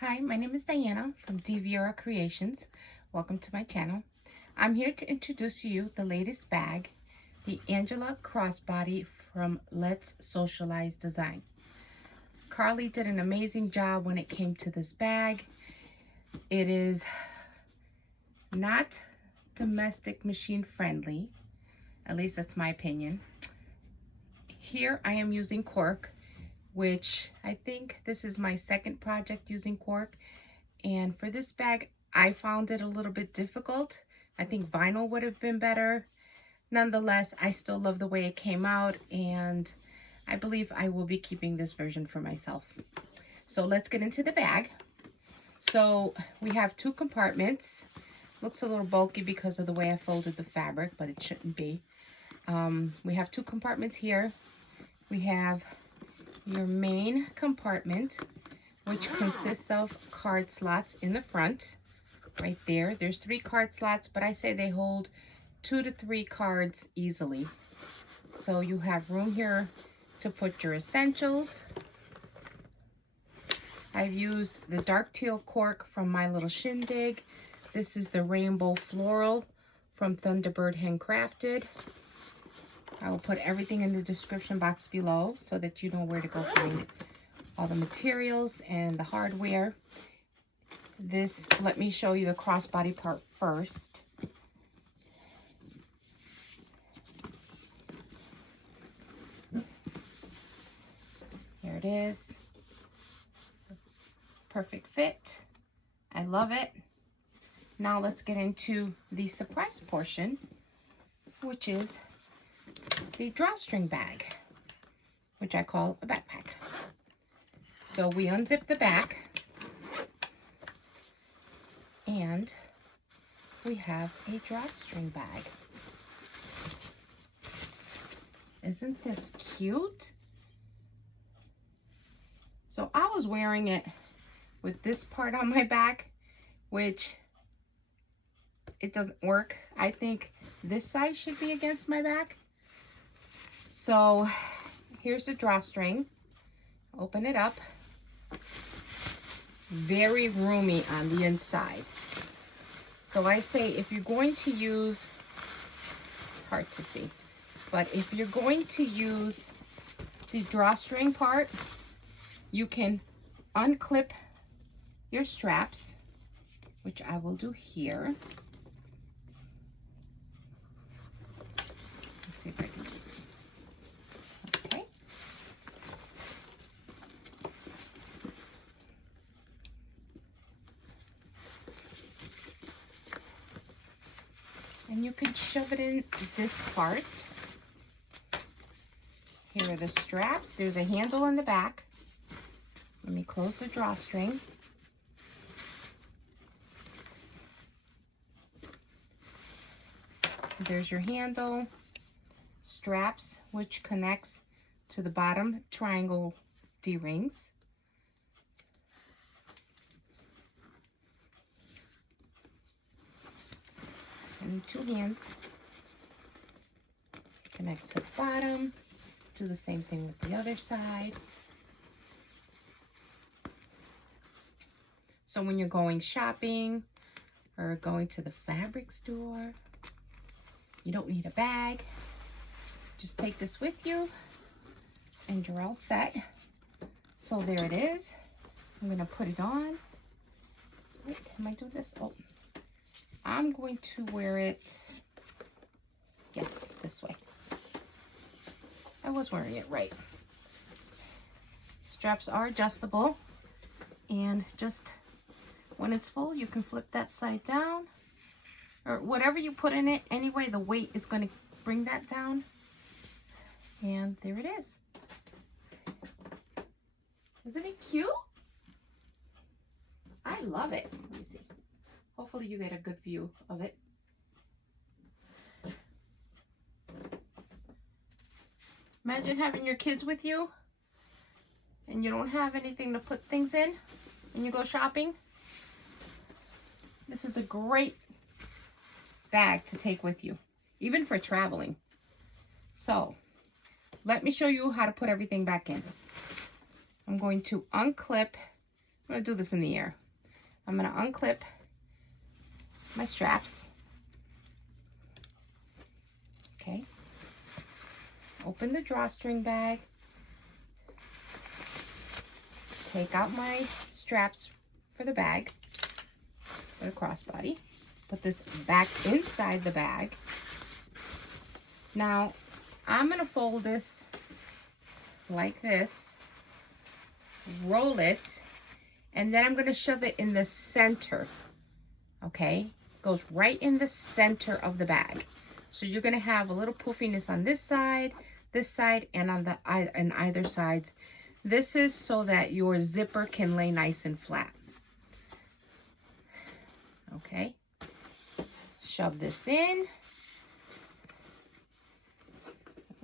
Hi, my name is Diana from DVR Creations. Welcome to my channel. I'm here to introduce to you the latest bag, the Angela Crossbody from Let's Socialize Design. Carly did an amazing job when it came to this bag. It is not domestic machine friendly, at least that's my opinion. Here I am using cork, which I think this is my second project using cork. And for this bag, I found it a little bit difficult. I think vinyl would have been better. Nonetheless, I still love the way it came out, and I believe I will be keeping this version for myself. So let's get into the bag. So we have two compartments. Looks a little bulky because of the way I folded the fabric, but it shouldn't be. We have two compartments here. We have your main compartment, which consists of card slots in the front right there. There's 3 card slots, but I say they hold 2 to 3 cards easily. So you have room here to put your essentials. I've used the dark teal cork from My Little Shindig. This is the rainbow floral from Thunderbird Handcrafted. I will put everything in the description box below so that you know where to go find all the materials and the hardware. This, let me show you the crossbody part first. Here it is. Perfect fit. I love it. Now let's get into the surprise portion, which is the drawstring bag, which I call a backpack. So we unzip the back, and we have a drawstring bag. Isn't this cute? So I was wearing it with this part on my back, which it doesn't work. I think this side should be against my back. So here's the drawstring. Open it up. Very roomy on the inside. So I say if you're going to use, hard to see, but if you're going to use the drawstring part, you can unclip your straps, which I will do here. Let's see if I can. Okay. And you can shove it in this part. Here are the straps. There's a handle in the back. Let me close the drawstring. There's your handle, straps, which connects to the bottom triangle D-rings. And 2 hands. Connect to the bottom. Do the same thing with the other side. So when you're going shopping or going to the fabric store, you don't need a bag. Just take this with you and you're all set. So there it is. I'm going to put it on. Wait, can I do this? Oh, I'm going to wear it, yes, this way. I was wearing it right. Straps are adjustable, and just when it's full, you can flip that side down, or whatever you put in it. Anyway, the weight is going to bring that down. And there it is. Isn't it cute? I love it. Let me see. Hopefully you get a good view of it. Imagine having your kids with you and you don't have anything to put things in and you go shopping. This is a great bag to take with you, even for traveling. So let me show you how to put everything back in. I'm going to unclip I'm gonna do this in the air. I'm gonna unclip my straps. Okay. Open the drawstring bag. Take out my straps for the bag, for the crossbody. Put this back inside the bag. Now, I'm gonna fold this like this, roll it, and then I'm gonna shove it in the center, okay? Goes right in the center of the bag. So you're gonna have a little poofiness on this side, and on either sides. This is so that your zipper can lay nice and flat. Okay, shove this in.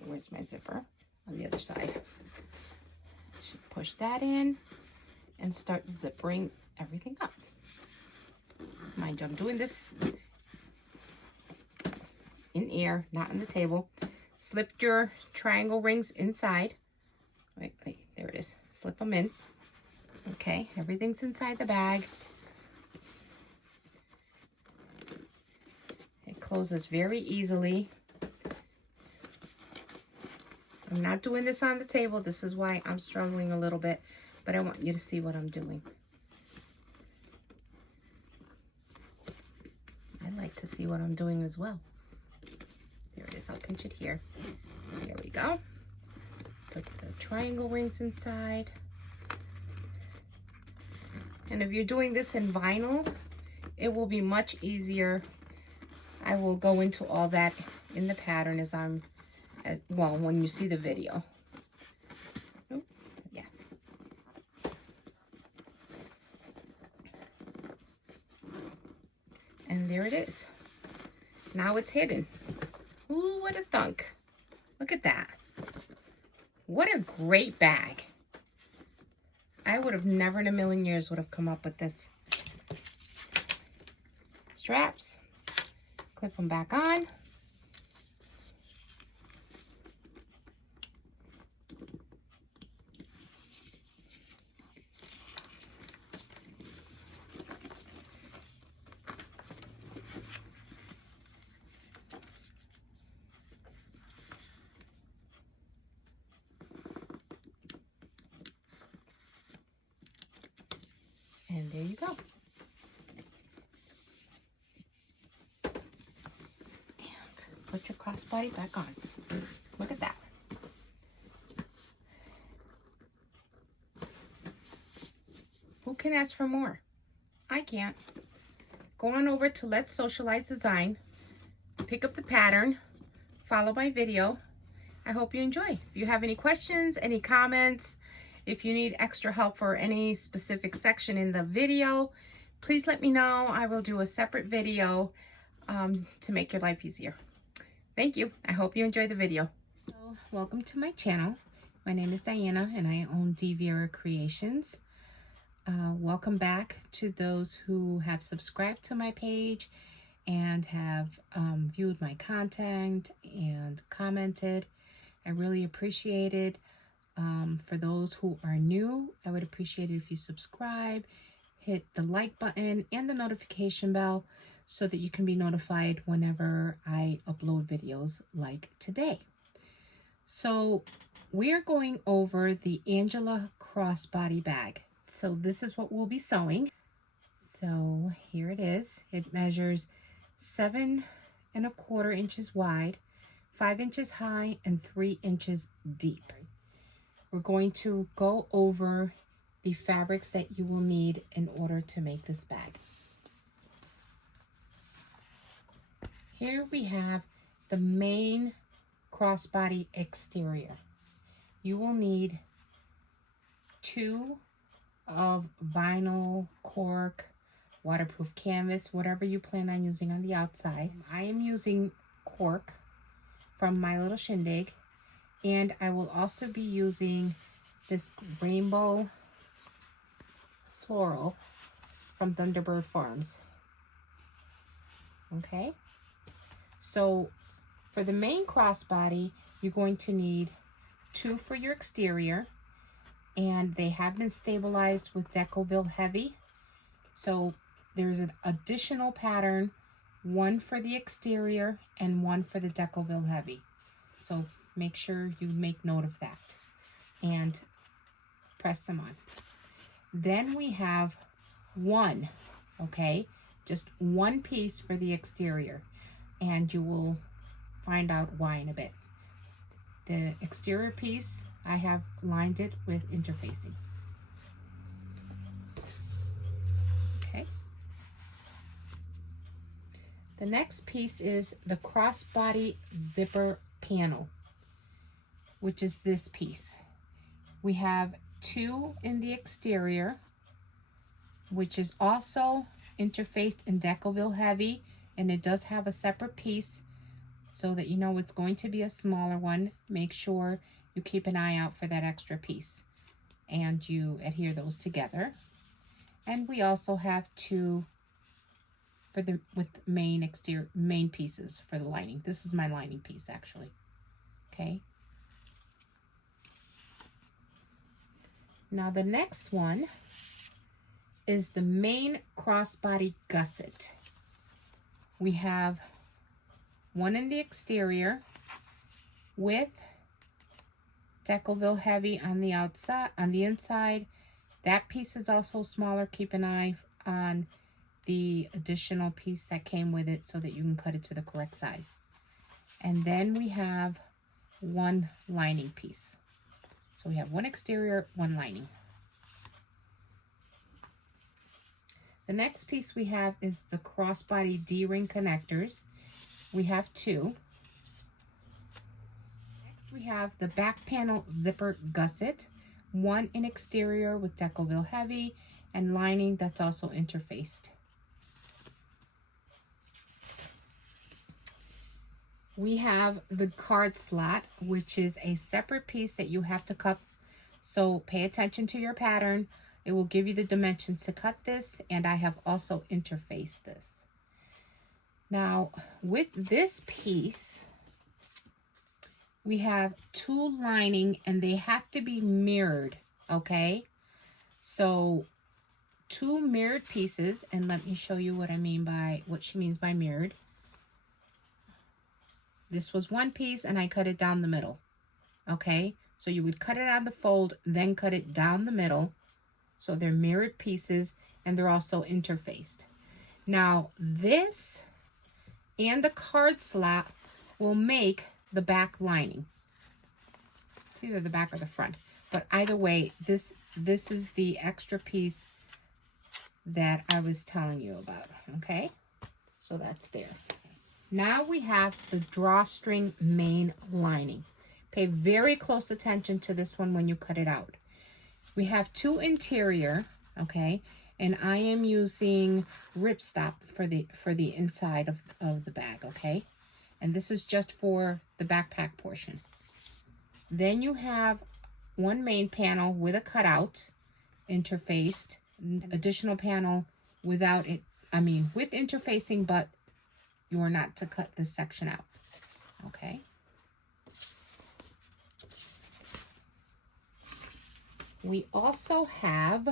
Where's my zipper? On the other side. Should push that in and start zippering everything up. Mind you, I'm doing this in air, not on the table. Slip your triangle rings inside. Wait, there it is. Slip them in. Okay, everything's inside the bag. It closes very easily. I'm not doing this on the table. This is why I'm struggling a little bit, but I want you to see what I'm doing. I like to see what I'm doing as well. There it is. I'll pinch it here. There we go. Put the triangle rings inside. And if you're doing this in vinyl, it will be much easier. I will go into all that in the pattern well, when you see the video. Oh, yeah. And there it is. Now it's hidden. Ooh, what a thunk. Look at that. What a great bag. I would have never in a million years would have come up with this. Straps. Clip them back on. And there you go. And put your crossbody back on. Look at that. Who can ask for more? I can't. Go on over to Let's Socialize Design. Pick up the pattern. Follow my video. I hope you enjoy. If you have any questions, any comments, if you need extra help for any specific section in the video, please let me know. I will do a separate video to make your life easier. Thank you. I hope you enjoy the video. So, welcome to my channel. My name is Diana and I own Viera Creations. Welcome back to those who have subscribed to my page and have viewed my content and commented. I really appreciate it. For those who are new, I would appreciate it if you subscribe, hit the like button and the notification bell so that you can be notified whenever I upload videos like today. So we're going over the Angela Crossbody bag. So this is what we'll be sewing. So here it is. It measures 7¼ inches wide, 5 inches high, and 3 inches deep. We're going to go over the fabrics that you will need in order to make this bag. Here we have the main crossbody exterior. You will need 2 of vinyl, cork, waterproof canvas, whatever you plan on using on the outside. I am using cork from My Little Shindig. And I will also be using this rainbow floral from Thunderbird Farms. Okay, so for the main crossbody, you're going to need 2 for your exterior, and they have been stabilized with Decoville Heavy. So there's an additional pattern, one for the exterior and one for the Decoville Heavy. So make sure you make note of that and press them on. Then we have one, okay, just one piece for the exterior, and you will find out why in a bit. The exterior piece, I have lined it with interfacing. Okay. The next piece is the crossbody zipper panel, which is this piece. We have two in the exterior, which is also interfaced in Decoville Heavy, and it does have a separate piece so that you know it's going to be a smaller one. Make sure you keep an eye out for that extra piece and you adhere those together. And we also have two for the main pieces for the lining. This is my lining piece actually. Okay. Now the next one is the main crossbody gusset. We have one in the exterior with Decoville Heavy on the outside, on the inside. That piece is also smaller. Keep an eye on the additional piece that came with it so that you can cut it to the correct size. And then we have one lining piece. So we have one exterior, one lining. The next piece we have is the crossbody D-ring connectors. We have two. Next we have the back panel zipper gusset, one in exterior with Decoville Heavy and lining that's also interfaced. We have the card slot, which is a separate piece that you have to cut. So pay attention to your pattern. It will give you the dimensions to cut this, and I have also interfaced this. Now, with this piece, we have two lining, and they have to be mirrored, okay? So, two mirrored pieces, and let me show you what I mean by, what she means by mirrored. This was one piece, and I cut it down the middle, okay? So you would cut it on the fold, then cut it down the middle. So they're mirrored pieces, and they're also interfaced. Now, this and the card slot will make the back lining. It's either the back or the front, but either way, this is the extra piece that I was telling you about, okay? So that's there. Now we have the drawstring main lining. Pay very close attention to this one when you cut it out. We have two interior, okay, and I am using Ripstop for the inside of the bag, okay? And this is just for the backpack portion. Then you have one main panel with a cutout, interfaced, additional panel without it, with interfacing, but you are not to cut this section out, okay? We also have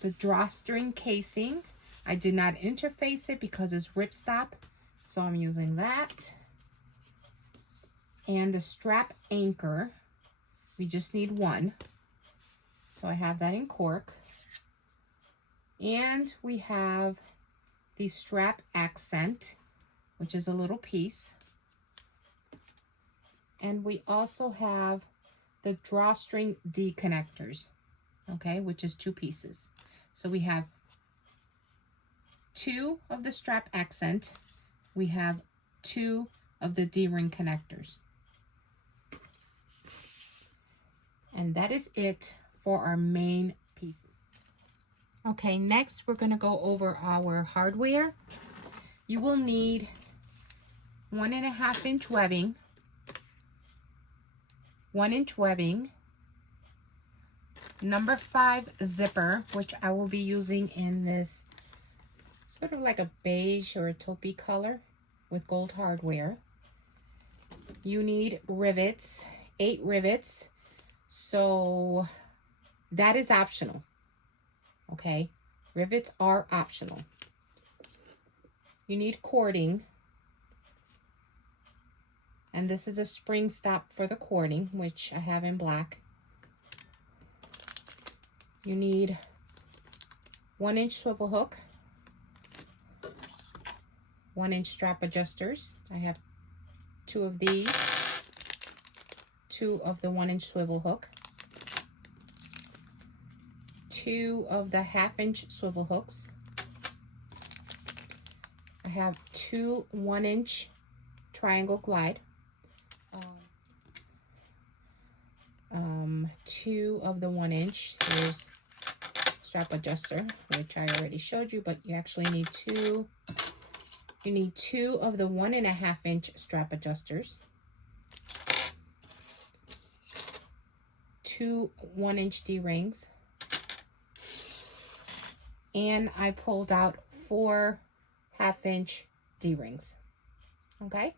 the drawstring casing. I did not interface it because it's Ripstop, so I'm using that. And the strap anchor, we just need one. So I have that in cork. And we have the strap accent, which is a little piece. And we also have the drawstring D connectors, okay, which is two pieces. So we have two of the strap accent. We have two of the D-ring connectors. And that is it for our main pieces. Okay, next we're going to go over our hardware. You will need 1.5 inch webbing, 1 inch webbing, number 5 zipper, which I will be using in this sort of like a beige or a taupey color with gold hardware. You need rivets 8 rivets, so that is optional. Okay, rivets are optional. You need cording, and this is a spring stop for the cording, which I have in black. You need 1-inch swivel hook, 1-inch strap adjusters. I have 2 of these, 2 of the 1-inch swivel hook, 2 of the 1/2-inch swivel hooks. I have 2 1-inch triangle glide, 2 of the 1-inch. There's strap adjuster, which I already showed you, but you actually need 2. You need 2 of the 1.5-inch strap adjusters, 2 1-inch D-rings, and I pulled out 4 1/2-inch D-rings. Okay.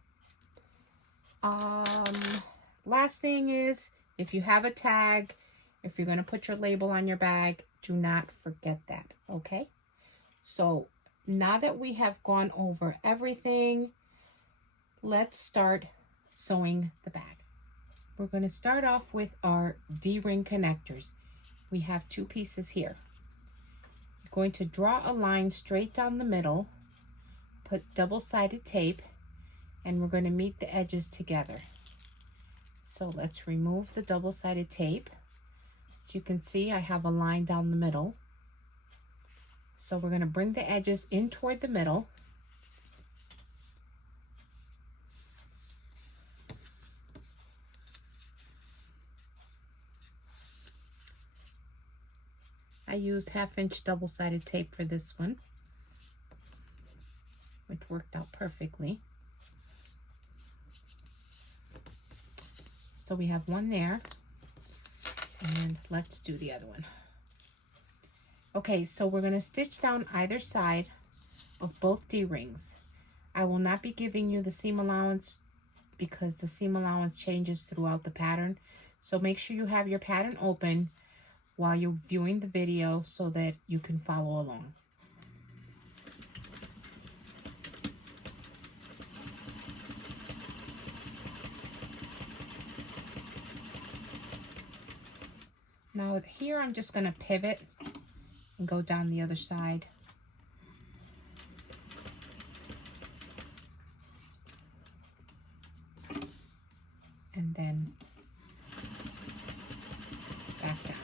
Last thing is, if you have a tag, if you're going to put your label on your bag, do not forget that. Okay. So now that we have gone over everything, let's start sewing the bag. We're going to start off with our D-ring connectors. We have 2 pieces here. You're going to draw a line straight down the middle, put double-sided tape, and we're going to meet the edges together. So let's remove the double-sided tape. As you can see, I have a line down the middle. So we're going to bring the edges in toward the middle. I used 1/2-inch double-sided tape for this one, which worked out perfectly. So we have one there, and let's do the other one. Okay, so we're going to stitch down either side of both D-rings. I will not be giving you the seam allowance because the seam allowance changes throughout the pattern. So make sure you have your pattern open while you're viewing the video so that you can follow along. Now here I'm just going to pivot and go down the other side. And then back down.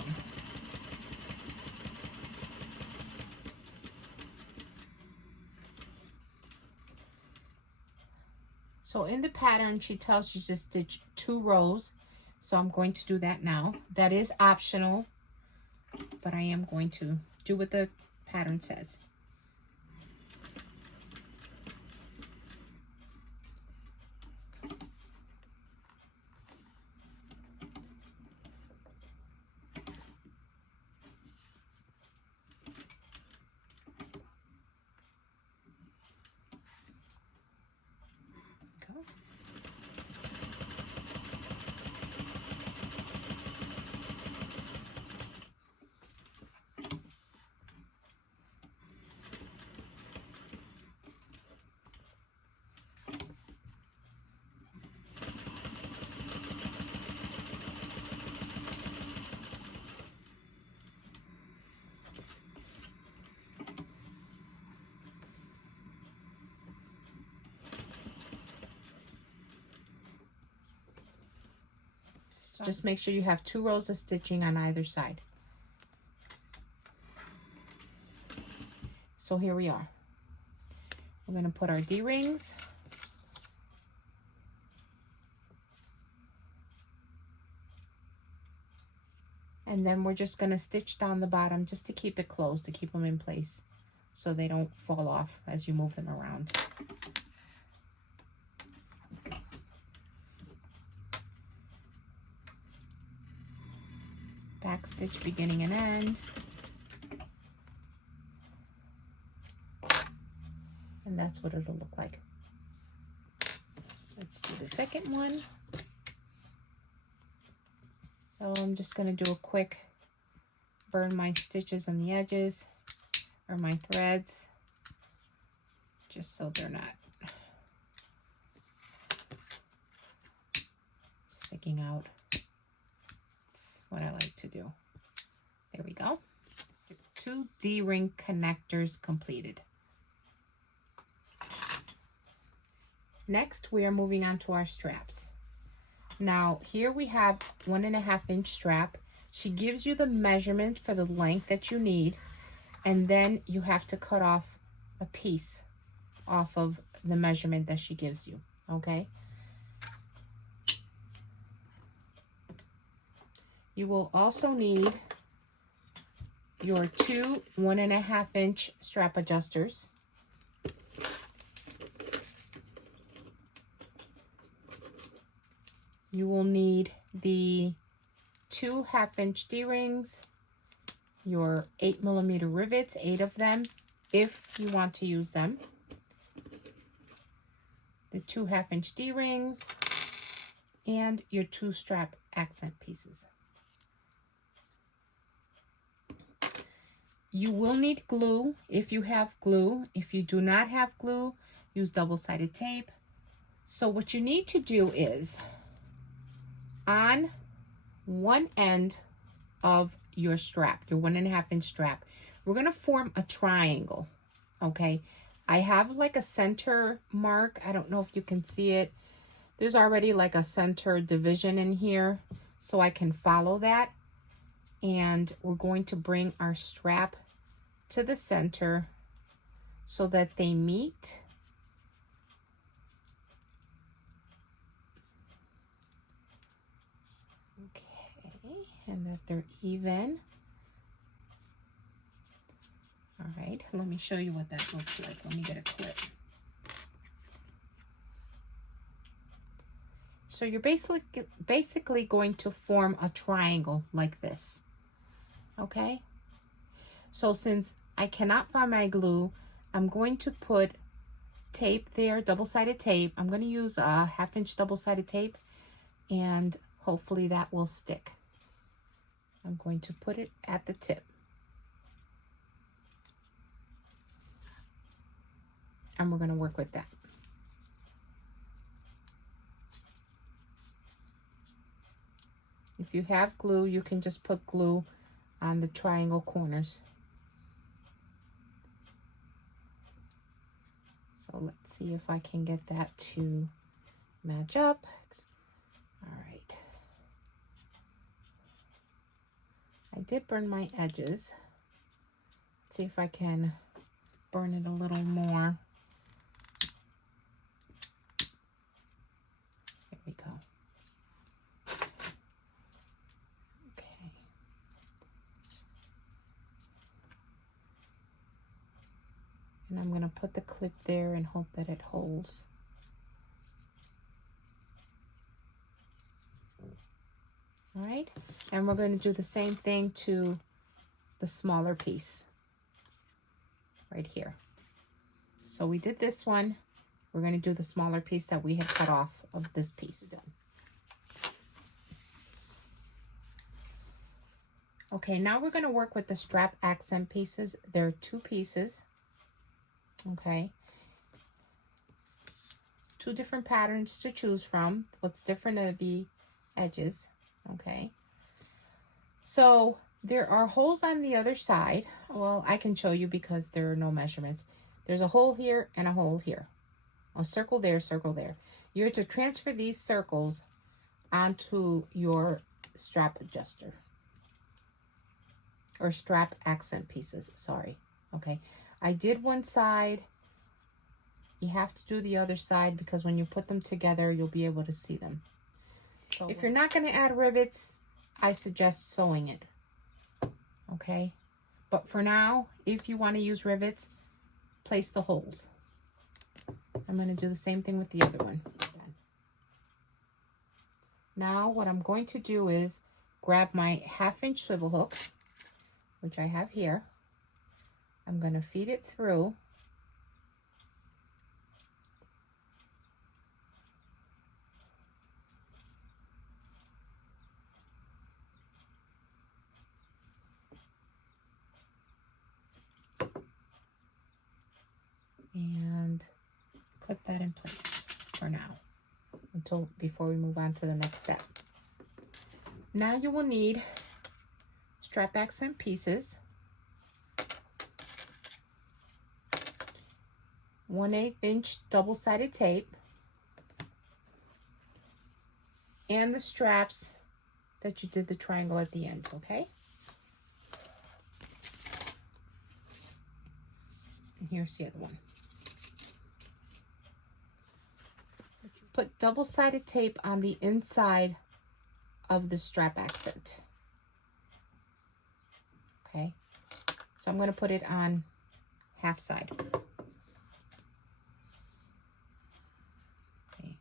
So in the pattern, she tells you to stitch 2 rows. So I'm going to do that now. That is optional, but I am going to do what the pattern says. Go. Just make sure you have 2 rows of stitching on either side. So here we are. We're going to put our D-rings. And then we're just going to stitch down the bottom just to keep it closed, to keep them in place so they don't fall off as you move them around. Back stitch beginning and end. And that's what it'll look like. Let's do the second one. So I'm just going to do a quick burn my stitches on the edges, or my threads, just so they're not sticking out. That's what I like to do. There we go. 2 D-ring connectors completed. Next, we are moving on to our straps. Now, here we have 1.5 inch strap. She gives you the measurement for the length that you need, and then you have to cut off a piece off of the measurement that she gives you, okay? You will also need your 2 1.5 inch strap adjusters. You will need the 2 1/2 inch D-rings, your 8mm rivets, 8 of them, if you want to use them, the 2 1/2 inch D-rings, and your 2 strap accent pieces. You will need glue if you have glue. If you do not have glue, use double-sided tape. So what you need to do is, on one end of your strap, your 1.5 inch strap, we're going to form a triangle, okay? I have like a center mark. I don't know if you can see it. There's already like a center division in here, so I can follow that. And we're going to bring our strap to the center so that they meet. Okay, and that they're even. All right, let me show you what that looks like. Let me get a clip. So you're basically going to form a triangle like this. Okay, so since I cannot find my glue, I'm going to put tape there, double-sided tape. I'm going to use a 1/2 inch double-sided tape, and hopefully that will stick. I'm going to put it at the tip. And we're going to work with that. If you have glue, you can just put glue on the triangle corners. So let's see if I can get that to match up. All right. I did burn my edges. Let's see if I can burn it a little more. There we go. Okay. And I'm going to put the clip there and hope that it holds. All right, and we're going to do the same thing to the smaller piece right here. So we did this one. We're going to do the smaller piece that we had cut off of this piece. Okay, now we're going to work with the strap accent pieces. There are 2 pieces. Okay, 2 different patterns to choose from. What's different are the edges. Okay, so there are holes on the other side. Well, I can show you because there are no measurements. There's a hole here and a hole here. A circle there, circle there. You're to transfer these circles onto your strap adjuster. Or strap accent pieces, sorry. Okay, I did one side. You have to do the other side because when you put them together, you'll be able to see them. So if you're not going to add rivets, I suggest sewing it. Okay, but for now, if you want to use rivets, place the holes. I'm going to do the same thing with the other one. Now what I'm going to do is grab my 1/2 inch swivel hook, which I have here. I'm going to feed it through. clip that in place for now, before we move on to the next step. Now you will need strap accent pieces, 1/8 inch double-sided tape, and the straps that you did the triangle at the end, okay? And here's the other one. Put double-sided tape on the inside of the strap accent. Okay, so I'm going to put it on half side. Let's see.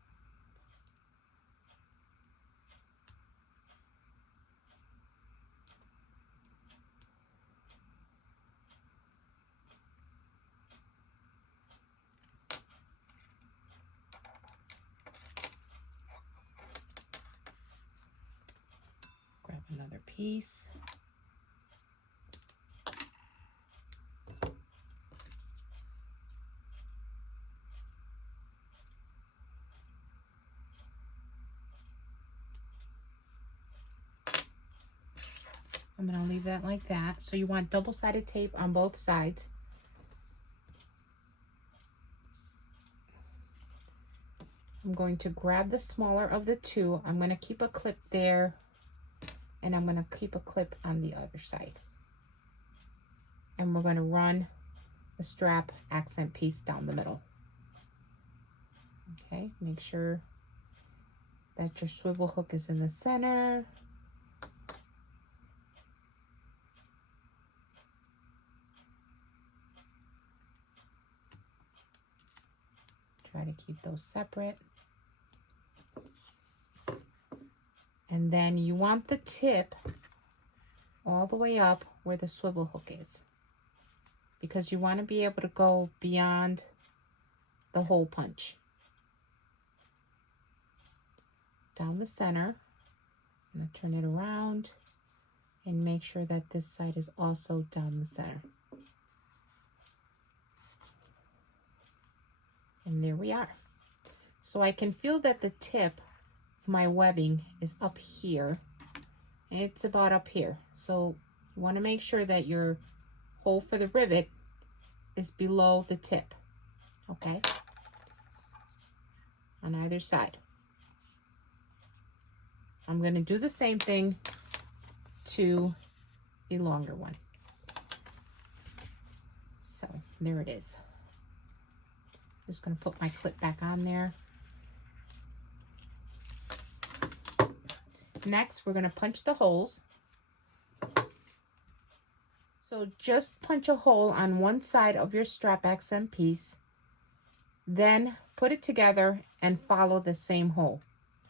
Grab another piece. I'm going to leave that like that. So you want double-sided tape on both sides. I'm going to grab the smaller of the two. I'm going to keep a clip there, and I'm going to keep a clip on the other side. And we're going to run the strap accent piece down the middle. Okay, make sure that your swivel hook is in the center. Try to keep those separate. And then you want the tip all the way up where the swivel hook is, because you want to be able to go beyond the hole punch. Down the center. I'm going to turn it around and make sure that this side is also down the center. And there we are. So I can feel that the tip of my webbing is up here. It's about up here. So you want to make sure that your hole for the rivet is below the tip. Okay? On either side. I'm going to do the same thing to a longer one. So there it is. Just going to put my clip back on there. Next, we're going to punch the holes. So just punch a hole on one side of your strap accent piece. Then put it together and follow the same hole.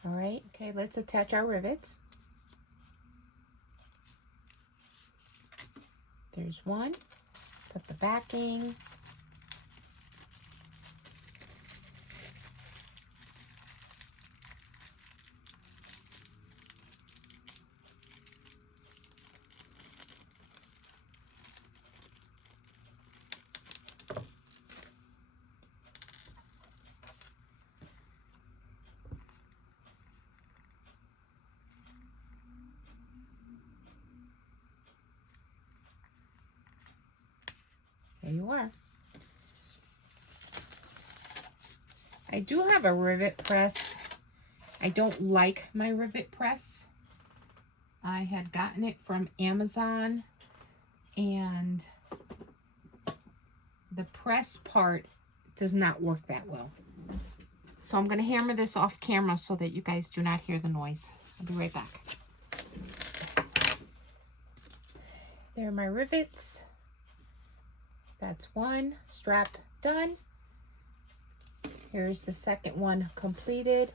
All right, okay, let's attach our rivets. There's one. Put the backing. There you are. I do have a rivet press. I don't like my rivet press. I had gotten it from Amazon, and the press part does not work that well. So I'm going to hammer this off camera so that you guys do not hear the noise. I'll be right back. There are my rivets. That's one strap done. Here's the second one completed.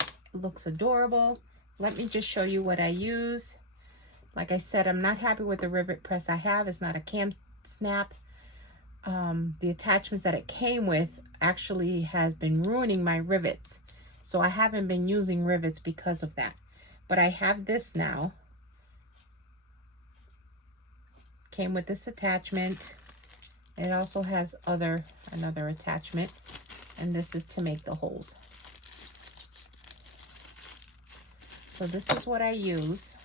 It looks adorable. Let me just show you what I use. Like I said, I'm not happy with the rivet press I have. It's not a cam snap. The attachments that it came with actually has been ruining my rivets. So I haven't been using rivets because of that. But I have this now. Came with this attachment. It also has another attachment, and this is to make the holes. So this is what I use,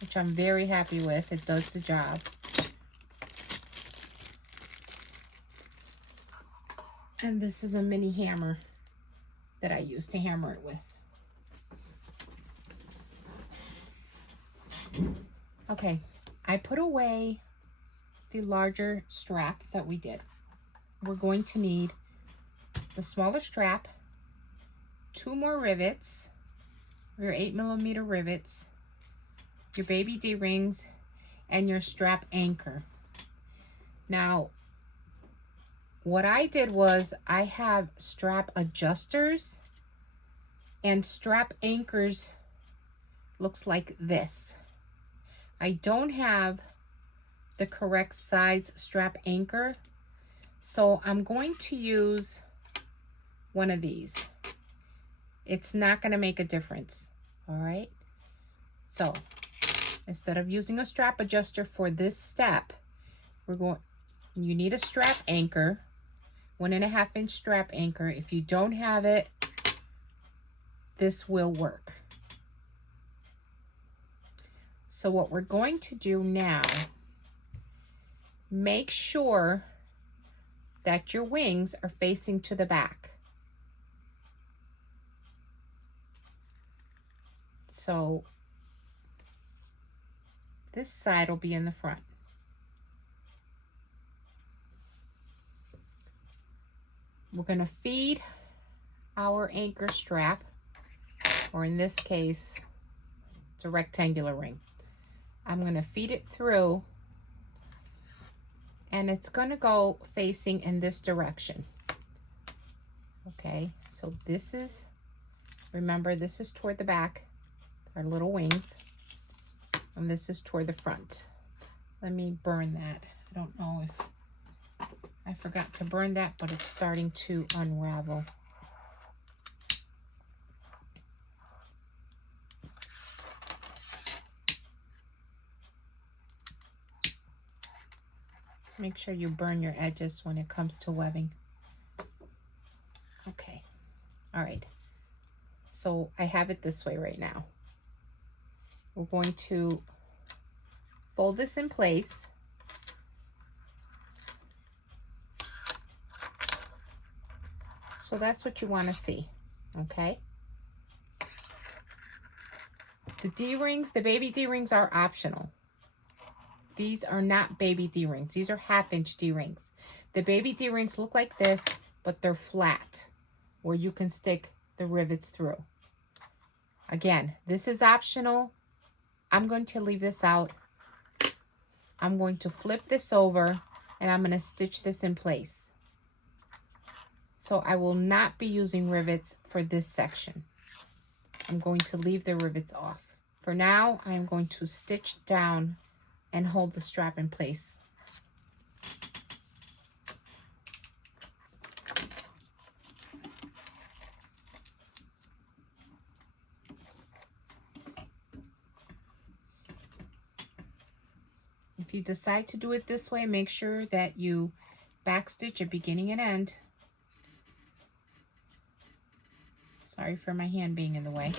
which I'm very happy with. It does the job. And this is a mini hammer that I use to hammer it with. Okay, I put away the larger strap that we did. We're going to need the smaller strap, 2 more rivets, your 8mm rivets, your baby D-rings, and your strap anchor. Now, what I did was I have strap adjusters and strap anchors looks like this. I don't have the correct size strap anchor, so I'm going to use one of these. It's not going to make a difference, all right? So instead of using a strap adjuster for this step, you need a strap anchor, 1.5 inch strap anchor. If you don't have it, this will work. So what we're going to do now, make sure that your wings are facing to the back. So this side will be in the front. We're going to feed our anchor strap, or in this case, it's a rectangular ring. I'm going to feed it through, and it's going to go facing in this direction. Okay, so this is, remember, this is toward the back, our little wings, and this is toward the front. Let me burn that. I don't know if I forgot to burn that, but it's starting to unravel. Make sure you burn your edges when it comes to webbing. Okay, all right. So I have it this way right now. We're going to fold this in place. So that's what you want to see, okay? The D-rings, the baby D-rings are optional. These are not baby D-rings. These are 1/2 inch D-rings. The baby D-rings look like this, but they're flat, where you can stick the rivets through. Again, this is optional. I'm going to leave this out. I'm going to flip this over, and I'm going to stitch this in place. So I will not be using rivets for this section. I'm going to leave the rivets off. For now, I'm going to stitch down and hold the strap in place. If you decide to do it this way, make sure that you backstitch at beginning and end. Sorry for my hand being in the way.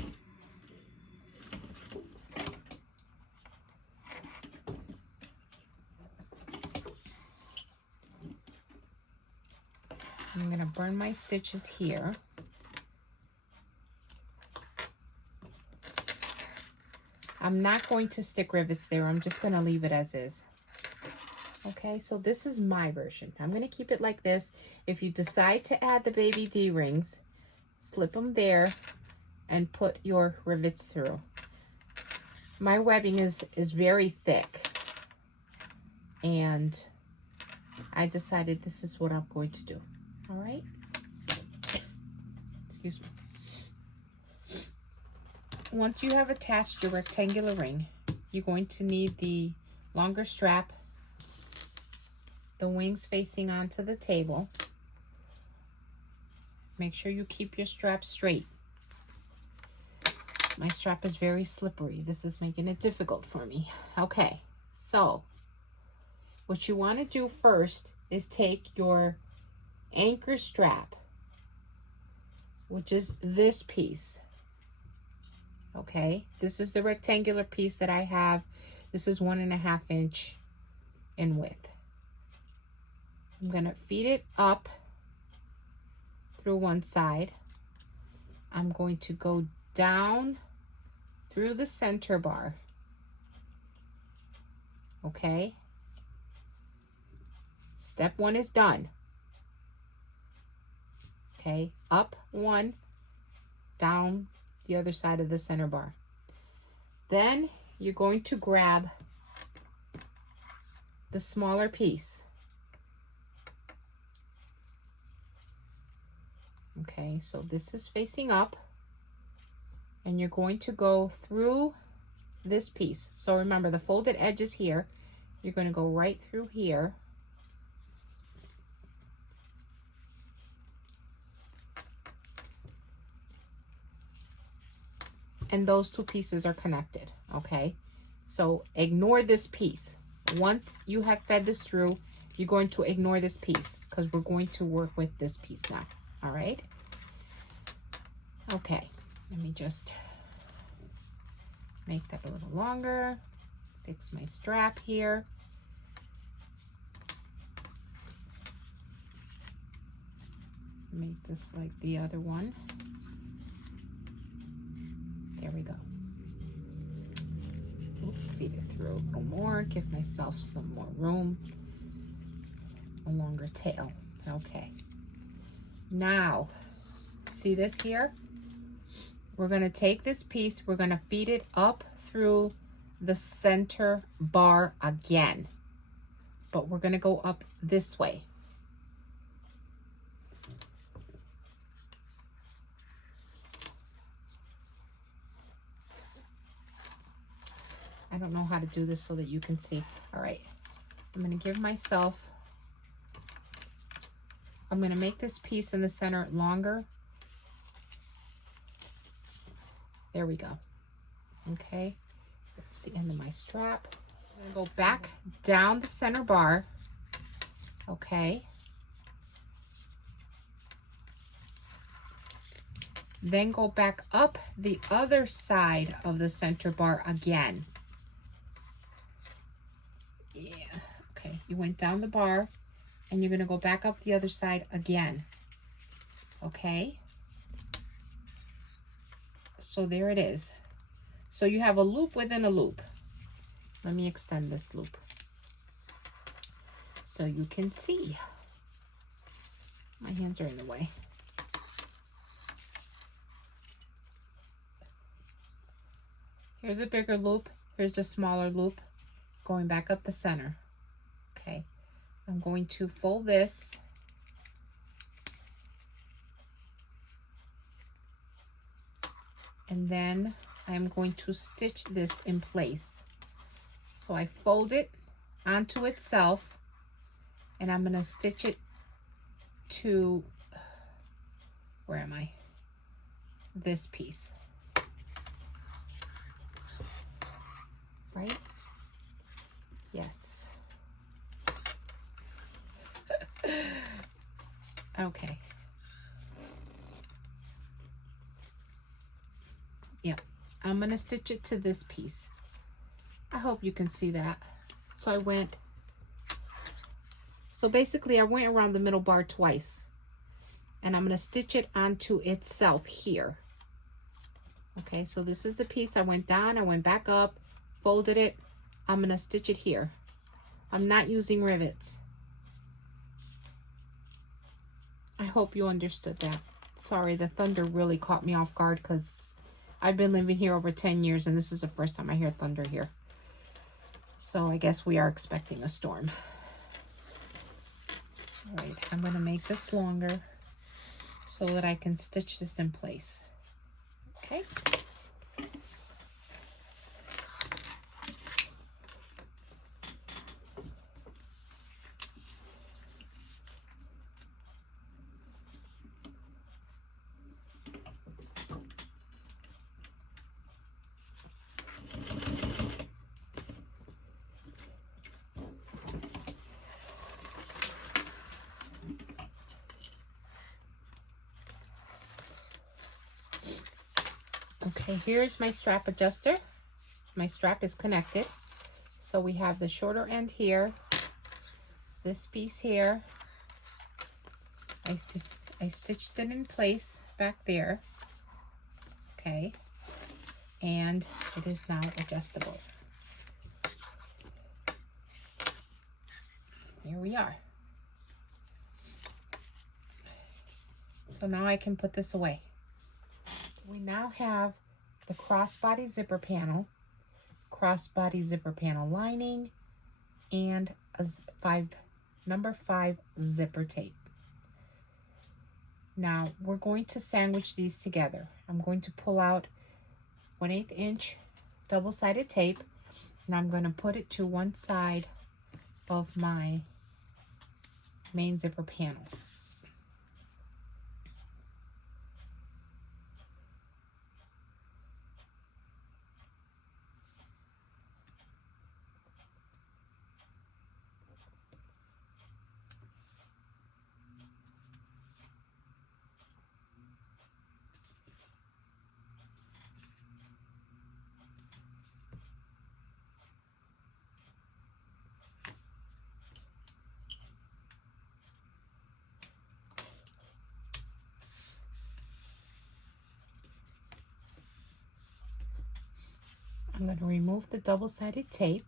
I'm going to burn my stitches here. I'm not going to stick rivets there. I'm just going to leave it as is. Okay, so this is my version. I'm going to keep it like this. If you decide to add the baby D-rings, slip them there and put your rivets through. My webbing is very thick, and I decided this is what I'm going to do. All right. Excuse me. Once you have attached your rectangular ring, you're going to need the longer strap, the wings facing onto the table. Make sure you keep your strap straight. My strap is very slippery. This is making it difficult for me. Okay, so what you want to do first is take your anchor strap which is this piece. Okay, this is the rectangular piece that I have. This is 1.5 inch in width. I'm gonna feed it up through one side. I'm going to go down through the center bar. Okay, step 1 is done. Okay, up 1, down the other side of the center bar. Then you're going to grab the smaller piece. Okay, so this is facing up, and you're going to go through this piece. So remember, the folded edge is here. You're going to go right through here. And those two pieces are connected, okay? So ignore this piece. Once you have fed this through, you're going to ignore this piece because we're going to work with this piece now, all right? Okay, let me just make that a little longer, fix my strap here. Make this like the other one. There we go. Oop, feed it through a little more, give myself some more room. A longer tail. Okay. Now, see this here? We're going to take this piece, we're going to feed it up through the center bar again. But we're going to go up this way. I don't know how to do this so that you can see. All right, I'm going to give myself, I'm going to make this piece in the center longer. There we go. Okay, there's the end of my strap. I'm going to go back down the center bar. Okay. Then go back up the other side of the center bar again. Yeah, okay, you went down the bar and you're going to go back up the other side again. Okay, so there it is. So you have a loop within a loop. Let me extend this loop so you can see. My hands are in the way. Here's a bigger loop, here's a smaller loop, going back up the center. Okay, I'm going to fold this. And then I'm going to stitch this in place. So I fold it onto itself, and I'm gonna stitch it to, where am I? This piece. Right? Yes. Okay. Yeah, I'm gonna stitch it to this piece. I hope you can see that. So basically I went around the middle bar twice, and I'm gonna stitch it onto itself here. Okay, so this is the piece. I went down, I went back up, folded it. I'm gonna stitch it here. I'm not using rivets. I hope you understood that. Sorry, the thunder really caught me off guard because I've been living here over 10 years and this is the first time I hear thunder here. So I guess we are expecting a storm. All right, I'm gonna make this longer so that I can stitch this in place. Okay. Okay, here's my strap adjuster. My strap is connected. So we have the shorter end here, this piece here. I stitched it in place back there. Okay, and it is now adjustable. Here we are. So now I can put this away. We now have the crossbody zipper panel lining, and a number 5 zipper tape. Now we're going to sandwich these together. I'm going to pull out 1/8 inch double-sided tape, and I'm going to put it to one side of my main zipper panel. I'm going to remove the double-sided tape.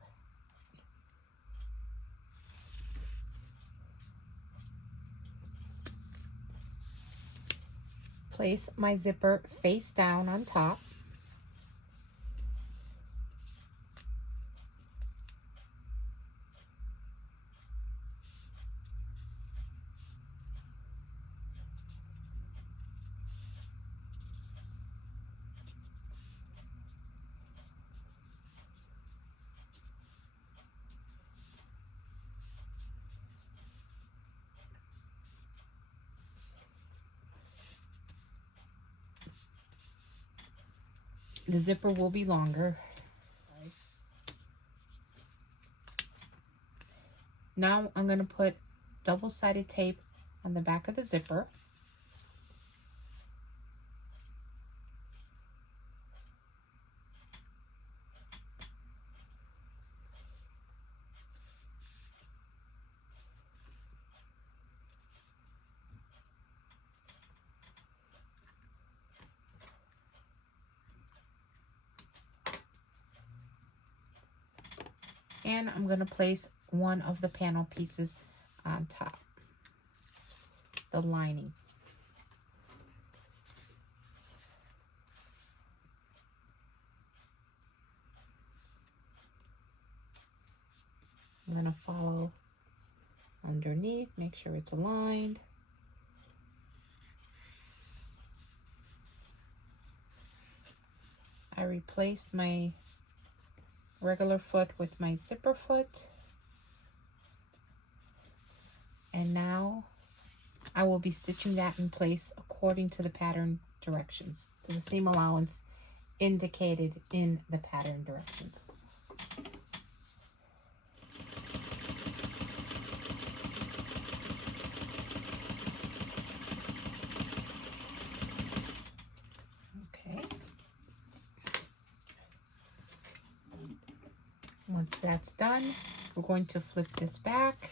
Place my zipper face down on top. The zipper will be longer. Now I'm going to put double-sided tape on the back of the zipper. And I'm going to place one of the panel pieces on top, the lining. I'm going to follow underneath, make sure it's aligned. I replaced my regular foot with my zipper foot, and now I will be stitching that in place according to the pattern directions, to the seam allowance indicated in the pattern directions. Once that's done, we're going to flip this back.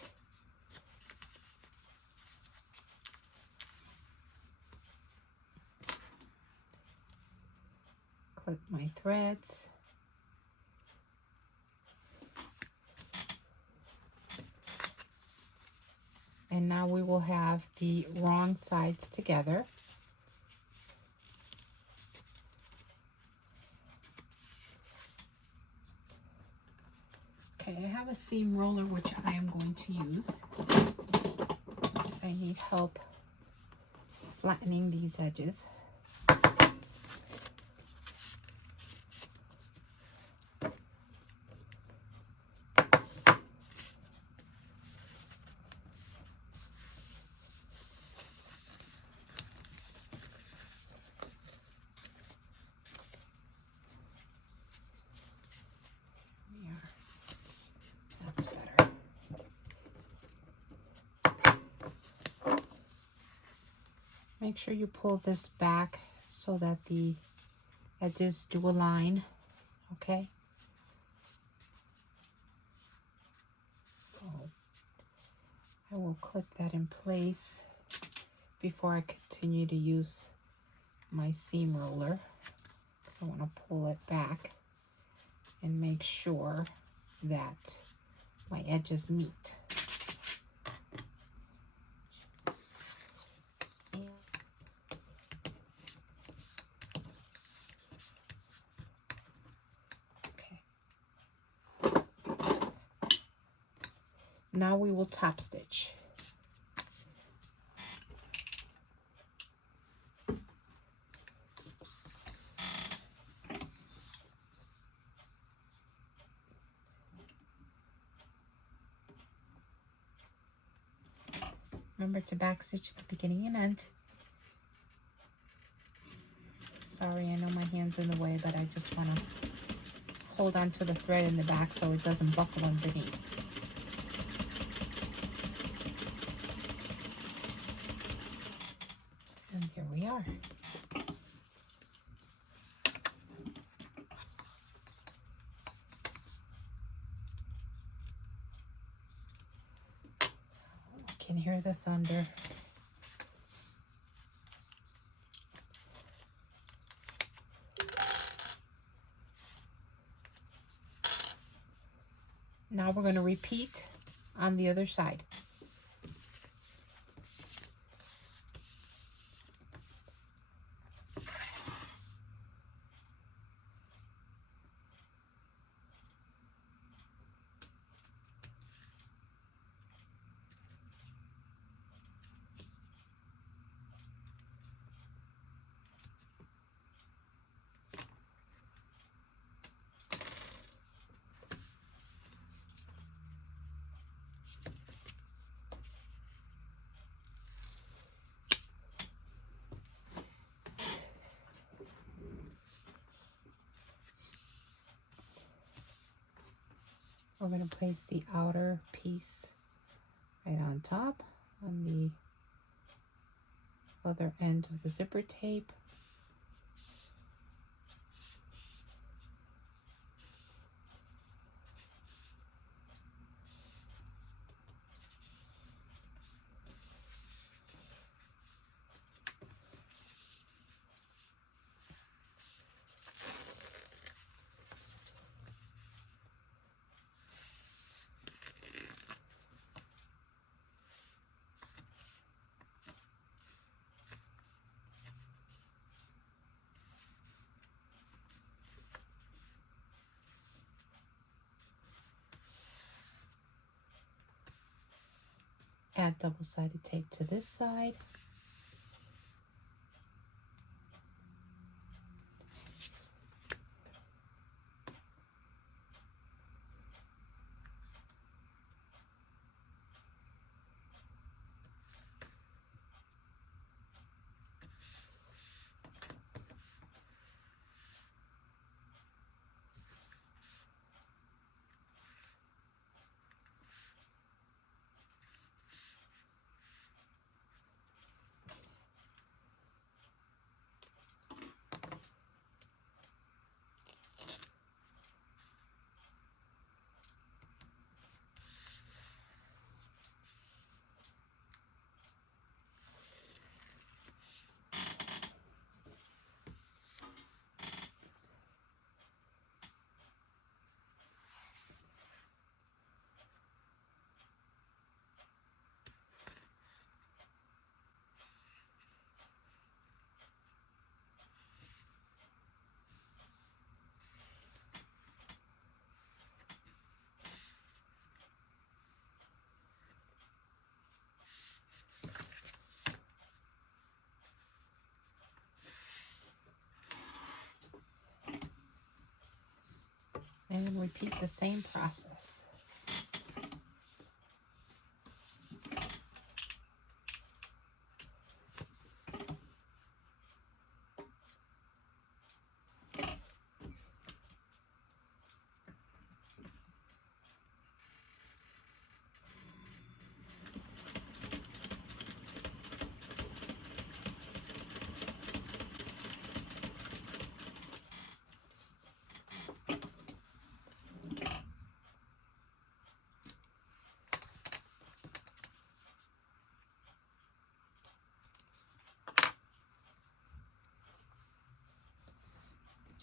Clip my threads. And now we will have the wrong sides together. Okay, I have a seam roller which I am going to use. I need help flattening these edges. Make sure you pull this back so that the edges do align, okay? So I will clip that in place before I continue to use my seam roller. So I want to pull it back and make sure that my edges meet. Now we will top stitch. Remember to back stitch at the beginning and end. Sorry, I know my hand's in the way, but I just want to hold on to the thread in the back so it doesn't buckle underneath. And here we are. I can hear the thunder. Now we're going to repeat on the other side. We're going to place the outer piece right on top on the other end of the zipper tape. Add double-sided tape to this side. And repeat the same process.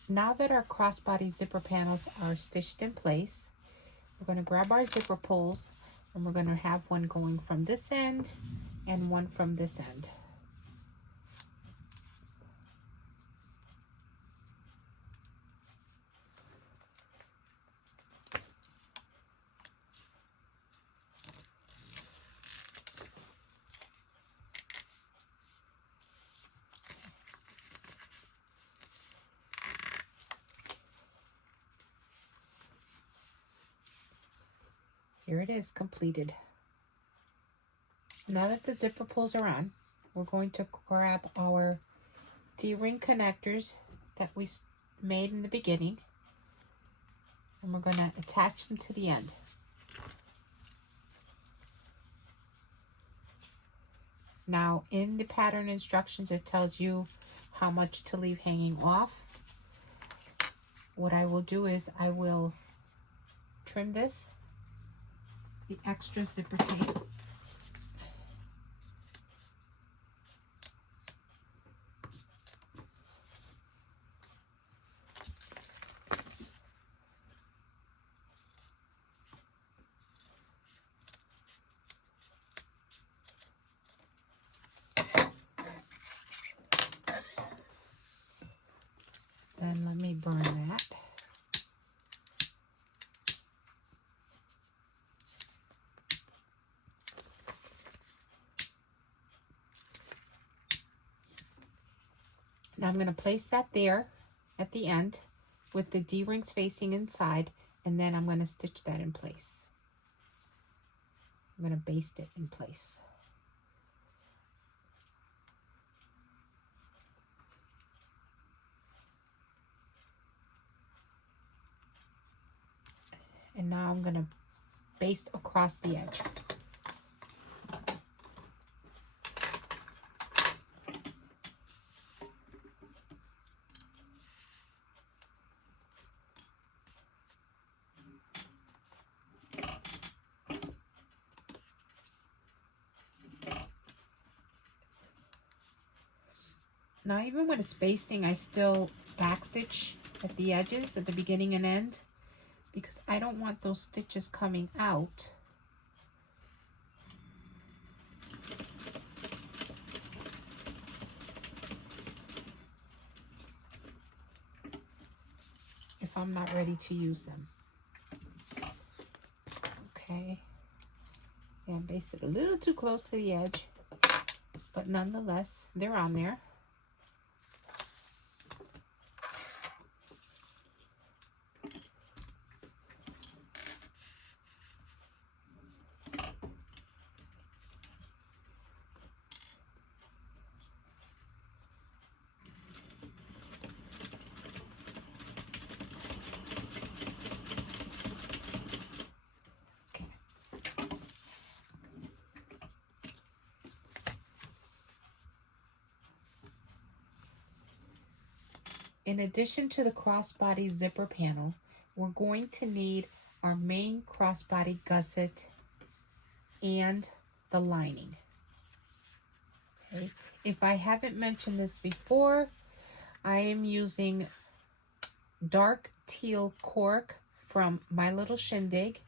Now that our crossbody zipper panels are stitched in place, we're going to grab our zipper pulls and we're going to have one going from this end and one from this end. Here it is, completed. Now that the zipper pulls are on, we're going to grab our D-ring connectors that we made in the beginning, and we're going to attach them to the end. Now, in the pattern instructions, it tells you how much to leave hanging off. What I will do is I will trim this, the extra zipper tape. Then let me burn that. Now I'm going to place that there at the end with the D-rings facing inside, and then I'm going to stitch that in place. I'm going to baste it in place. And now I'm going to baste across the edge. Now, even when it's basting, I still backstitch at the edges, at the beginning and end, because I don't want those stitches coming out. If I'm not ready to use them. Okay. Yeah, I basted a little too close to the edge, but nonetheless, they're on there. In addition to the crossbody zipper panel, we're going to need our main crossbody gusset and the lining. Okay. If I haven't mentioned this before, I am using dark teal cork from My Little Shindig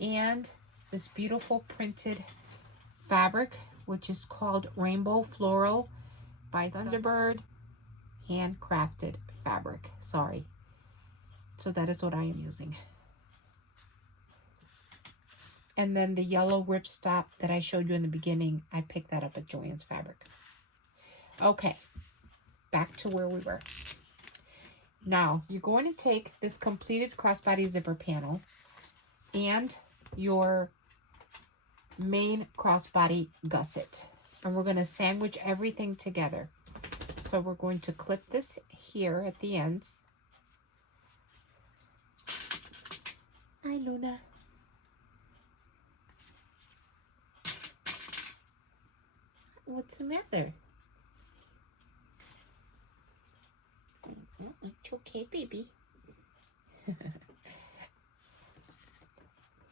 and this beautiful printed fabric, which is called Rainbow Floral by Thunderbird. Handcrafted fabric, sorry. So that is what I am using. And then the yellow Ripstop that I showed you in the beginning, I picked that up at Joann's Fabric. Okay, back to where we were. Now, you're going to take this completed crossbody zipper panel and your main crossbody gusset, and we're going to sandwich everything together. So we're going to clip this here at the ends. Hi, Luna. What's the matter? It's okay, baby.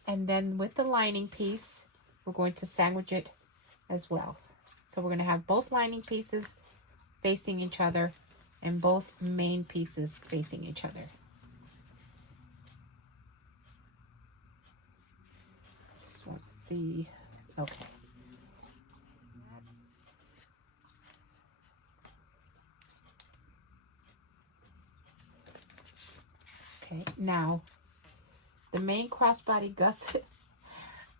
And then with the lining piece, we're going to sandwich it as well. So we're going to have both lining pieces facing each other, and both main pieces facing each other. Just want to see. Okay. Okay, now the main crossbody gusset.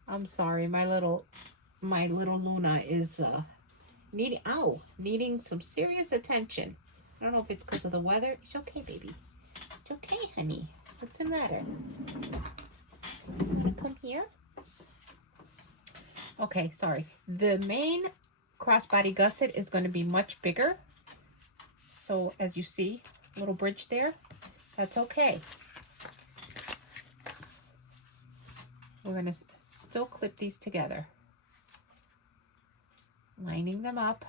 I'm sorry, my little Luna is needing some serious attention. I don't know if it's because of the weather. It's okay, baby. It's okay, honey. What's the matter? Wanna come here? Okay, sorry. The main crossbody gusset is going to be much bigger. So as you see, little bridge there. That's okay. We're going to still clip these together, lining them up.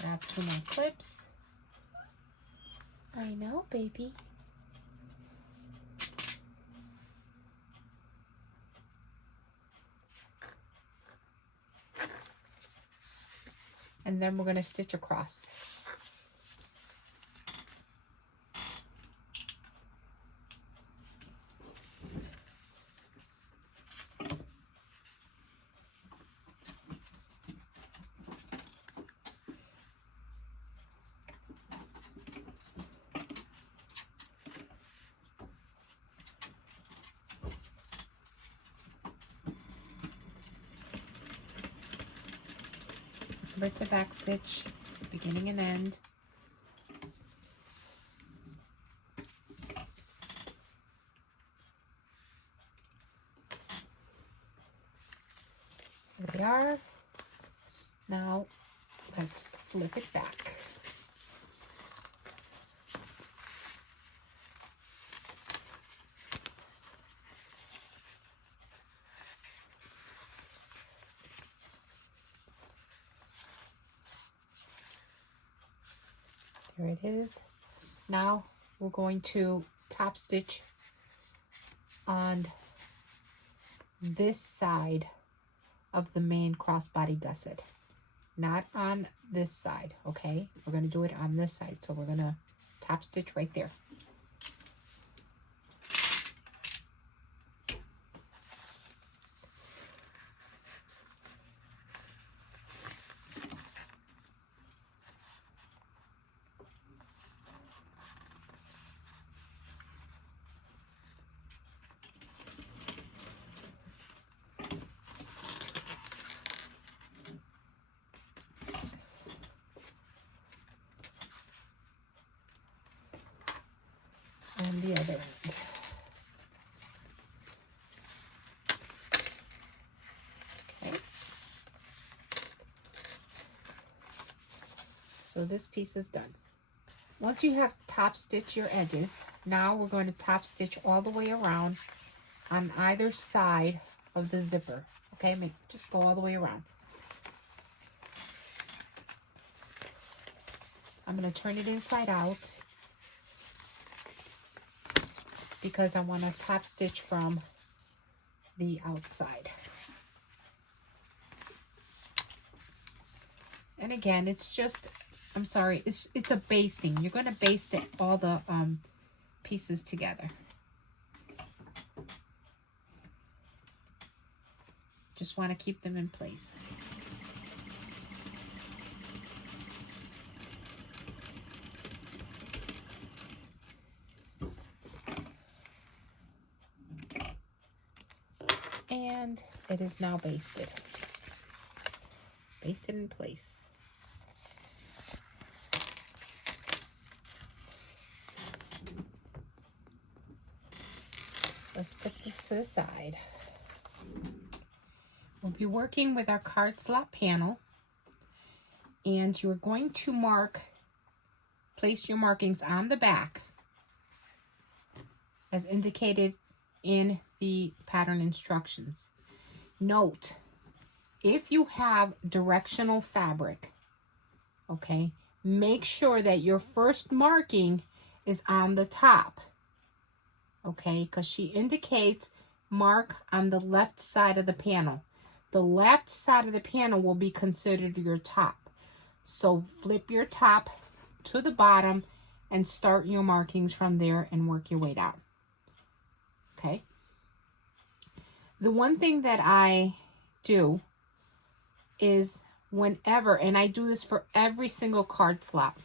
Grab 2 more clips. I know, baby. And then we're going to stitch across. To back stitch, beginning and end. There we are. Now let's flip it back. There it is. Now we're going to top stitch on this side of the main crossbody gusset, not on this side. Okay, we're going to do it on this side, so we're going to top stitch right there. And the other end. Okay. So this piece is done. Once you have top stitch your edges, now we're going to top stitch all the way around on either side of the zipper. Okay, just go all the way around. I'm going to turn it inside out because I want to top stitch from the outside. And again, it's just, I'm sorry, it's a basting. You're going to baste all the pieces together. Just want to keep them in place. And it is now basted. Basted in place. Let's put this to the side. We'll be working with our card slot panel, and you're going to place your markings on the back as indicated in the pattern instructions. Note, if you have directional fabric, okay, make sure that your first marking is on the top, okay, because she indicates mark on the left side of the panel. the left side of the panel will be considered your top. So flip your top to the bottom and start your markings from there and work your way down. Okay. The one thing that I do is whenever, and I do this for every single card slot,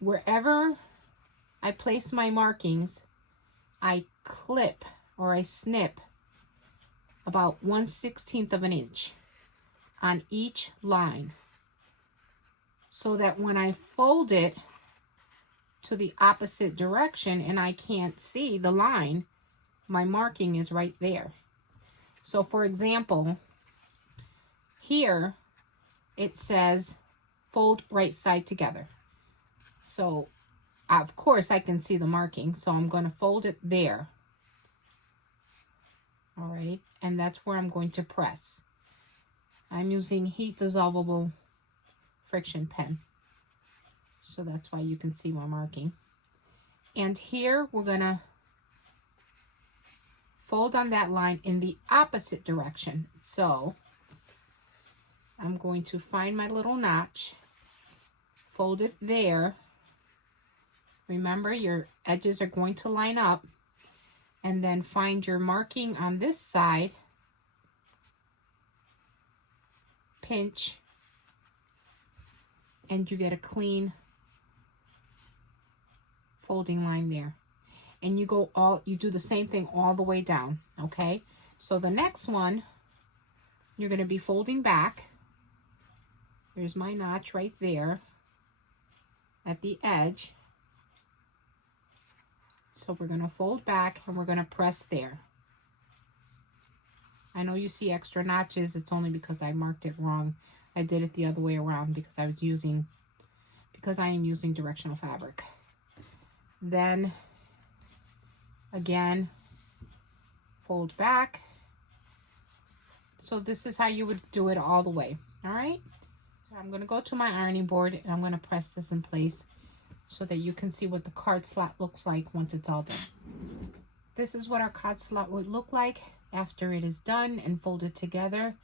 wherever I place my markings, I clip or I snip about 1/16 of an inch on each line, so that when I fold it to the opposite direction and I can't see the line, my marking is right there. So for example, here it says fold right side together. So of course I can see the marking, so I'm going to fold it there. All right, and that's where I'm going to press. I'm using heat dissolvable friction pen, so that's why you can see my marking. And here we're going to fold on that line in the opposite direction. So I'm going to find my little notch, fold it there. Remember, your edges are going to line up, and then find your marking on this side, pinch, and you get a clean folding line there. And you do the same thing all the way down, okay? So the next one, you're going to be folding back. There's my notch right there at the edge. So we're going to fold back and we're going to press there. I know you see extra notches. It's only because I marked it wrong. I did it the other way around because I am using directional fabric. Then again, fold back. So this is how you would do it all the way. All right. So I'm going to go to my ironing board and I'm going to press this in place so that you can see what the card slot looks like once it's all done. This is what our card slot would look like after it is done and folded together.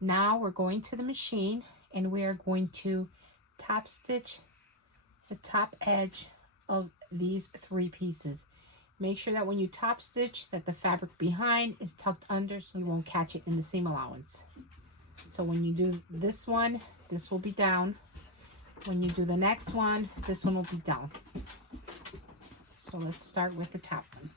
Now we're going to the machine and we are going to top stitch the top edge of these 3 pieces. Make sure that when you top stitch that the fabric behind is tucked under so you won't catch it in the seam allowance. So when you do this one, this will be down. When you do the next one, this one will be down. So let's start with the top one.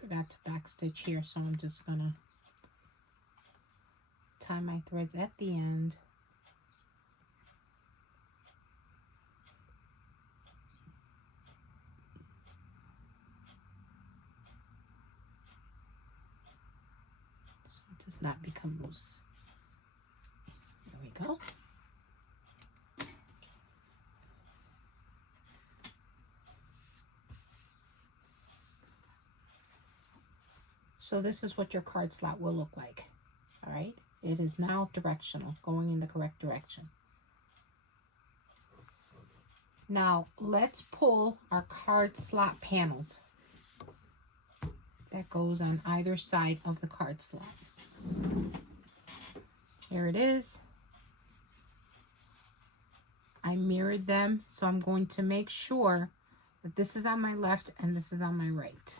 Forgot to back stitch here, so I'm just gonna tie my threads at the end. So it does not become loose. There we go. So this is what your card slot will look like. All right, it is now directional, going in the correct direction. Now let's pull our card slot panels that goes on either side of the card slot. Here it is. I mirrored them, so I'm going to make sure that this is on my left and this is on my right.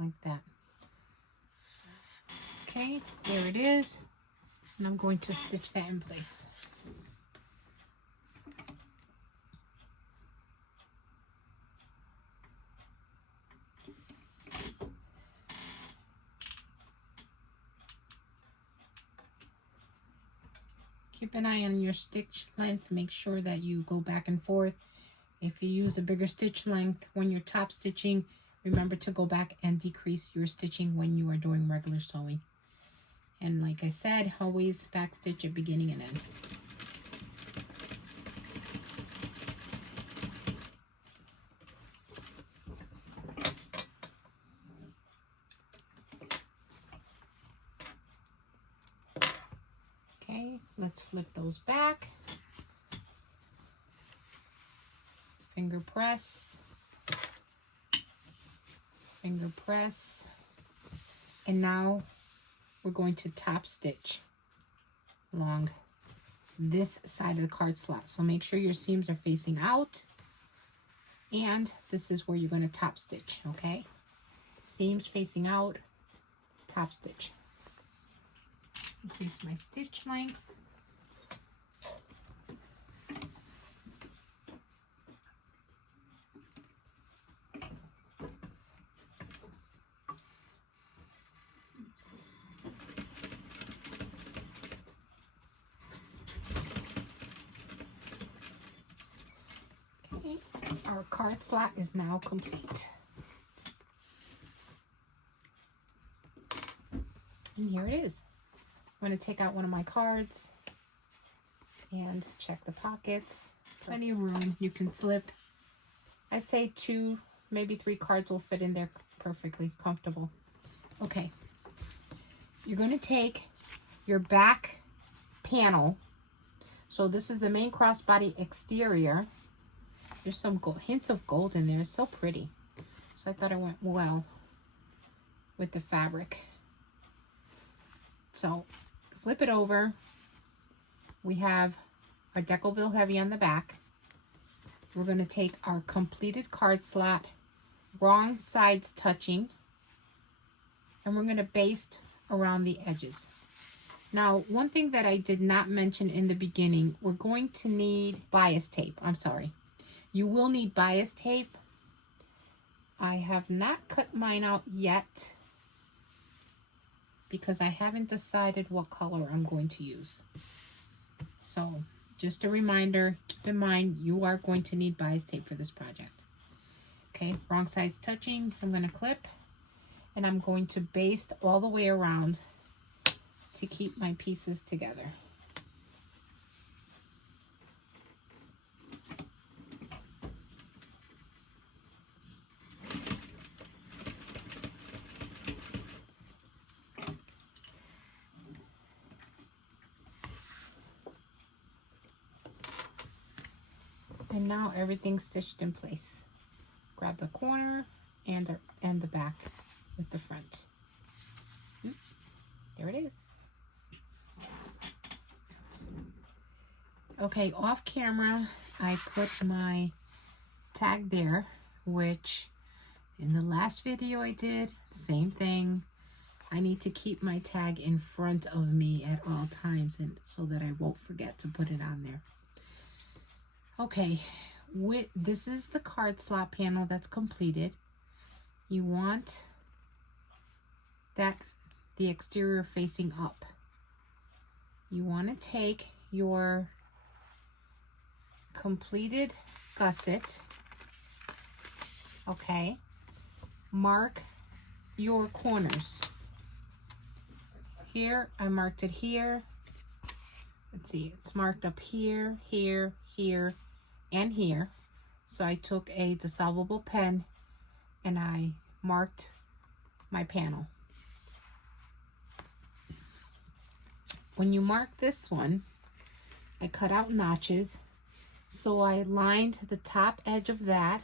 Like that. Okay, there it is. And I'm going to stitch that in place. Keep an eye on your stitch length. Make sure that you go back and forth. If you use a bigger stitch length when you're top stitching, remember to go back and decrease your stitching when you are doing regular sewing. And like I said, always back stitch at beginning and end. Okay, let's flip those back. Finger press. Finger press. And now we're going to top stitch along this side of the card slot. So make sure your seams are facing out. And this is where you're going to top stitch, okay? Seams facing out, top stitch. Increase my stitch length. Okay, our card slot is now complete. And here it is. I'm going to take out one of my cards and check the pockets. Plenty of room. You can slip. I'd say 2, maybe 3 cards will fit in there perfectly comfortable. Okay. You're going to take your back panel. So this is the main crossbody exterior. There's some hints of gold in there. It's so pretty. So I thought it went well with the fabric. So flip it over. We have our Decoville heavy on the back. We're going to take our completed card slot, wrong sides touching, and we're going to baste around the edges. Now, one thing that I did not mention in the beginning, we're going to need bias tape. I'm sorry. You will need bias tape. I have not cut mine out yet, because I haven't decided what color I'm going to use. So just a reminder, keep in mind you are going to need bias tape for this project. Okay, wrong sides touching. I'm going to clip, and I'm going to baste all the way around to keep my pieces together. And now everything's stitched in place. Grab the corner and the back with the front. There it is. Okay, off camera, I put my tag there, which in the last video I did, same thing. I need to keep my tag in front of me at all times, and so that I won't forget to put it on there. Okay, this is the card slot panel that's completed. You want the exterior facing up. You want to take your completed gusset, okay, mark your corners. Here, I marked it here. Let's see, it's marked up here, here, here, and here. So I took a dissolvable pen and I marked my panel. When you mark this one, I cut out notches. So I lined the top edge of that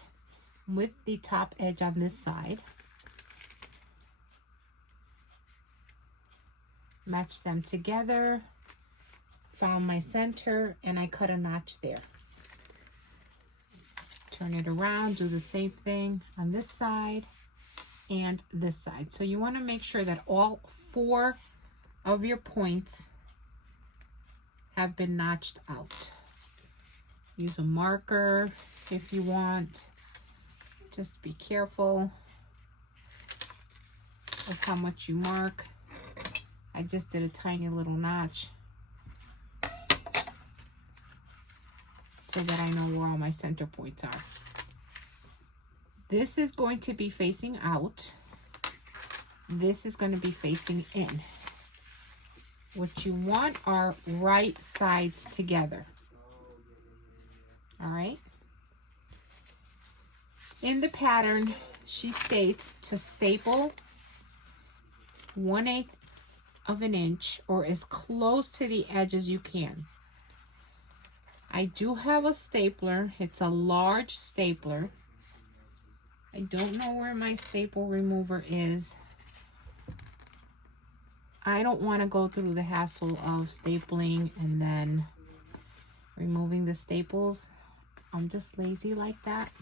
with the top edge on this side. Matched them together, found my center, and I cut a notch there. Turn it around, do the same thing on this side and this side. So you want to make sure that all 4 of your points have been notched out. Use a marker if you want. Just be careful of how much you mark. I just did a tiny little notch. so that I know where all my center points are. This is going to be facing out. This is going to be facing in. What you want are right sides together. All right. In the pattern, she states to staple 1/8 of an inch or as close to the edge as you can. I do have a stapler. It's a large stapler. I don't know where my staple remover is. I don't want to go through the hassle of stapling and then removing the staples. I'm just lazy like that.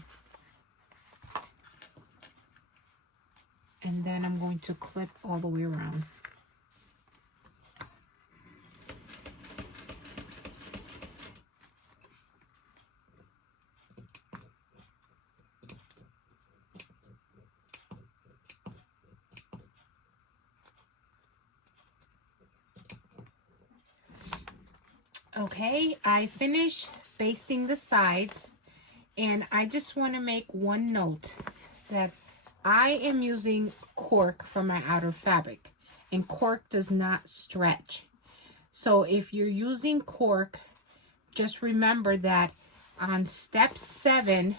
And then I'm going to clip all the way around. Okay, I finished basting the sides, and I just want to make one note that I am using cork for my outer fabric, and cork does not stretch. So if you're using cork, just remember that on step 7,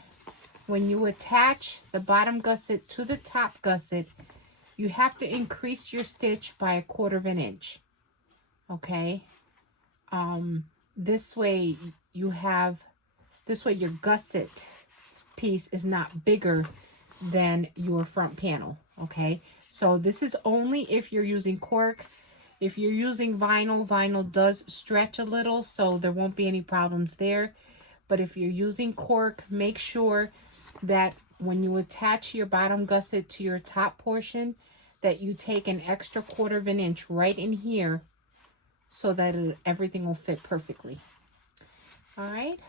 when you attach the bottom gusset to the top gusset, you have to increase your stitch by 1/4 inch. Okay. This way your gusset piece is not bigger than your front panel. Okay, so this is only if you're using cork. If you're using vinyl, vinyl does stretch a little, so there won't be any problems there. But if you're using cork, make sure that when you attach your bottom gusset to your top portion, that you take an extra 1/4 inch right in here, so that everything will fit perfectly. All right,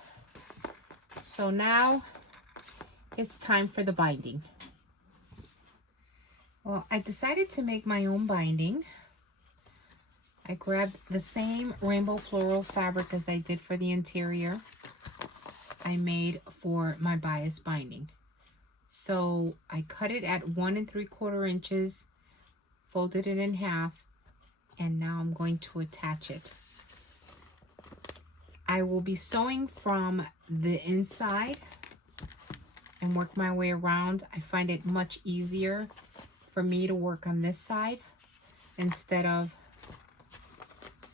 so now it's time for the binding. Well, I decided to make my own binding. I grabbed the same rainbow floral fabric as I did for the interior. I made for my bias binding. So I cut it at 1 3/4 inches, folded it in half, and now I'm going to attach it. I will be sewing from the inside and work my way around. I find it much easier for me to work on this side instead of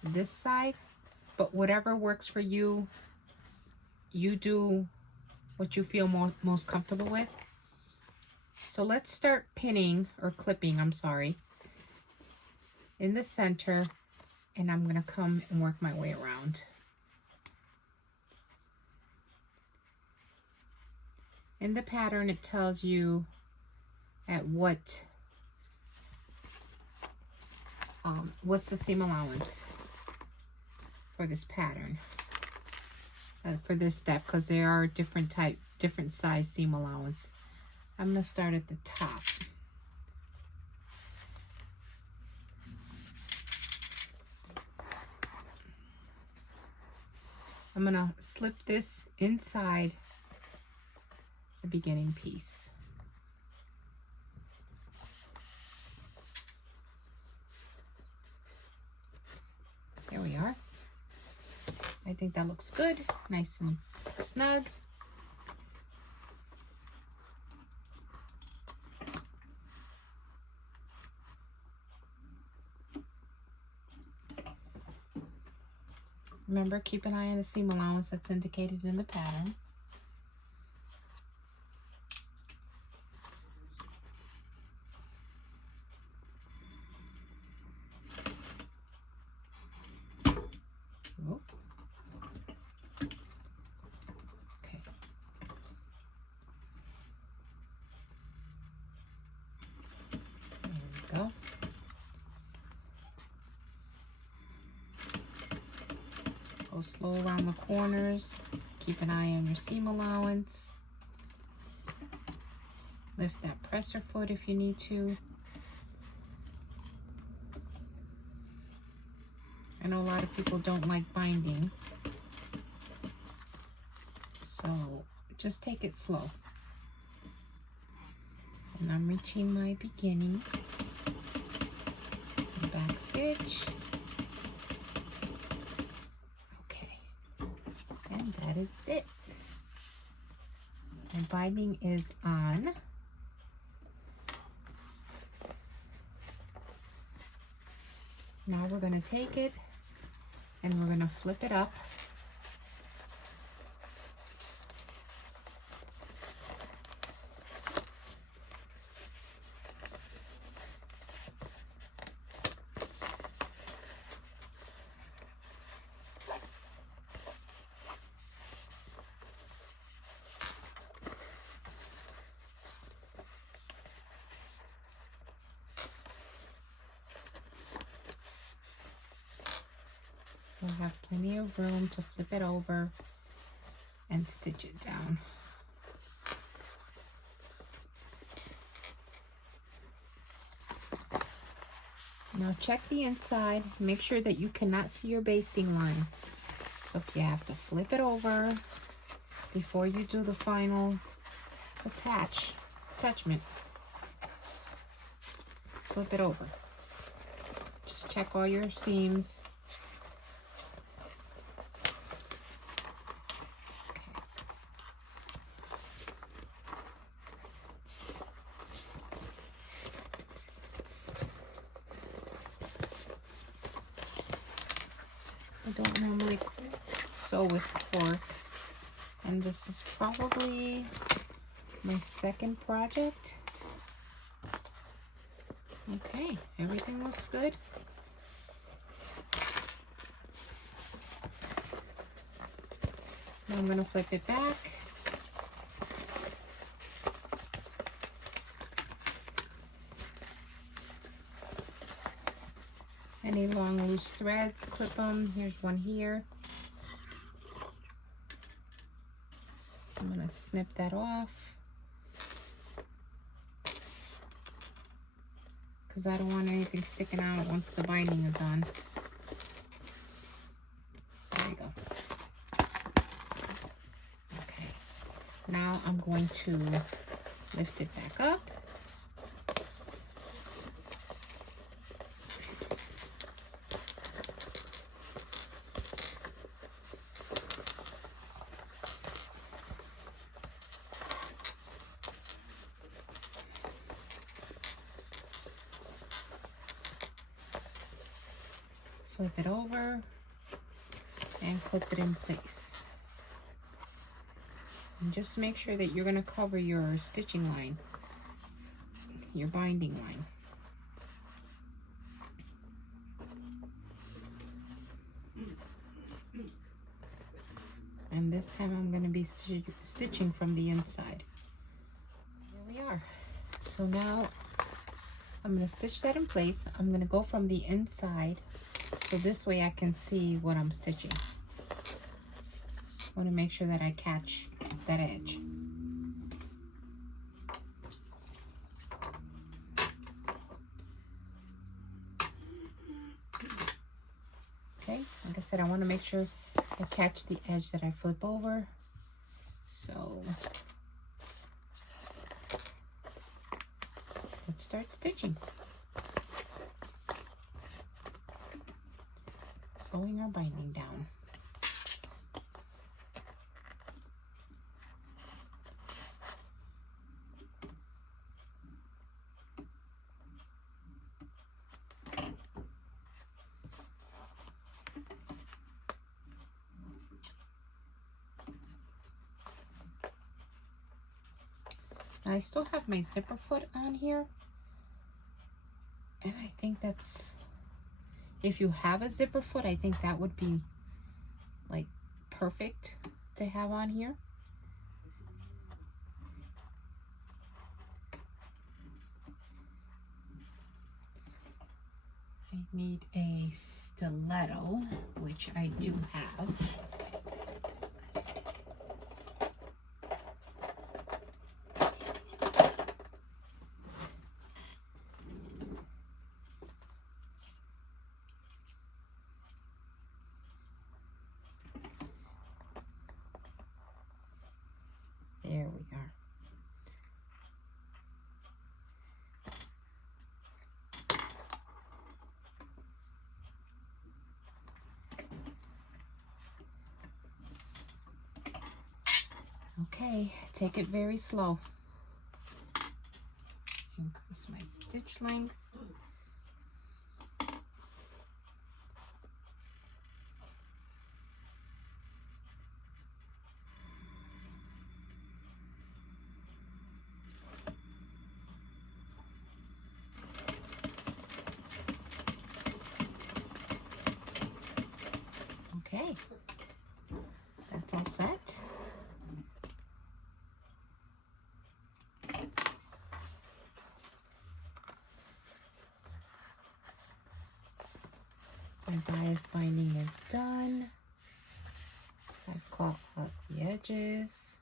this side, but whatever works for you, you do what you feel most comfortable with. So let's start pinning, or clipping, I'm sorry, in the center, and I'm gonna come and work my way around. In the pattern, it tells you at what's the seam allowance for this pattern, for this step, because there are different size seam allowance. I'm gonna start at the top. I'm gonna slip this inside the beginning piece. There we are. I think that looks good, nice and snug. Remember, keep an eye on the seam allowance that's indicated in the pattern. Oh. Okay. There we go. Go slow around the corners. Keep an eye on your seam allowance. Lift that presser foot if you need to. I know a lot of people don't like binding. So just take it slow. And I'm reaching my beginning and back stitch. Okay, and that is it. My binding is on. Now we're going to take it and we're going to flip it up. So I have plenty of room to flip it over and stitch it down. Now check the inside, make sure that you cannot see your basting line. So if you have to flip it over before you do the final attachment, flip it over. Just check all your seams. I don't normally sew with cork, and this is probably my second project. Okay, everything looks good. Now I'm going to flip it back. Any long loose threads, clip them. Here's one here. I'm going to snip that off because I don't want anything sticking out once the binding is on. There you go. Okay. Now I'm going to lift it back up. Flip it over and clip it in place. And just make sure that you're going to cover your stitching line, your binding line. And this time I'm going to be stitching from the inside. Here we are. So now I'm going to stitch that in place. I'm going to go from the inside, so this way I can see what I'm stitching. I want to make sure that I catch that edge. Okay, like I said, I want to make sure I catch the edge that I flip over. So let's start stitching. Sewing our binding down. Now I still have my zipper foot on here, and I think that's, if you have a zipper foot, I think that would be like perfect to have on here. I need a stiletto, which I do have. Okay, take it very slow. Increase my stitch length. Okay, that's all set. My bias binding is done. I've cut out the edges.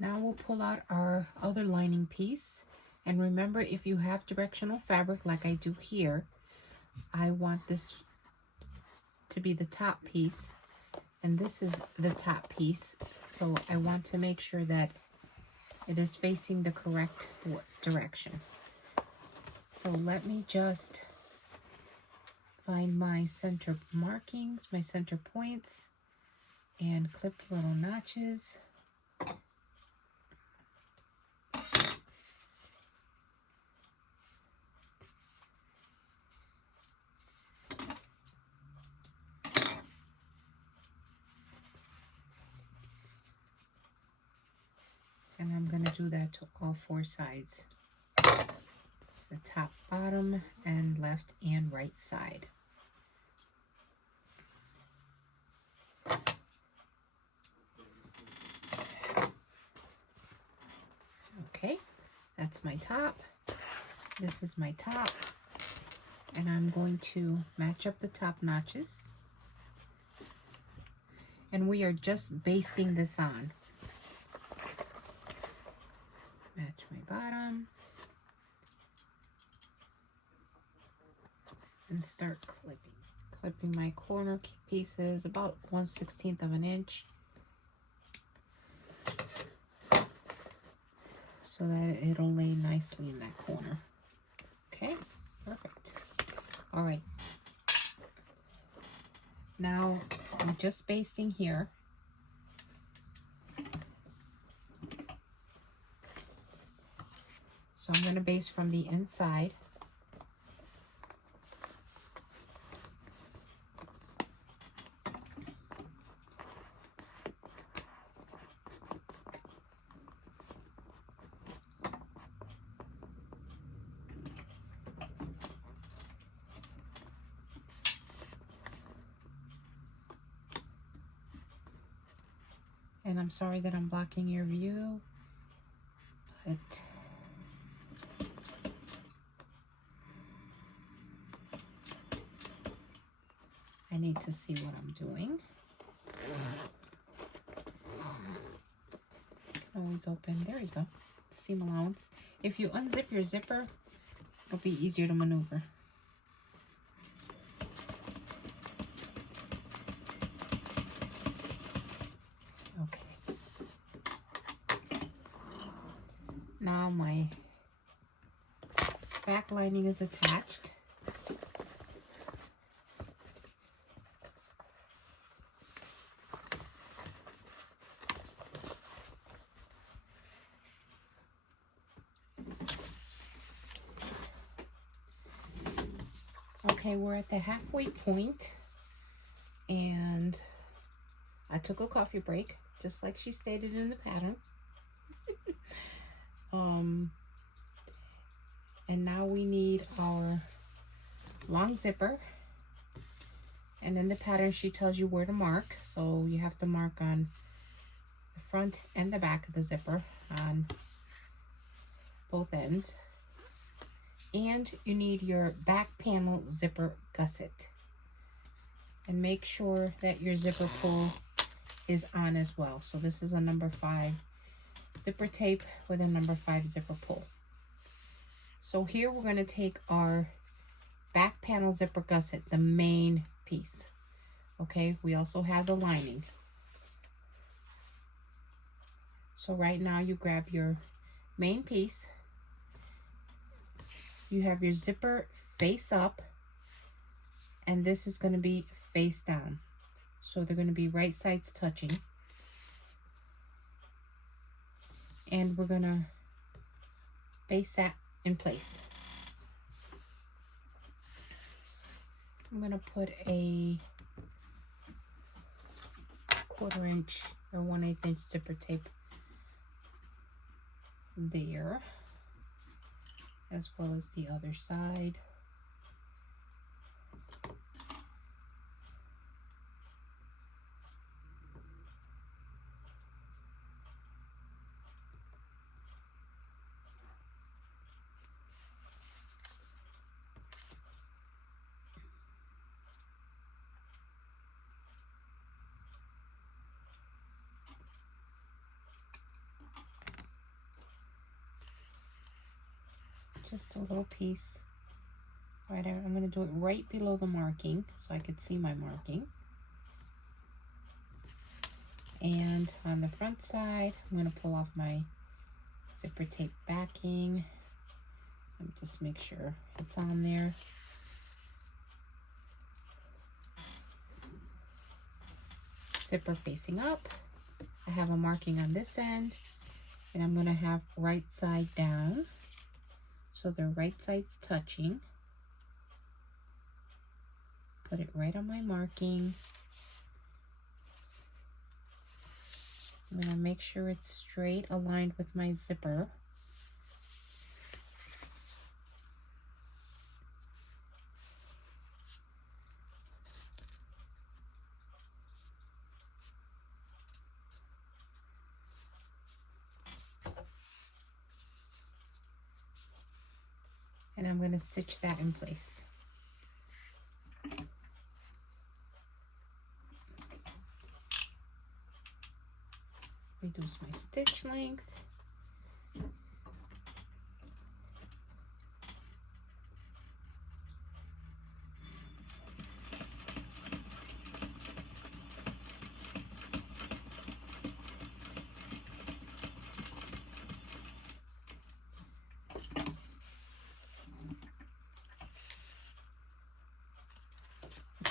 Now we'll pull out our other lining piece. And remember, if you have directional fabric like I do here, I want this to be the top piece. And this is the top piece. So I want to make sure that it is facing the correct direction. So let me just find my center markings, my center points, and clip little notches. And I'm going to do that to all four sides. The top, bottom, and left and right side. Okay, that's my top. This is my top. And I'm going to match up the top notches. And we are just basting this on. Match my bottom. And start clipping my corner pieces about 1/16 of an inch, so that it'll lay nicely in that corner. Okay, perfect. All right, now I'm just basting here. So I'm going to baste from the inside. And I'm sorry that I'm blocking your view, but I need to see what I'm doing. You can always open, there you go, seam allowance. If you unzip your zipper, it'll be easier to maneuver. Now my back lining is attached. Okay, we're at the halfway point, and I took a coffee break, just like she stated in the pattern. And now we need our long zipper, and in the pattern she tells you where to mark, so you have to mark on the front and the back of the zipper on both ends. And you need your back panel zipper gusset, and make sure that your zipper pull is on as well. So this is a number 5 zipper tape with a number 5 zipper pull. So here we're going to take our back panel zipper gusset, the main piece. Okay, we also have the lining. So right now you grab your main piece. You have your zipper face up, and this is going to be face down. So they're going to be right sides touching. And we're going to baste that in place. I'm going to put a 1/4 inch or 1/8 inch zipper tape there, as well as the other side. Just a little piece. Right, I'm going to do it right below the marking so I could see my marking. And on the front side, I'm going to pull off my zipper tape backing. Let me just make sure it's on there. Zipper facing up. I have a marking on this end, and I'm going to have right side down. So the right side's touching. Put it right on my marking. I'm going to make sure it's straight aligned with my zipper. And I'm going to stitch that in place. Reduce my stitch length.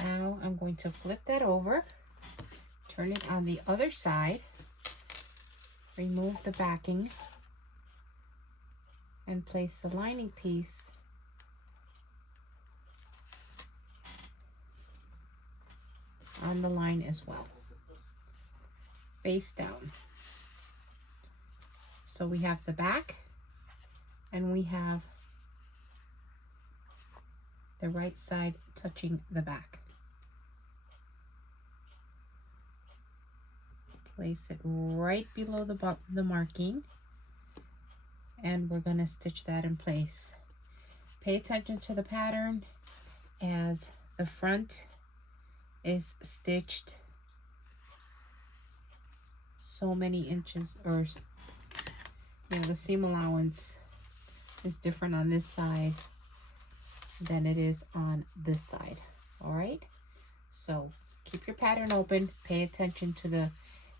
Now I'm going to flip that over, turn it on the other side, remove the backing, and place the lining piece on the line as well, face down. So we have the back and we have the right side touching the back. Place it right below the marking, and we're going to stitch that in place. Pay attention to the pattern as the front is stitched so many inches, or the seam allowance is different on this side than it is on this side. All right, so keep your pattern open, pay attention to the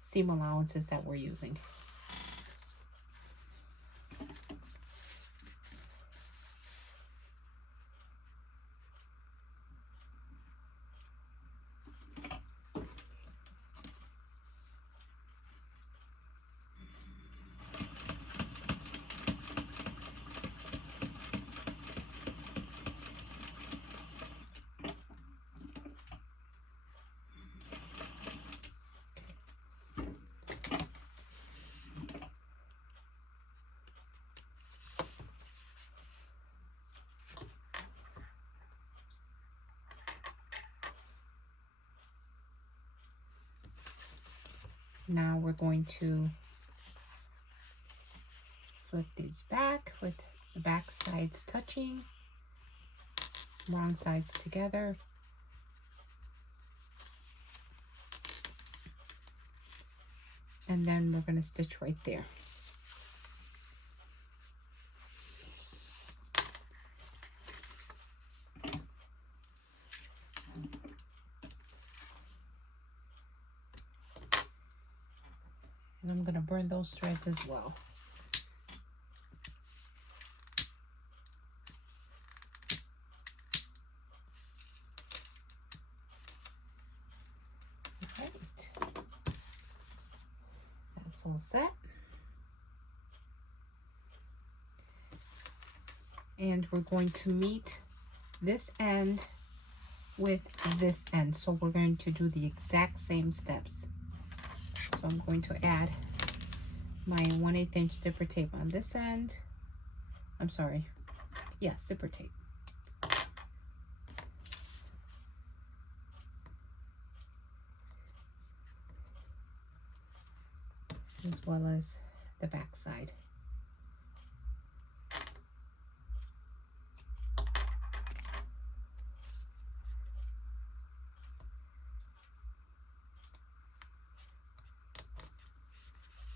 seam allowances that we're using. Now we're going to flip these back with the back sides touching, wrong sides together. And then we're going to stitch right there. And I'm going to burn those threads as well. set. And we're going to meet this end with this end. So we're going to do the exact same steps. So I'm going to add my 1/8 inch zipper tape on this end. I'm sorry. Yeah, zipper tape. As well as the back side.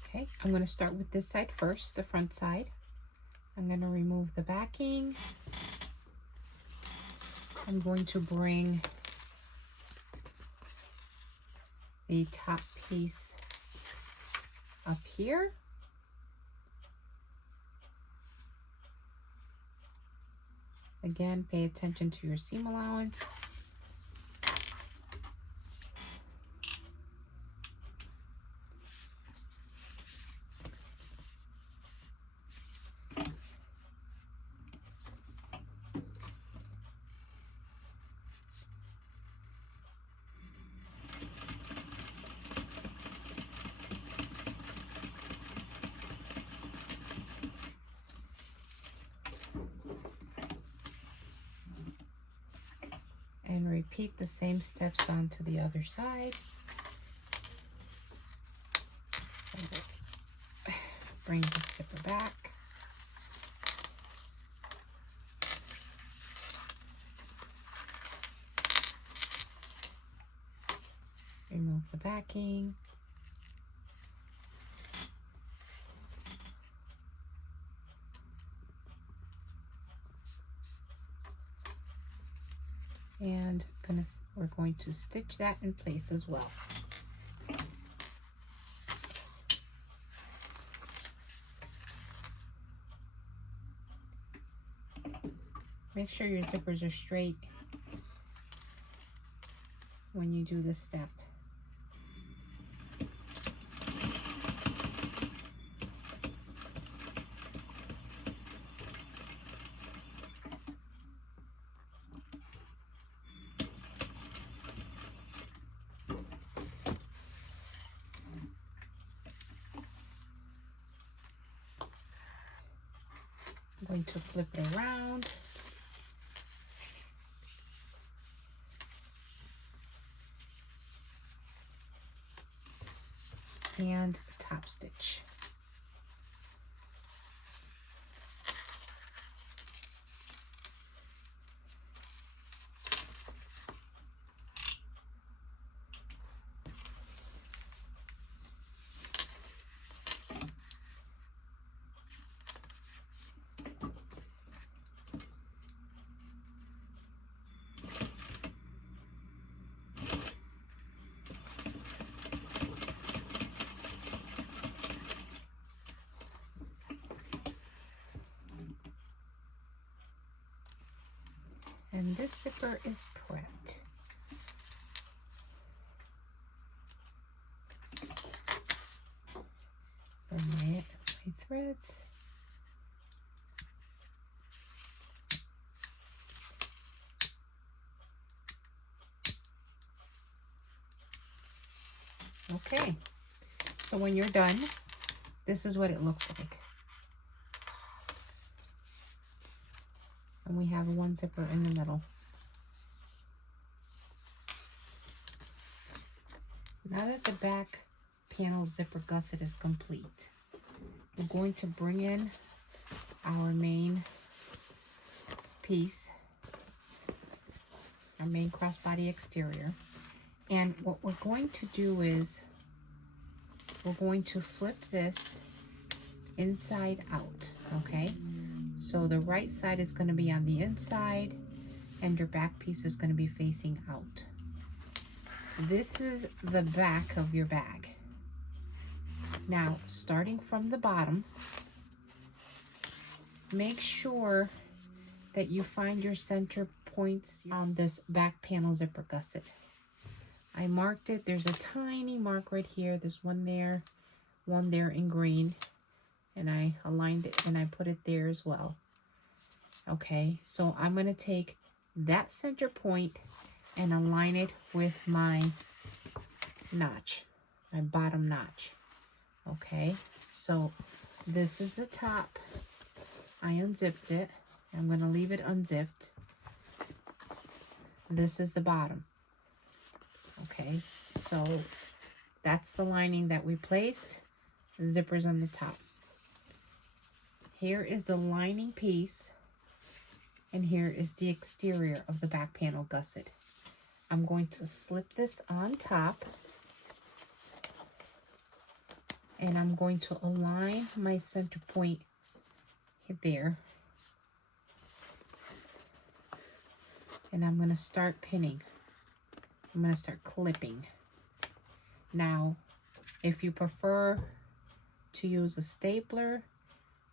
Okay, I'm going to start with this side first, the front side. I'm going to remove the backing. I'm going to bring the top piece up here. Again, pay attention to your seam allowance. And repeat the same steps onto the other side. So bring the zipper back. Remove the backing. And we're going to stitch that in place as well. Make sure your zippers are straight when you do this step. I'm going to flip it around. And top stitch. And this zipper is prepped. Bring my threads. Okay, so when you're done, this is what it looks like. And we have one zipper in the middle. Now that the back panel zipper gusset is complete, we're going to bring in our main piece, our main crossbody exterior. And what we're going to do is we're going to flip this inside out, okay? So the right side is going to be on the inside and your back piece is going to be facing out. This is the back of your bag. Now, starting from the bottom, make sure that you find your center points on this back panel zipper gusset. I marked it. There's a tiny mark right here. There's one there, one there in green, and I aligned it and I put it there as well. Okay, so I'm going to take that center point and align it with my notch, my bottom notch. Okay, so this is the top. I unzipped it. I'm going to leave it unzipped. This is the bottom. Okay, so that's the lining that we placed. The zipper's on the top. Here is the lining piece, and here is the exterior of the back panel gusset. I'm going to slip this on top, and I'm going to align my center point there, and I'm going to start pinning. I'm going to start clipping. Now, if you prefer to use a stapler,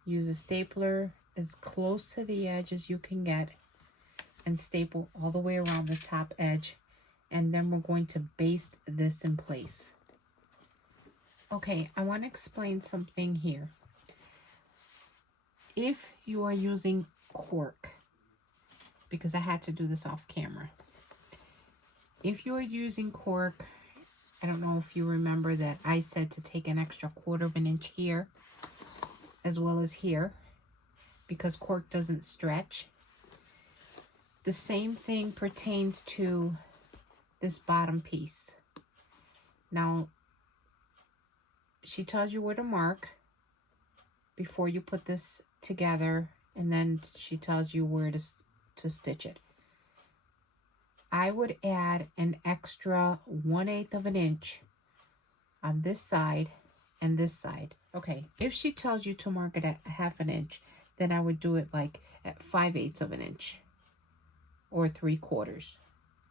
use a stapler as close to the edge as you can get and staple all the way around the top edge, and then we're going to baste this in place. Okay, I want to explain something here. If you are using cork, because I had to do this off camera, if you are using cork, I don't know if you remember that I said to take an extra 1/4 of an inch here as well as here, because cork doesn't stretch. The same thing pertains to this bottom piece. Now, she tells you where to mark before you put this together, and then she tells you where to stitch it. I would add an extra 1/8 of an inch on this side and this side. Okay, if she tells you to mark it at 1/2 an inch, then I would do it like at 5/8 of an inch or 3/4,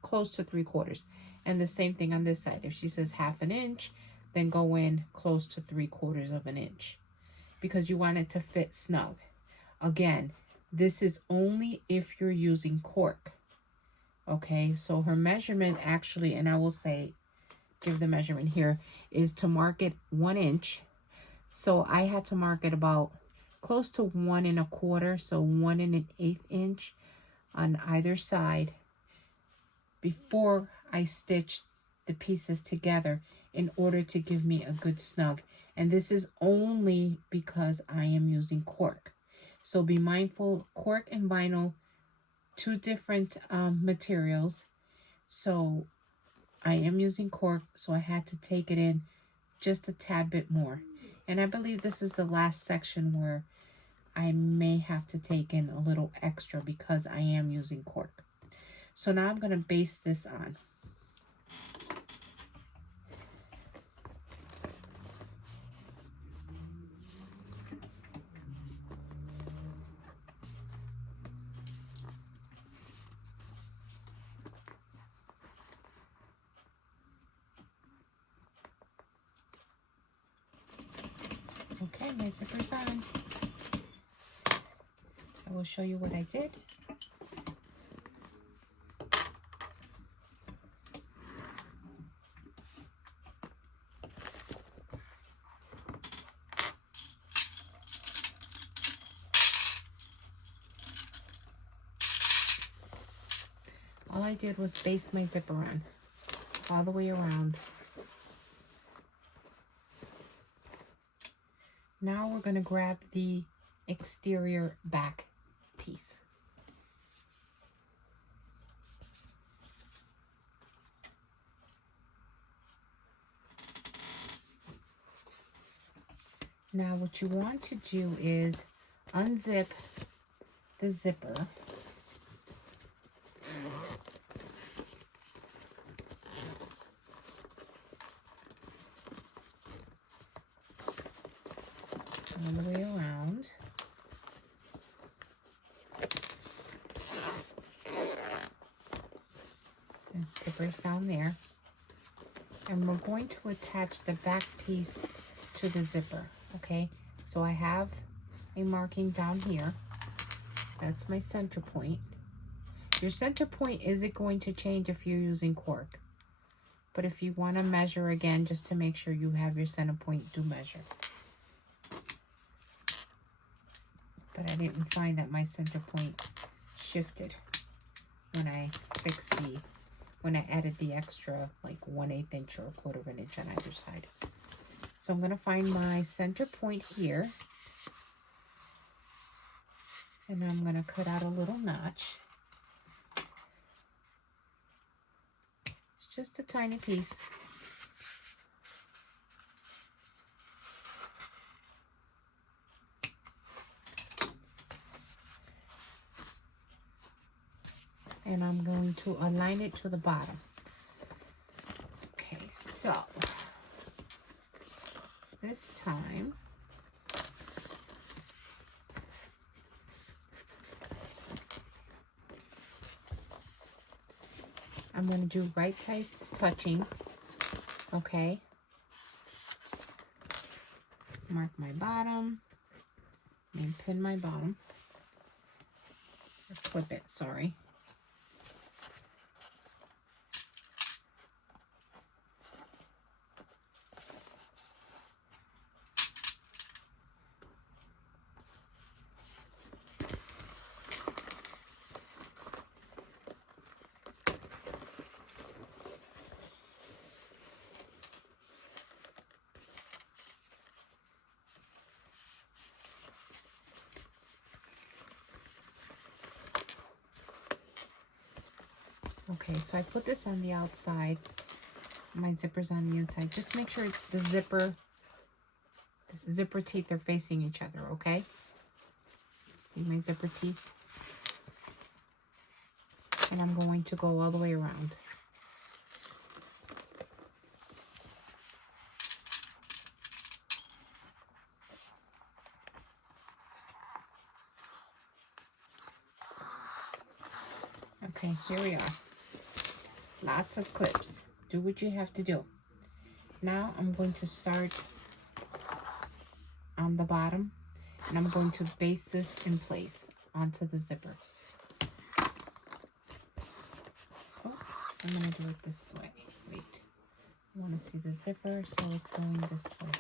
close to 3/4. And the same thing on this side. If she says 1/2 an inch, then go in close to 3/4 of an inch, because you want it to fit snug. Again, this is only if you're using cork. Okay, so her measurement actually, and I will say, give the measurement here, is to mark it 1 inch. So I had to mark it about close to 1 1/4, so 1 1/8 inch on either side before I stitched the pieces together in order to give me a good snug. And this is only because I am using cork. So be mindful, cork and vinyl, two different materials. So I am using cork, so I had to take it in just a tad bit more. And I believe this is the last section where I may have to take in a little extra because I am using cork. So now I'm going to baste this on. Okay, my zipper's on. I will show you what I did. All I did was baste my zipper on all the way around. Now we're going to grab the exterior back piece. Now what you want to do is unzip the zipper. All the way around. And zipper's down there. And we're going to attach the back piece to the zipper. Okay, so I have a marking down here. That's my center point. Your center point isn't going to change if you're using cork. But if you want to measure again, just to make sure you have your center point, do measure. But I didn't find that my center point shifted when I fixed when I added the extra like 1/8 inch or 1/4 of an inch on either side. So I'm going to find my center point here. And I'm going to cut out a little notch. It's just a tiny piece. And I'm going to align it to the bottom. Okay, so this time I'm going to do right sides touching, okay? Mark my bottom and pin my bottom, or clip it, sorry. Okay, so I put this on the outside. My zipper's on the inside. Just make sure the zipper teeth are facing each other, okay? See my zipper teeth? And I'm going to go all the way around. Okay, here we are. Lots of clips. Do what you have to do. Now I'm going to start on the bottom, and I'm going to baste this in place onto the zipper. Oh, I'm going to do it this way. Wait. I want to see the zipper, so it's going this way.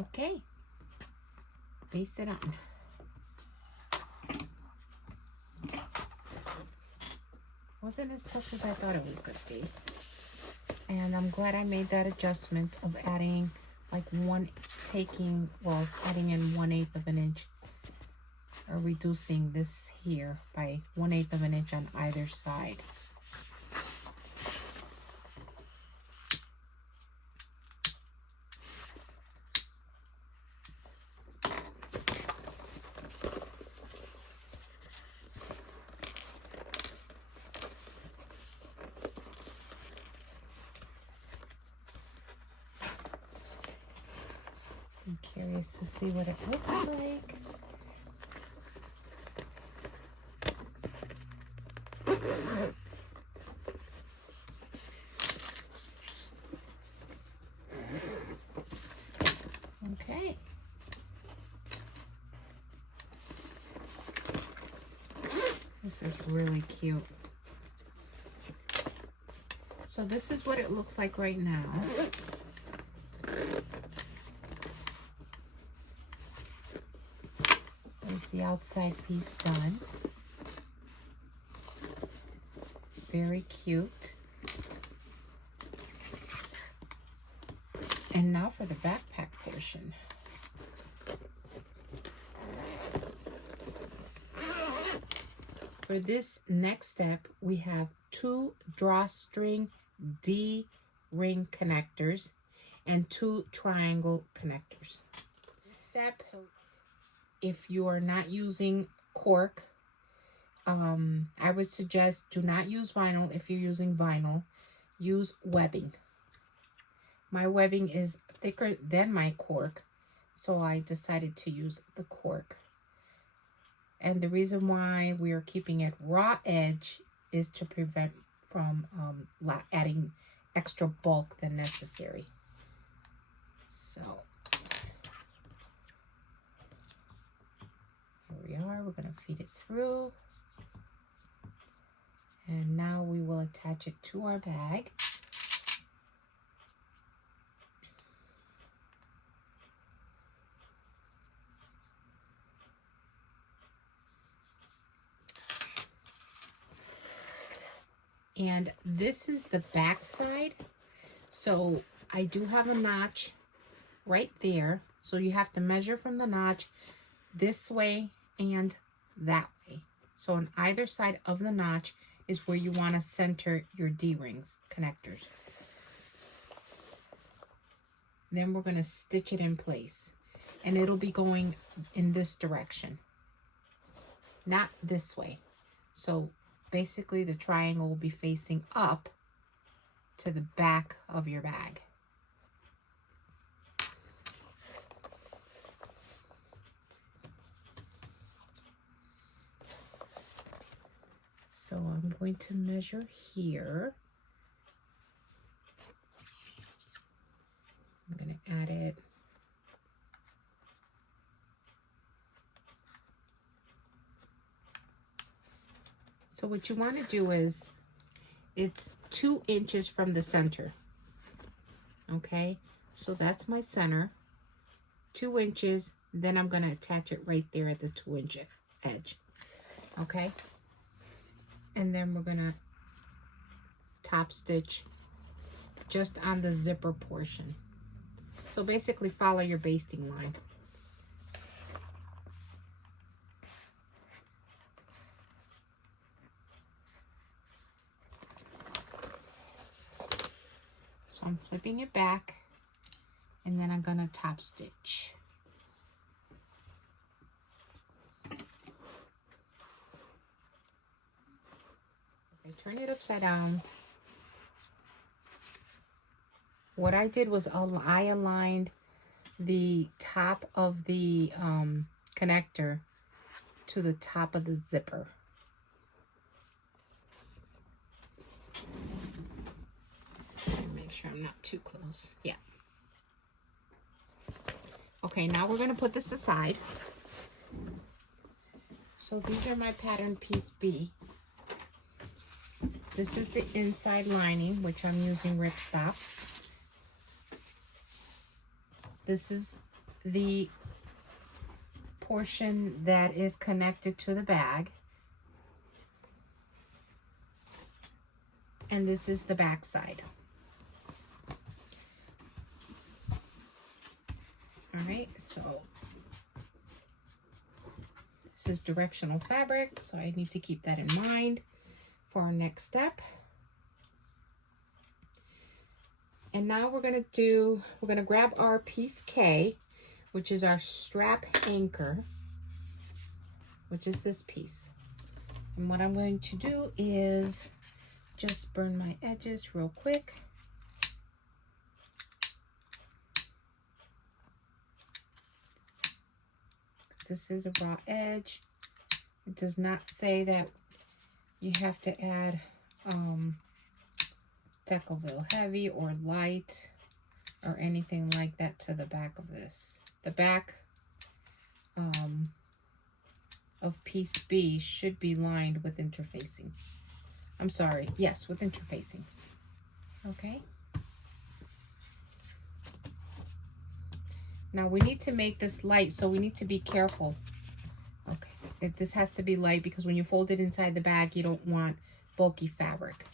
Okay, baste it on. Wasn't as tough as I thought it was going to be. And I'm glad I made that adjustment of adding like adding in 1/8 of an inch, or reducing this here by 1/8 of an inch on either side. I'm curious to see what it looks like. Okay. This is really cute. So this is what it looks like right now. There's the outside piece done. Very cute. And now for the backpack portion. For this next step, we have 2 drawstring D-ring connectors and 2 triangle connectors. Step, so if you are not using cork, I would suggest do not use vinyl. If you're using vinyl, use webbing. My webbing is thicker than my cork, so I decided to use the cork. And the reason why we are keeping it raw edge is to prevent from adding extra bulk than necessary. So here we are. We're going to feed it through. And now we will attach it to our bag. And this is the back side. So I do have a notch right there. So you have to measure from the notch this way and that way. So on either side of the notch is where you want to center your D-rings connectors. Then we're going to stitch it in place. And it'll be going in this direction, not this way. So basically the triangle will be facing up to the back of your bag. So I'm going to measure here. I'm going to add it. So what you want to do is, it's 2 inches from the center. Okay, so that's my center. 2 inches, then I'm going to attach it right there at the 2-inch edge. Okay, and then we're going to top stitch just on the zipper portion. So basically follow your basting line. So I'm flipping it back, and then I'm going to top stitch. I turn it upside down. What I did was I aligned the top of the connector to the top of the zipper. Make sure I'm not too close. Yeah. Okay, now we're going to put this aside. So these are my pattern piece B. This is the inside lining, which I'm using Ripstop. This is the portion that is connected to the bag. And this is the back side. All right, so this is directional fabric, so I need to keep that in mind for our next step. And now we're going to grab our piece K, which is our strap anchor, which is this piece. And what I'm going to do is just burn my edges real quick. This is a raw edge. It does not say that you have to add Decoville heavy or light or anything like that to the back of this. The back of piece B should be lined with interfacing. I'm sorry, yes, with interfacing. Okay. Now we need to make this light, so we need to be careful. Okay, this has to be light because when you fold it inside the bag, you don't want bulky fabric.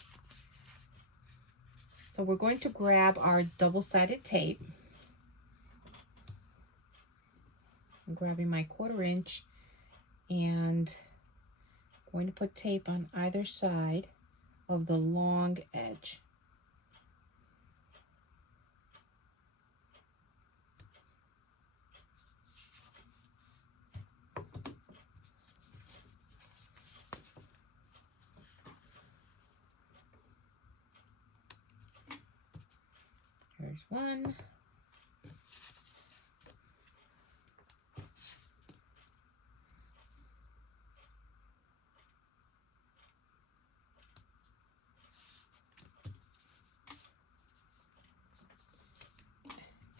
So we're going to grab our double-sided tape. I'm grabbing my 1/4 inch and going to put tape on either side of the long edge. one.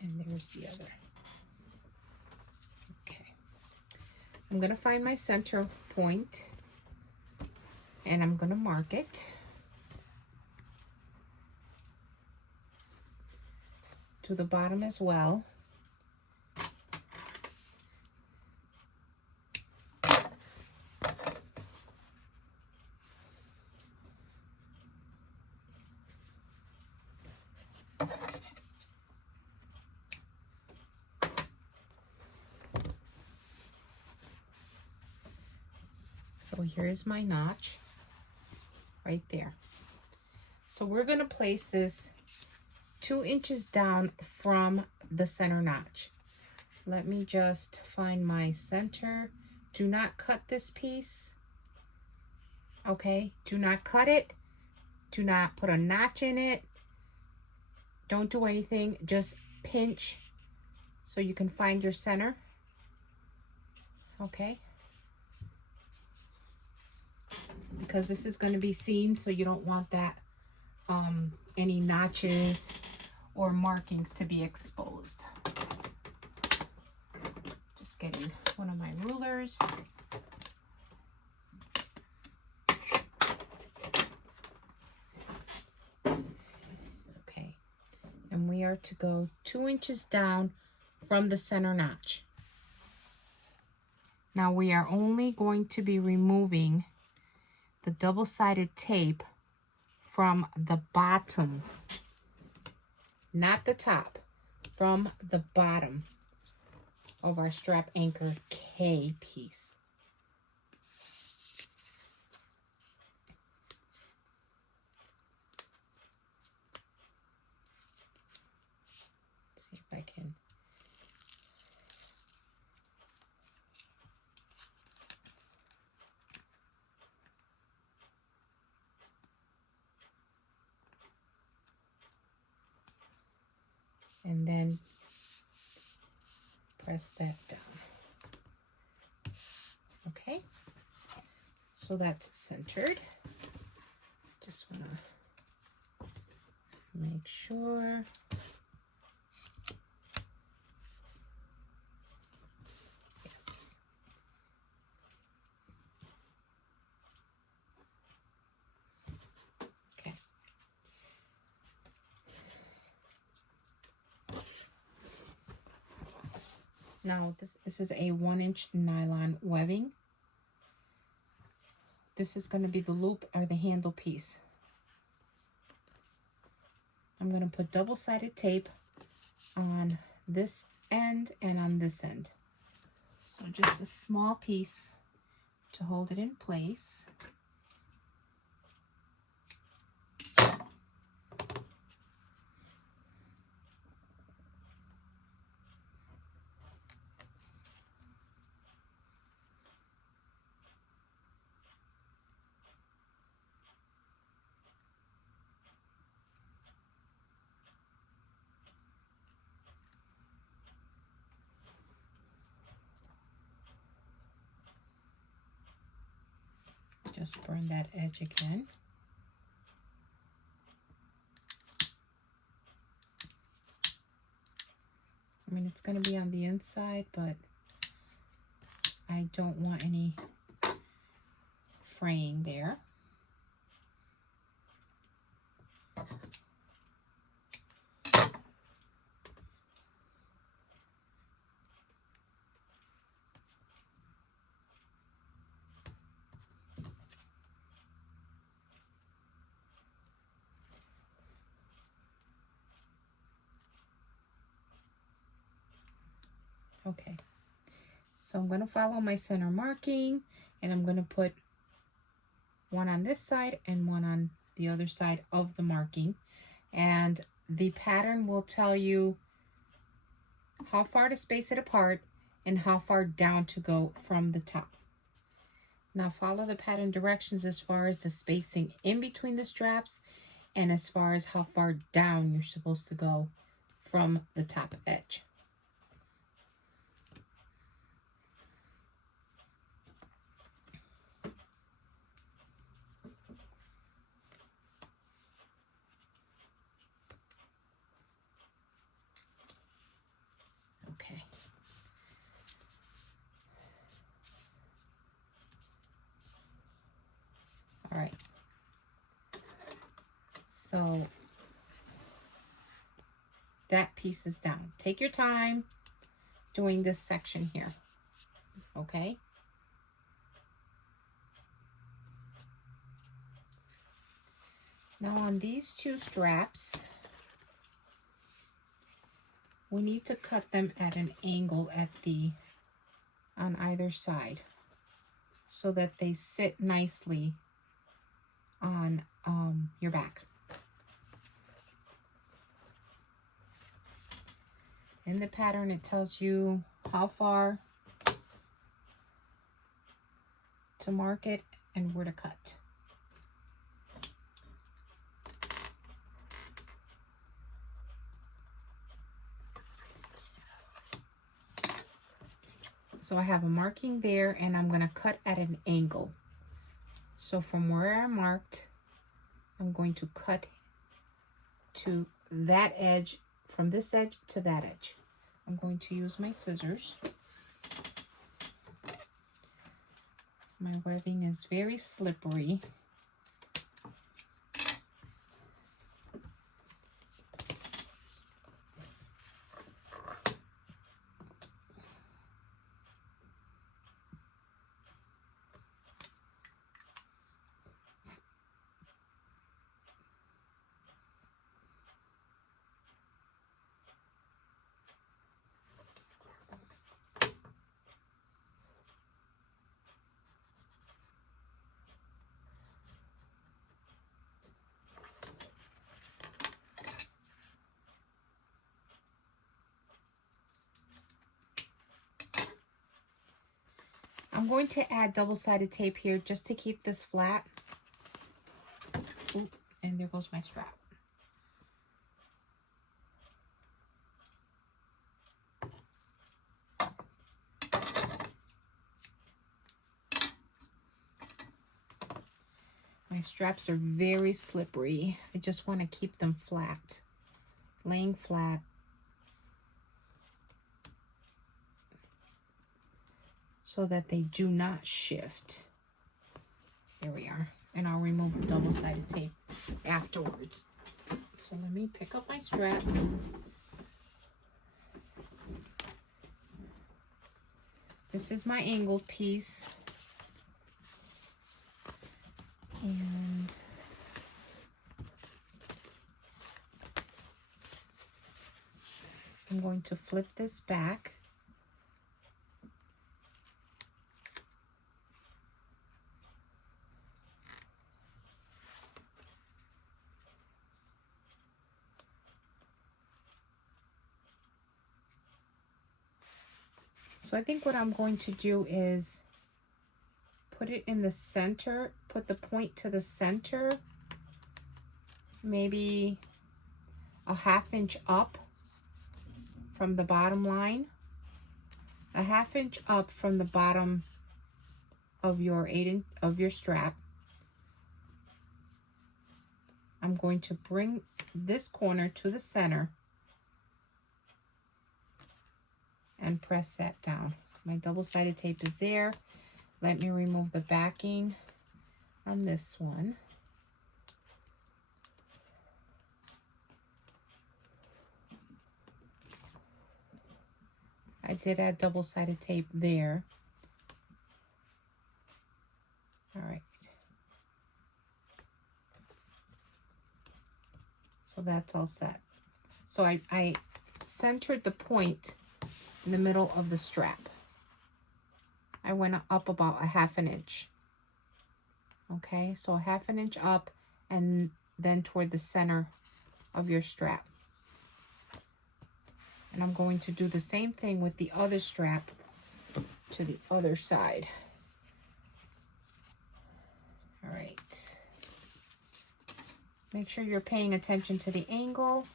And there's the other. Okay. I'm going to find my center point and I'm going to mark it to the bottom as well. So here's my notch right there. So we're going to place this 2 inches down from the center notch. Let me just find my center. Do not cut this piece. Okay, do not cut it. Do not put a notch in it. Don't do anything. Just pinch so you can find your center. Okay. Because this is going to be seen, so you don't want that any notches or markings to be exposed. Just getting one of my rulers. Okay, and we are to go 2 inches down from the center notch. Now we are only going to be removing the double-sided tape from the bottom, not the top, from the bottom of our strap anchor K piece. Let's see if I can. And then press that down. Okay, so that's centered. Just want to make sure. Yes. Okay. Now this is a 1-inch nylon webbing. This is going to be the loop or the handle piece. I'm going to put double-sided tape on this end and on this end. So just a small piece to hold it in place. Just burn that edge again. I mean, it's going to be on the inside, but I don't want any fraying there. Okay, so I'm going to follow my center marking, and I'm going to put one on this side and one on the other side of the marking, and the pattern will tell you how far to space it apart and how far down to go from the top. Now follow the pattern directions as far as the spacing in between the straps and as far as how far down you're supposed to go from the top edge. Okay. All right. So that piece is down. Take your time doing this section here. Okay. Now on these two straps, we need to cut them at an angle on either side so that they sit nicely on your back. In the pattern, it tells you how far to mark it and where to cut. So I have a marking there, and I'm going to cut at an angle. So from where I marked, I'm going to cut to that edge, from this edge to that edge. I'm going to use my scissors. My webbing is very slippery. I'm going to add double-sided tape here just to keep this flat. Ooh, and there goes my strap. My straps are very slippery. I just want to keep them flat, laying flat. So that they do not shift. There we are. And I'll remove the double-sided tape afterwards. So let me pick up my strap. This is my angled piece. And I'm going to flip this back. So I think what I'm going to do is put it in the center, put the point to the center, maybe a 1/2 inch up from the bottom line, a 1/2 inch up from the bottom of your strap. I'm going to bring this corner to the center and press that down. My double-sided tape is there. Let me remove the backing on this one. I did add double-sided tape there. All right. So that's all set. So I centered the point in the middle of the strap. I went up about a 1/2 inch. Okay, so a 1/2 inch up and then toward the center of your strap. And I'm going to do the same thing with the other strap to the other side. All right. Make sure you're paying attention to the angle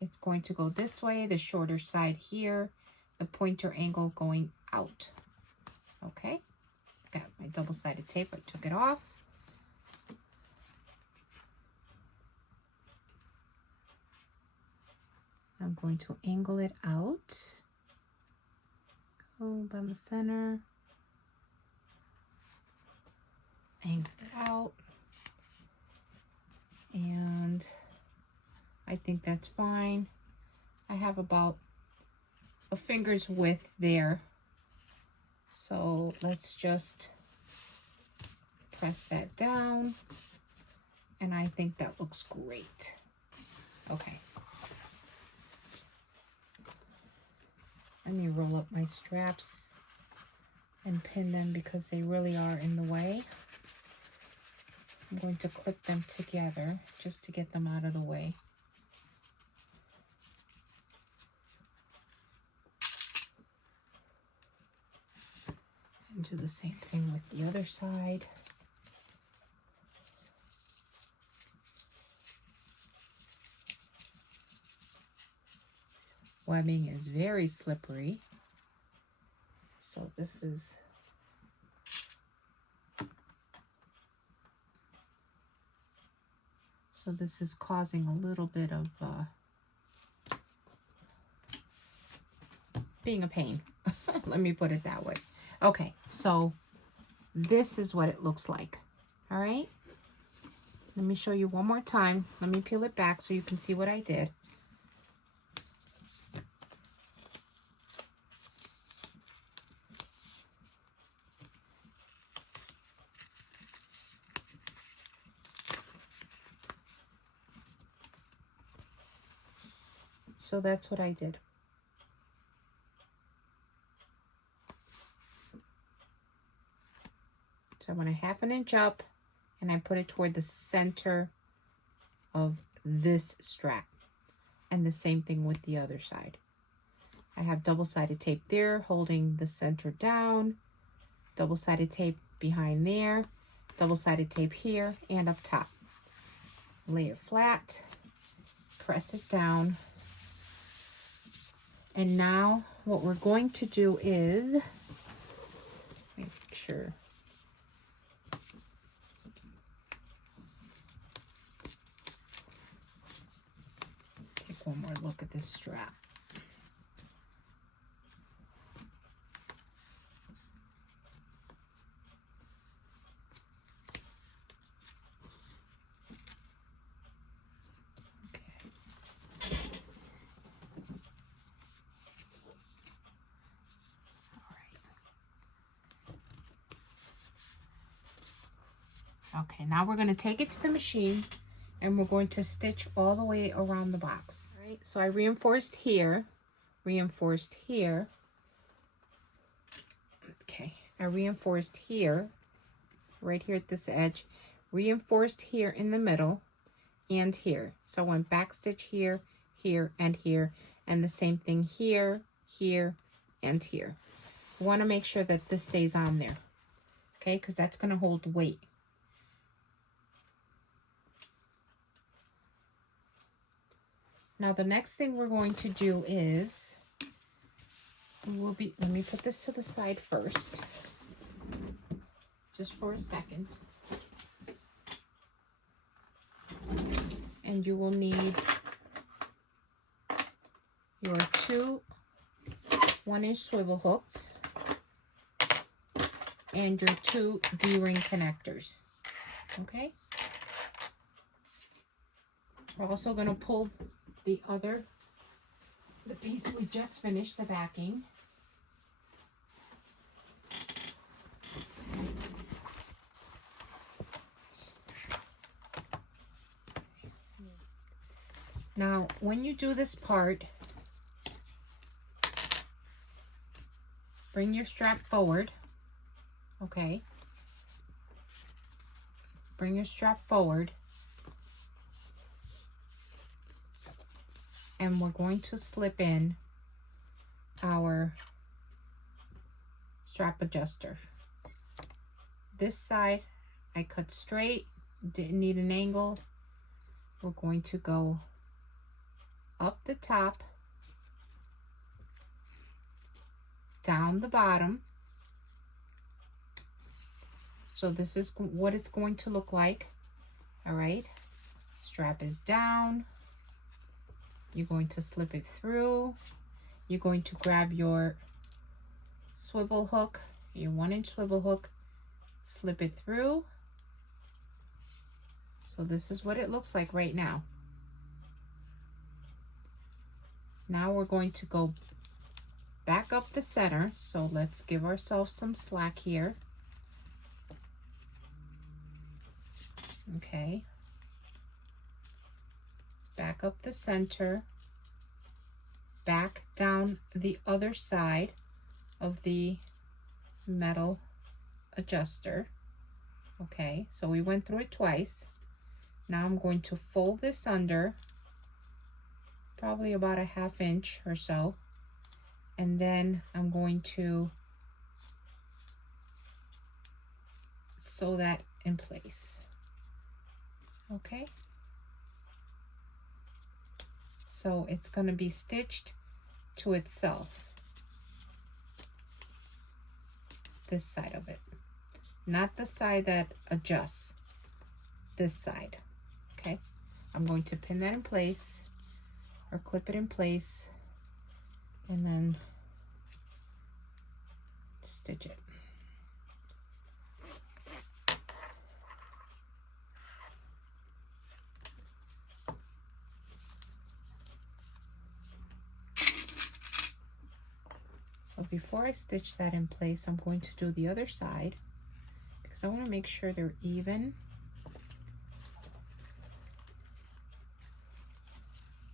it's going to go this way, the shorter side here, the pointer angle going out. Okay, got my double-sided tape. I took it off. I'm going to angle it out. Go by the center. Angle it out. And I think that's fine. I have about a finger's width there. So let's just press that down. And I think that looks great. Okay. Let me roll up my straps and pin them because they really are in the way. I'm going to clip them together just to get them out of the way. And do the same thing with the other side. Webbing is very slippery, so this is causing a little bit of being a pain. Let me put it that way. Okay, so this is what it looks like. All right, let me show you one more time. Let me peel it back so you can see what I did. So that's what I did. So I went a ½ inch up and I put it toward the center of this strap. And the same thing with the other side. I have double-sided tape there holding the center down, double-sided tape behind there, double-sided tape here and up top. Lay it flat, press it down. And now what we're going to do is, make sure. Let's take one more look at this strap. Okay, now we're going to take it to the machine and we're going to stitch all the way around the box. All right, so I reinforced here, reinforced here. Okay, I reinforced here, right here at this edge, reinforced here in the middle and here. So I went back stitch here, here, and here, and the same thing here, here, and here. You want to make sure that this stays on there, okay, because that's going to hold weight. Now the next thing we're going to do is, let me put this to the side first, just for a second. And you will need your 2 1-inch swivel hooks and your 2 D-ring connectors, okay? We're also going to pull the piece we just finished, the backing. Now, when you do this part, bring your strap forward, okay? Bring your strap forward. And we're going to slip in our strap adjuster. This side I cut straight, didn't need an angle. We're going to go up the top, down the bottom. So this is what it's going to look like. All right, strap is down. You're going to slip it through. You're going to grab your swivel hook, your 1-inch swivel hook, slip it through. So this is what it looks like right now. Now we're going to go back up the center. So let's give ourselves some slack here. Okay. Back up the center. Back down the other side of the metal adjuster. Okay, so we went through it twice. Now I'm going to fold this under, probably about a 1/2 inch or so, and then I'm going to sew that in place. Okay, so it's going to be stitched to itself, this side of it, not the side that adjusts, this side. Okay, I'm going to pin that in place or clip it in place and then stitch it. So before I stitch that in place, I'm going to do the other side because I want to make sure they're even.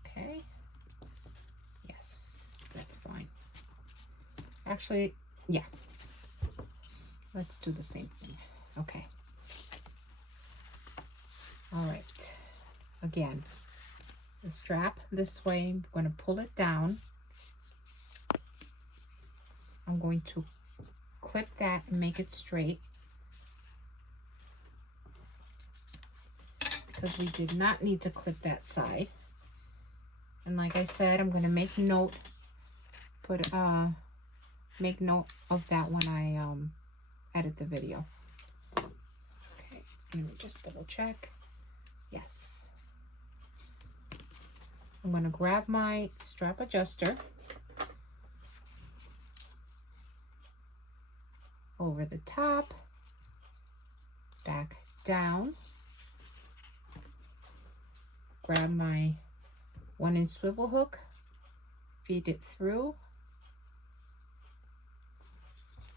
Okay. Yes, that's fine. Actually, yeah. Let's do the same thing. Okay. All right. Again, the strap this way, I'm going to pull it down. I'm going to clip that and make it straight because we did not need to clip that side. And like I said, I'm going to make note, make note of that when I edit the video. Okay, let me just double check. Yes. I'm going to grab my strap adjuster, over the top, back down, grab my 1-inch swivel hook, feed it through,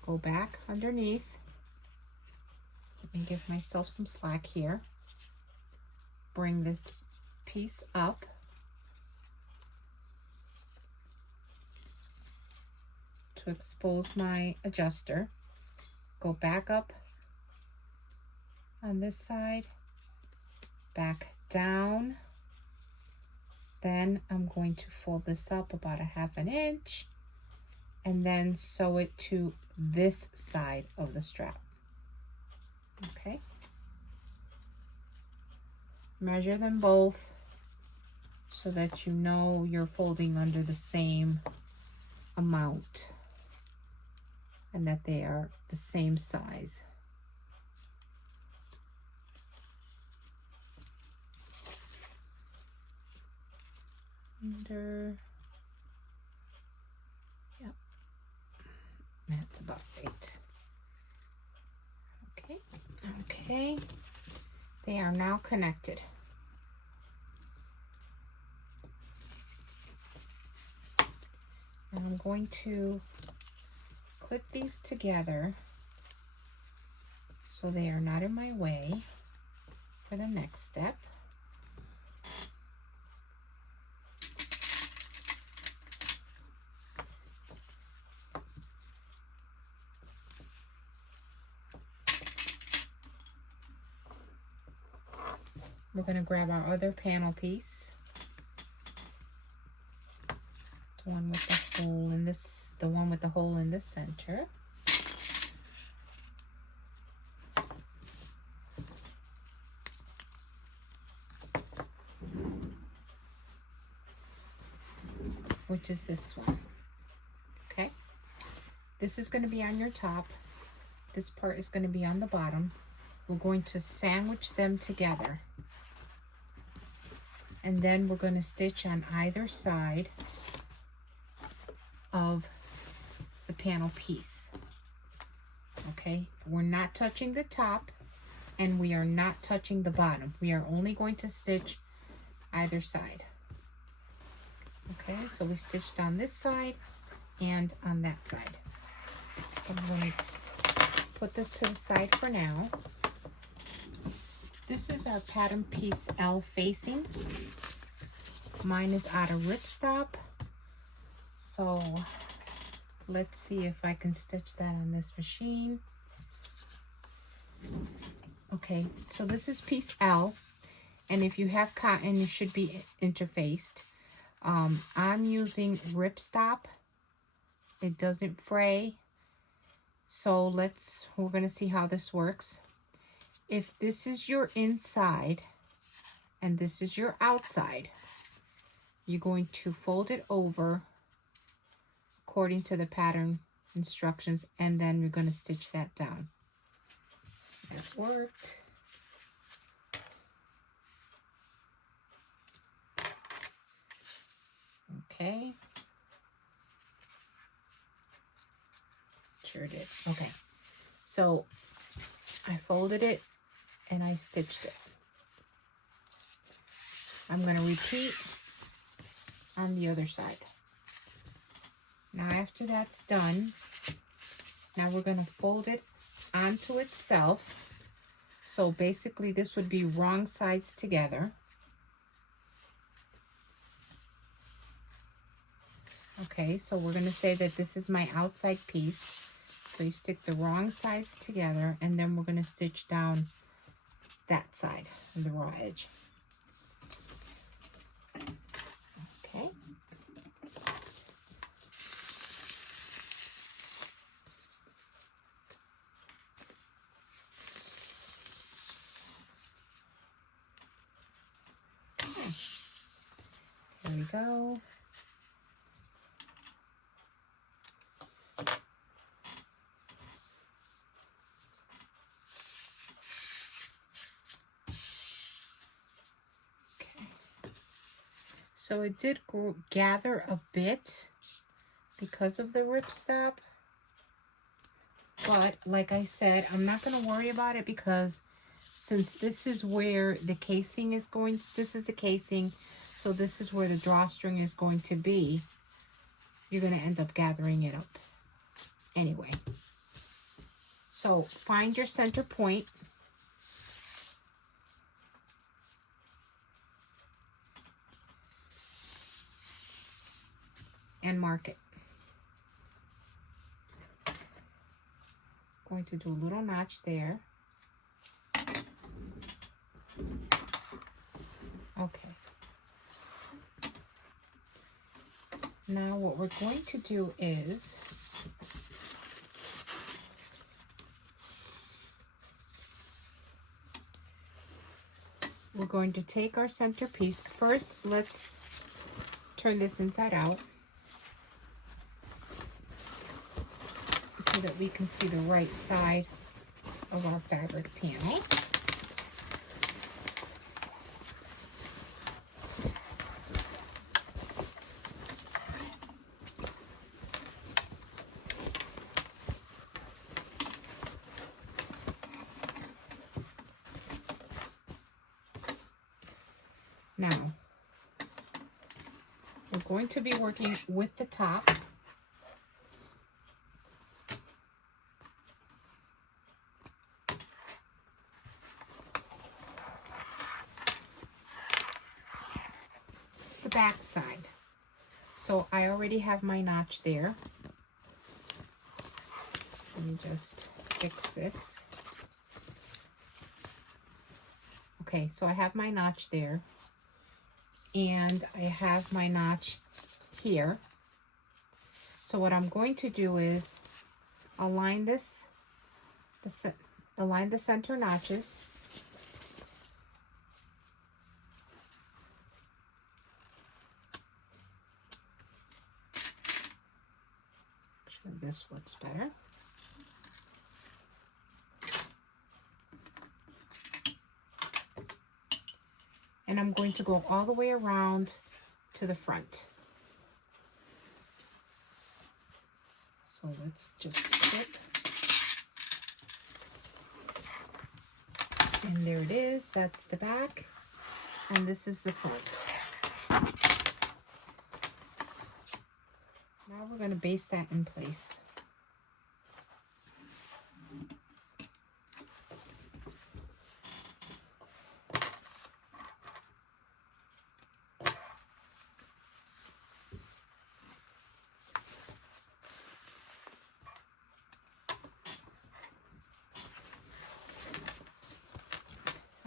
go back underneath. Let me give myself some slack here. Bring this piece up. To expose my adjuster. Go back up on this side, back down. Then I'm going to fold this up about a 1/2 inch and then sew it to this side of the strap. Okay. Measure them both so that you know you're folding under the same amount and that they are the same size. Under, yep, that's about right. Okay, okay, they are now connected. And I'm going to clip these together so they are not in my way for the next step. We're going to grab our other panel piece, the one with the hole in this, the one with the hole in the center. which is this one. Okay, this is going to be on your top. This part is going to be on the bottom. We're going to sandwich them together, and then we're going to stitch on either side of the panel piece. Okay, we're not touching the top and we are not touching the bottom. We are only going to stitch either side. Okay, so we stitched on this side and on that side. So I'm going to put this to the side for now. This is our pattern piece L facing. Mine is out of Ripstop. So let's see if I can stitch that on this machine. Okay, so this is piece L, and if you have cotton, it should be interfaced. I'm using Ripstop. It doesn't fray. So we're gonna see how this works. If this is your inside and this is your outside, you're going to fold it over according to the pattern instructions, and then you're going to stitch that down. That worked. Okay. Sure did. Okay. So I folded it and I stitched it. I'm going to repeat on the other side. Now after that's done, now we're going to fold it onto itself. So basically this would be wrong sides together. Okay, so we're going to say that this is my outside piece. So you stick the wrong sides together, and then we're going to stitch down that side of the raw edge. Okay. There we go. So it did gather a bit because of the ripstop, but like I said, I'm not going to worry about it, because since this is where the casing is going, this is the casing, so this is where the drawstring is going to be, you're going to end up gathering it up anyway. So find your center point. And mark it. Going to do a little notch there. Okay. Now what we're going to do is we're going to take our centerpiece. First, let's turn this inside out, so that we can see the right side of our fabric panel. Now, we're going to be working with the top. The back side. So I already have my notch there. Let me just fix this. Okay, so I have my notch there, and I have my notch here. So what I'm going to do is align this, align the center notches. this works better. And I'm going to go all the way around to the front. So let's just clip. And there it is. That's the back. And this is the front. Now we're going to baste that in place.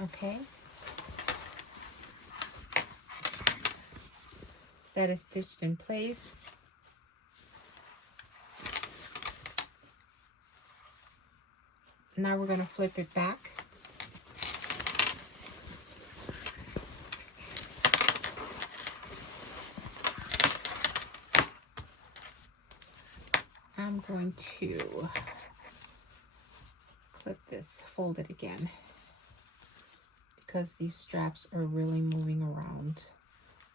Okay. That is stitched in place. Now we're going to flip it back. I'm going to clip this, fold it again, because these straps are really moving around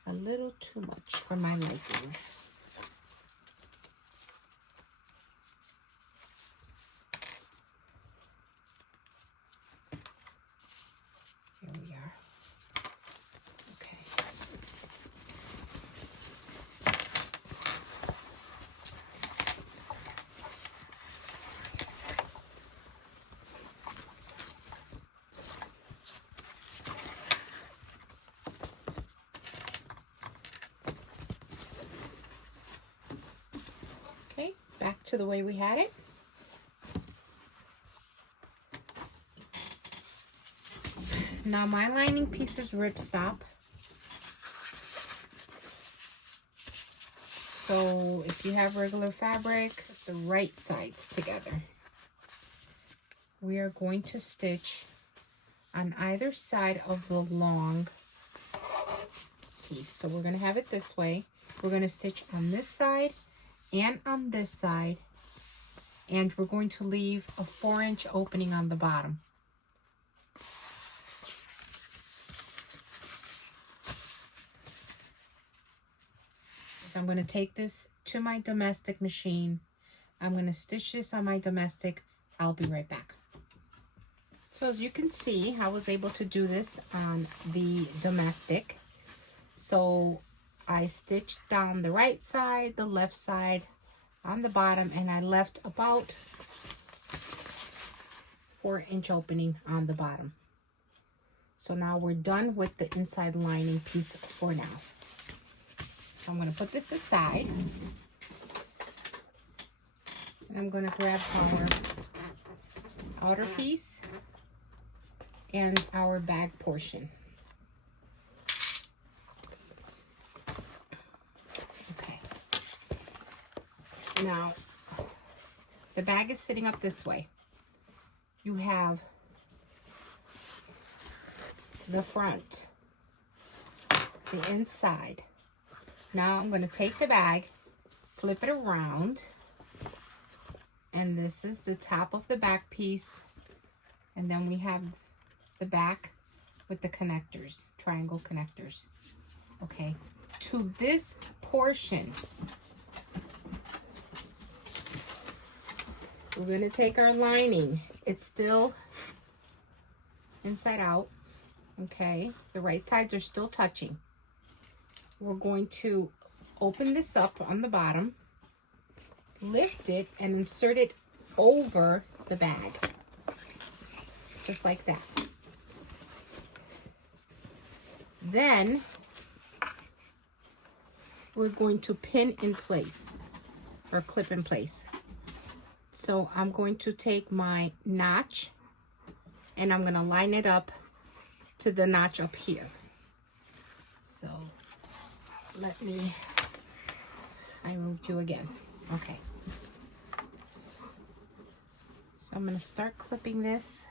a little too much for my liking. Here we are. Okay. Okay, back to the way we had it. Now my lining piece is Ripstop. So if you have regular fabric, the right sides together. We are going to stitch on either side of the long piece. So we're going to have it this way. We're going to stitch on this side and on this side, and we're going to leave a 4-inch opening on the bottom. I'm going to take this to my domestic machine. I'm going to stitch this on my domestic. I'll be right back. So as you can see, I was able to do this on the domestic. So I stitched down the right side, the left side on the bottom, and I left about 4-inch opening on the bottom. So now we're done with the inside lining piece for now. So I'm going to put this aside, and I'm going to grab our outer piece and our bag portion. Okay. Now, the bag is sitting up this way. You have the front, the inside. Now I'm going to take the bag, flip it around, and this is the top of the back piece, and then we have the back with the connectors, triangle connectors. Okay, to this portion, we're going to take our lining. It's still inside out, okay? The right sides are still touching. We're going to open this up on the bottom, lift it, and insert it over the bag, just like that. Then we're going to pin in place, or clip in place. So I'm going to take my notch, and I'm going to line it up to the notch up here. So I moved you again. Okay. So I'm going to start clipping this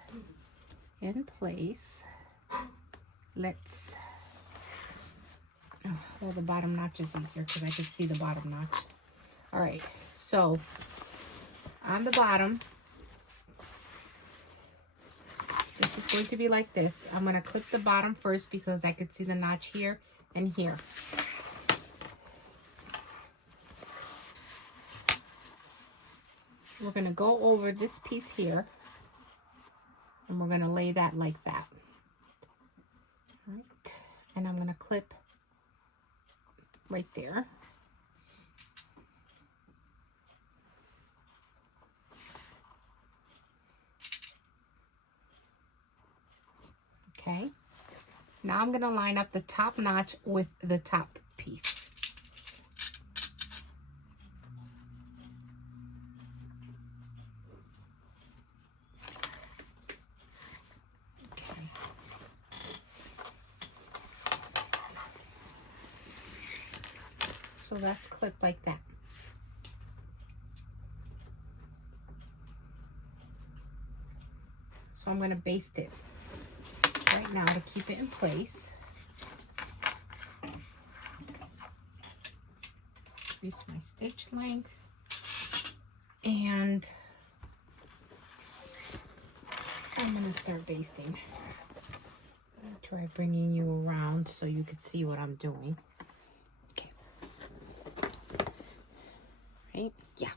in place. Let's, well, the bottom notch is easier because I can see the bottom notch. All right, so on the bottom, this is going to be like this. I'm going to clip the bottom first because I could see the notch here and here. We're going to go over this piece here, and we're going to lay that like that. All right. And I'm going to clip right there. Okay. Now I'm going to line up the top notch with the top piece. So that's clipped like that. So I'm going to baste it right now to keep it in place. Increase my stitch length. And I'm going to start basting. I'll try bringing you around so you can see what I'm doing. Right? Yeah.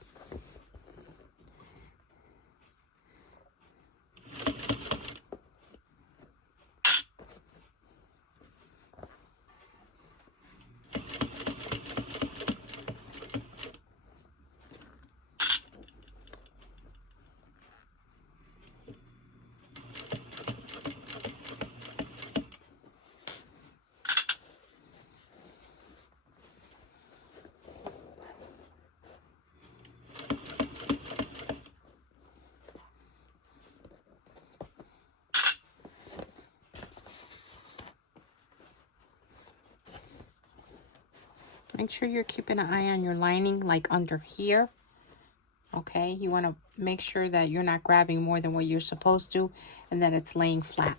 Make sure you're keeping an eye on your lining, like under here. Okay, you want to make sure that you're not grabbing more than what you're supposed to and that it's laying flat.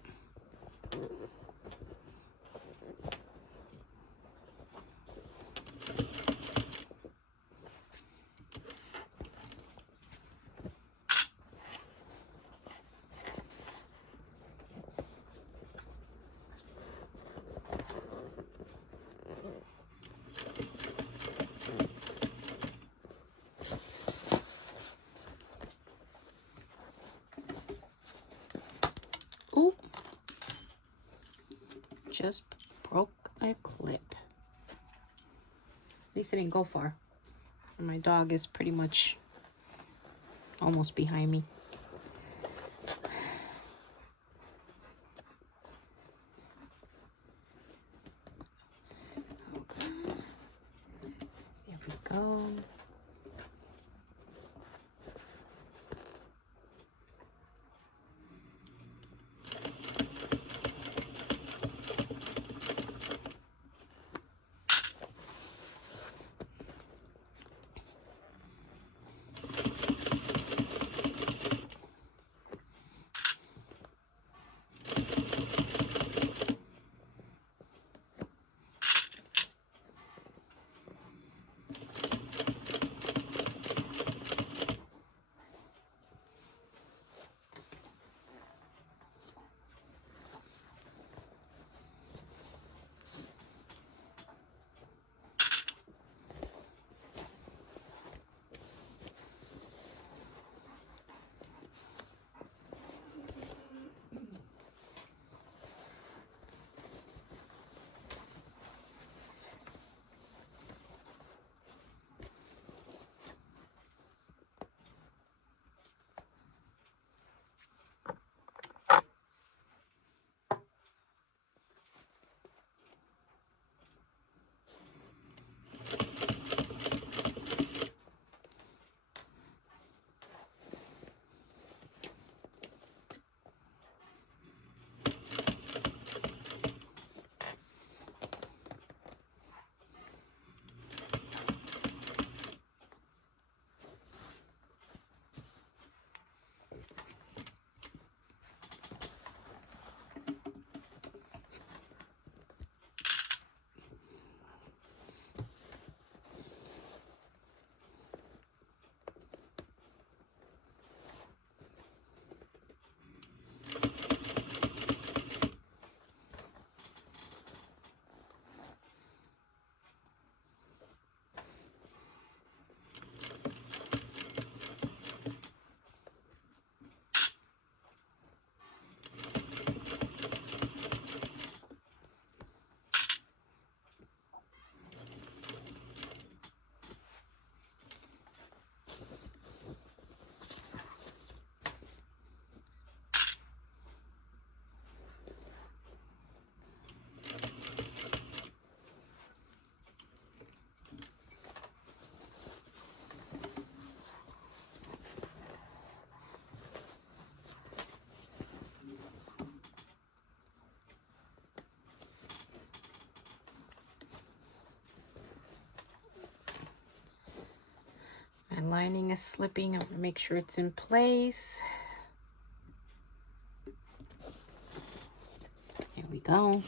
Oop, just broke a clip. At least it didn't go far. My dog is pretty much almost behind me. Okay. There we go. lining is slipping. I'm gonna make sure it's in place. Here we go.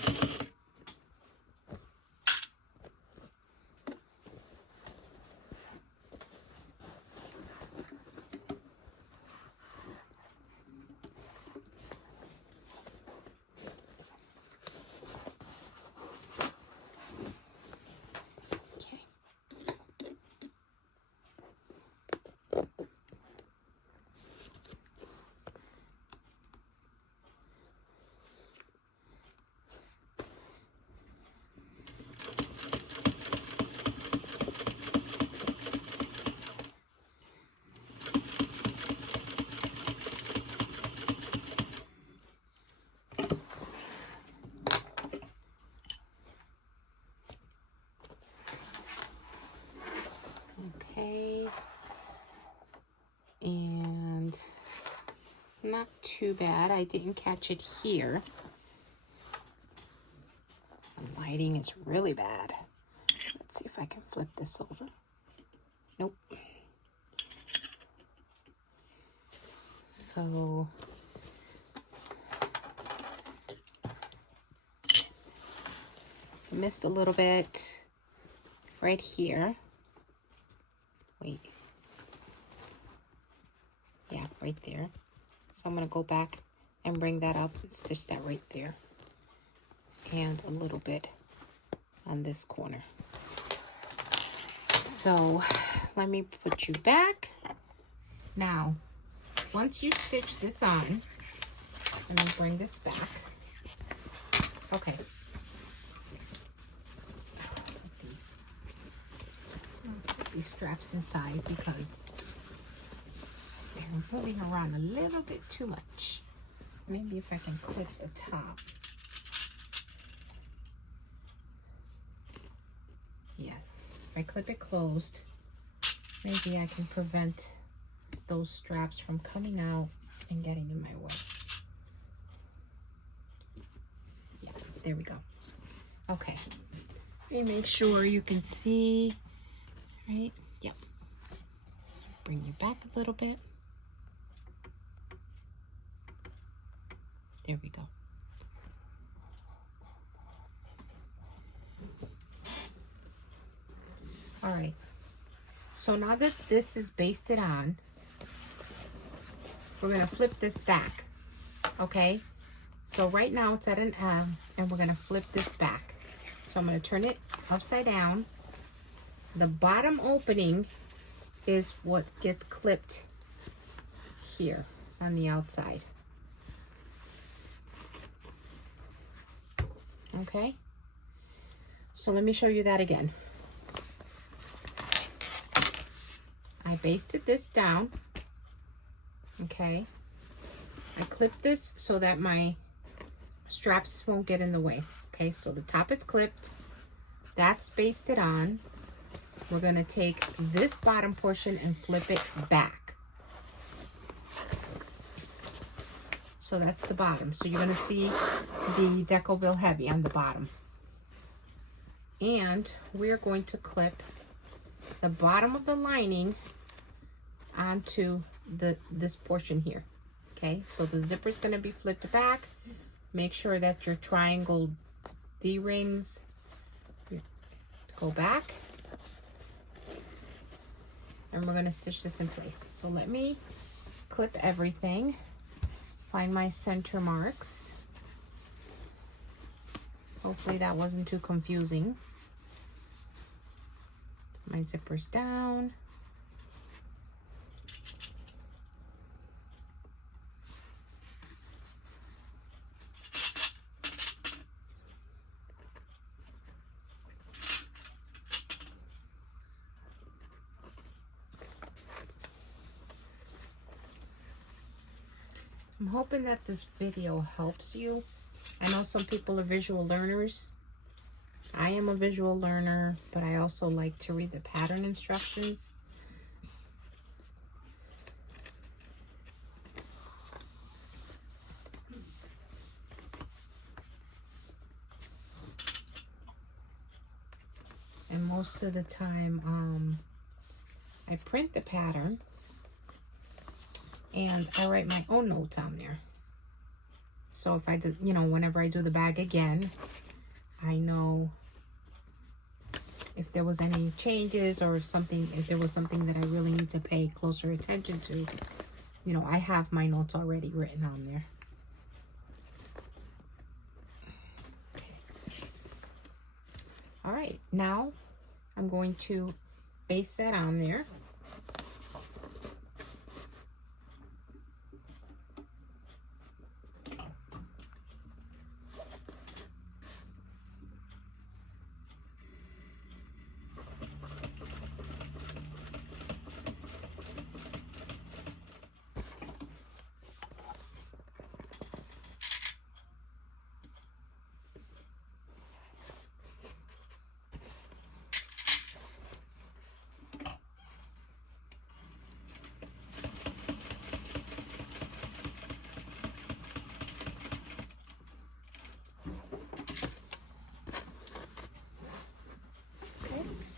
Okay, and not too bad. I didn't catch it here. The lighting is really bad. Let's see if I can flip this over. Nope. So missed a little bit right here. Wait. Yeah, right there. So I'm going to go back and bring that up and stitch that right there. And a little bit on this corner. So let me put you back. Now, once you stitch this on, let me bring this back. Okay. Put these straps inside because they're moving around a little bit too much. Maybe if I can clip the top. Yes, if I clip it closed, maybe I can prevent those straps from coming out and getting in my way. Yeah, there we go. Okay, let me make sure you can see, right? Yep. Bring you back a little bit. There we go. All right, so now that this is basted on, we're gonna flip this back, okay? So right now it's at an M, and we're gonna flip this back. So I'm gonna turn it upside down. The bottom opening is what gets clipped here on the outside. Okay, so let me show you that again. I basted this down, okay? I clipped this so that my straps won't get in the way, okay? So the top is clipped, that's basted on. We're gonna take this bottom portion and flip it back. So that's the bottom. So you're gonna see the Decoville Heavy on the bottom. And we're going to clip the bottom of the lining onto this portion here. Okay, so the zipper is going to be flipped back. Make sure that your triangle D-rings go back. And we're going to stitch this in place. So let me clip everything. Find my center marks. Hopefully that wasn't too confusing. My zipper's down. I'm hoping that this video helps you. I know some people are visual learners. I am a visual learner, but I also like to read the pattern instructions. And most of the time, I print the pattern and I write my own notes on there. So if I do, you know, whenever I do the bag again, I know if there was any changes or if there was something that I really need to pay closer attention to, you know, I have my notes already written on there. All right, now I'm going to base that on there.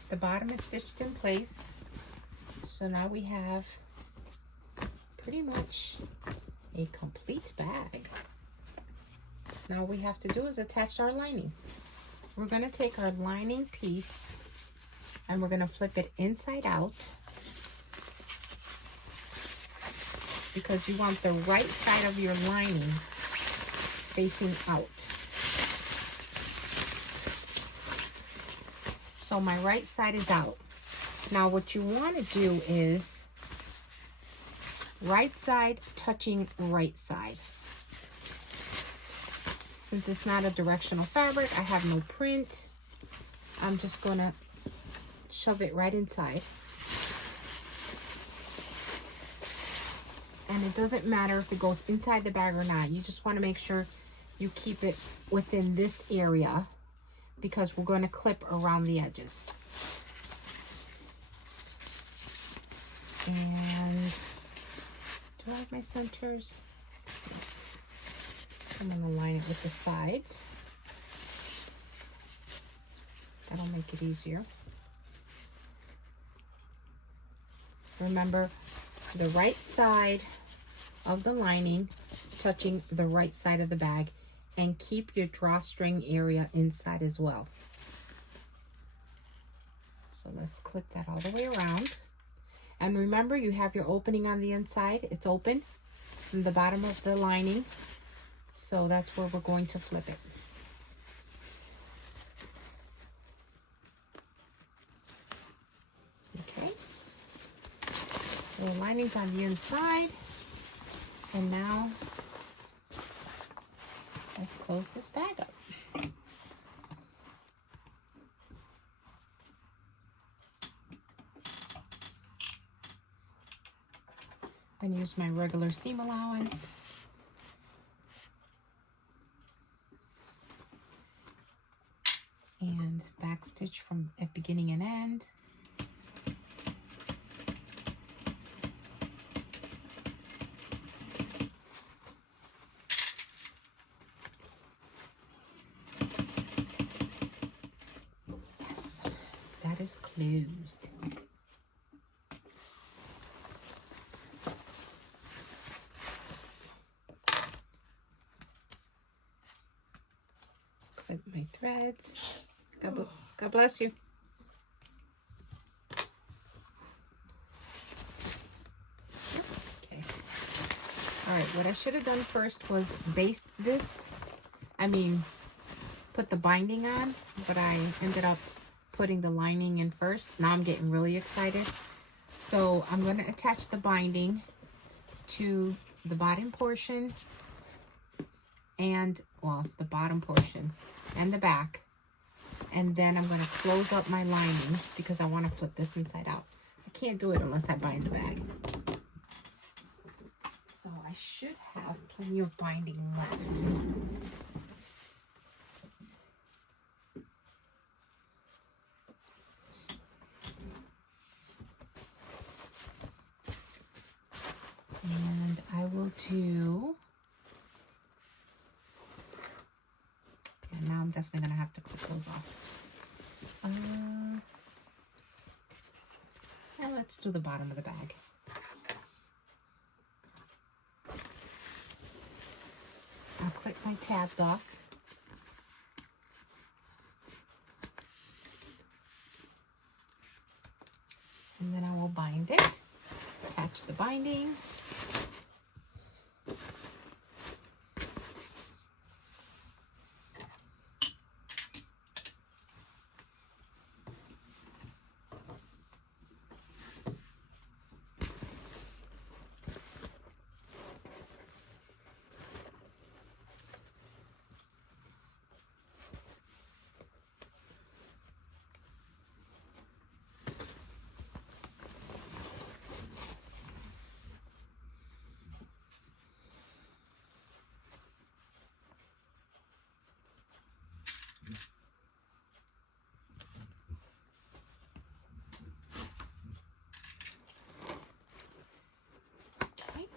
The bottom is stitched in place, so now we have pretty much a complete bag. Now all we have to do is attach our lining. We're going to take our lining piece and we're going to flip it inside out, because you want the right side of your lining facing out. So my right side is out. Now what you want to do is right side touching right side. Since it's not a directional fabric, I have no print, I'm just going to shove it right inside. And it doesn't matter if it goes inside the bag or not. You just want to make sure you keep it within this area, because we're going to clip around the edges. And do I have my centers? I'm going to line it with the sides. That'll make it easier. Remember, the right side of the lining touching the right side of the bag, and keep your drawstring area inside as well. So let's clip that all the way around. And remember, you have your opening on the inside. It's open from the bottom of the lining. So that's where we're going to flip it. Okay. So the lining's on the inside. And now let's close this bag up. I'm going to use my regular seam allowance. And back stitch from at beginning and end. Is closed. Clip my threads. God bless you. Okay. All right, what I should have done first was baste this. Put the binding on, but I ended up putting the lining in first. Now I'm getting really excited. So I'm going to attach the binding to the bottom portion and, well, the bottom portion and the back. And then I'm going to close up my lining because I want to flip this inside out. I can't do it unless I bind the bag. So I should have plenty of binding left. And I will do, and now I'm definitely going to have to clip those off. And let's do the bottom of the bag. I'll clip my tabs off. And then I will bind it. Attach the binding.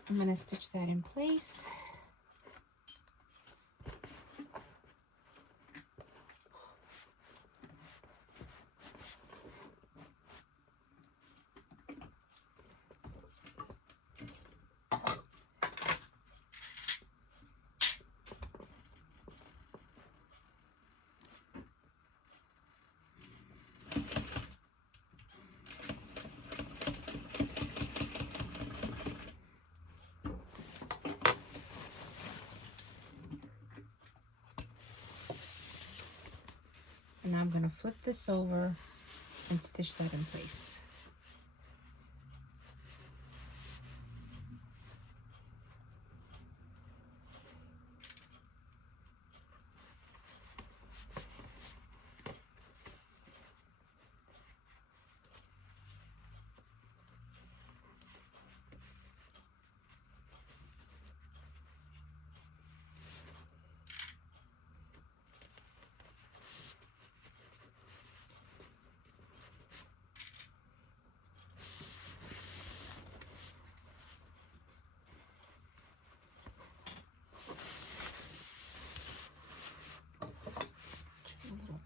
I'm going to stitch that in place. And now I'm going to flip this over and stitch that in place.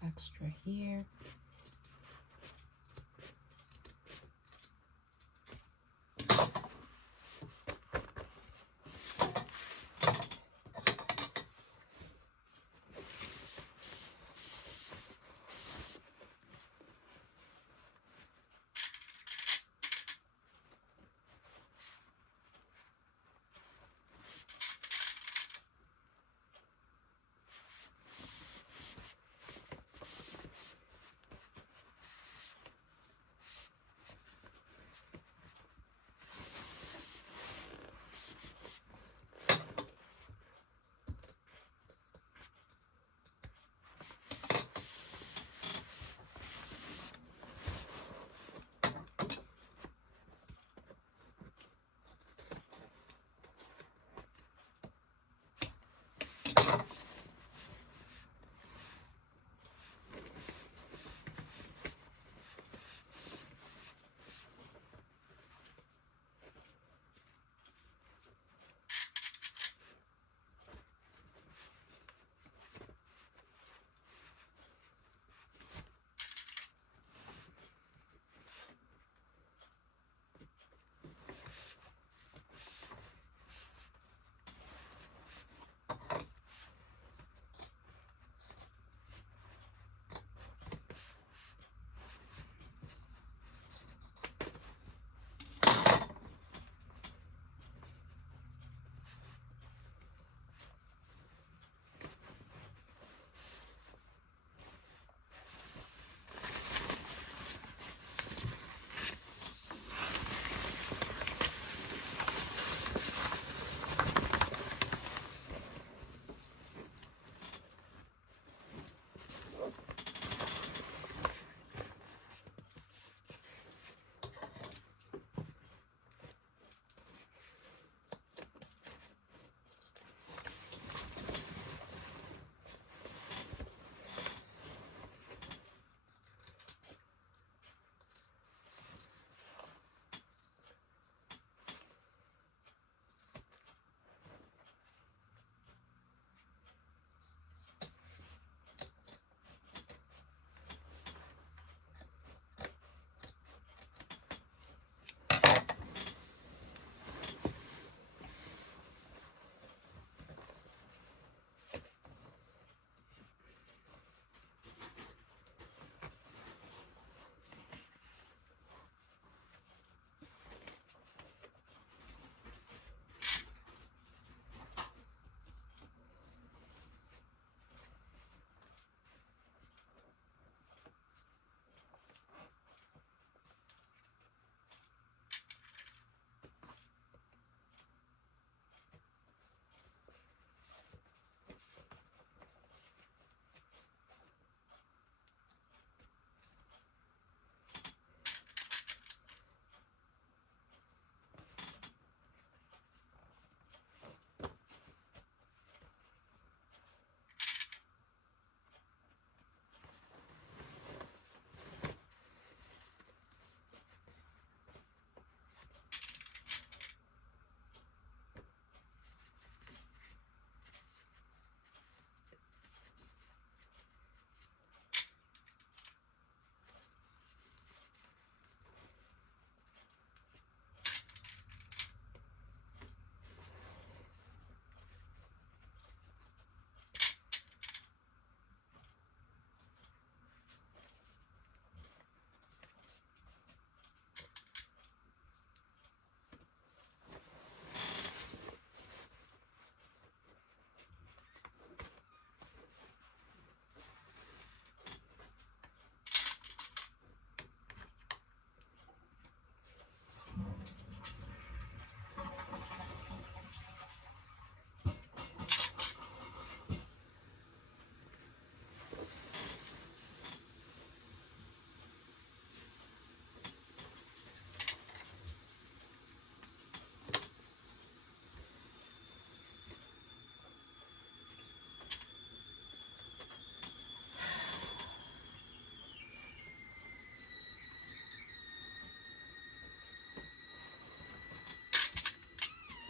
Extra here.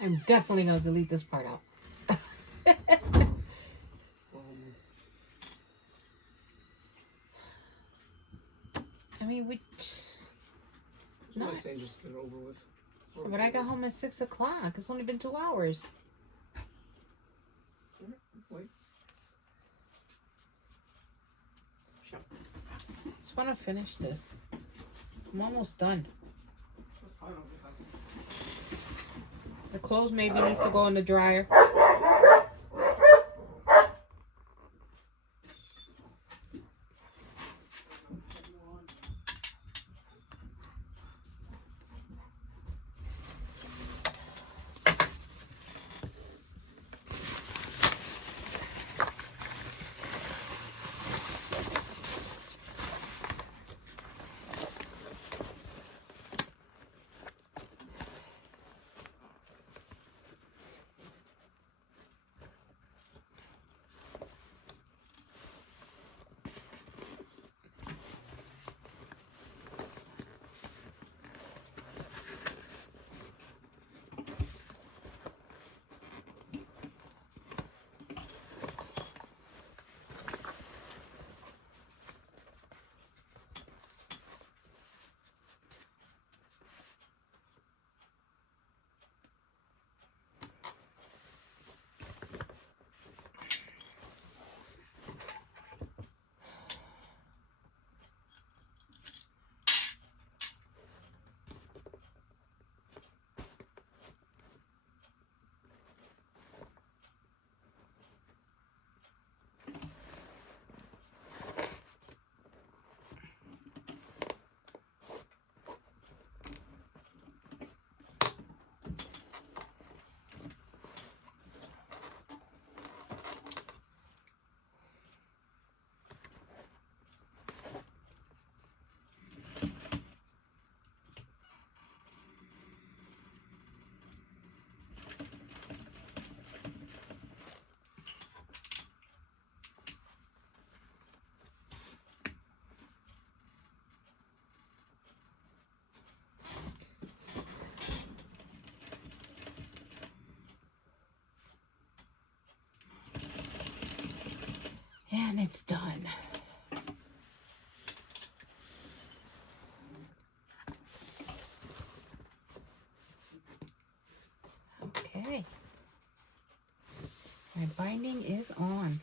I'm definitely going to delete this part out. I mean, No. I say just get it over with. Yeah, but I got home at 6 o'clock. It's only been 2 hours. Wait. I just want to finish this. I'm almost done. The clothes maybe needs to go in the dryer. And it's done. Okay. My binding is on.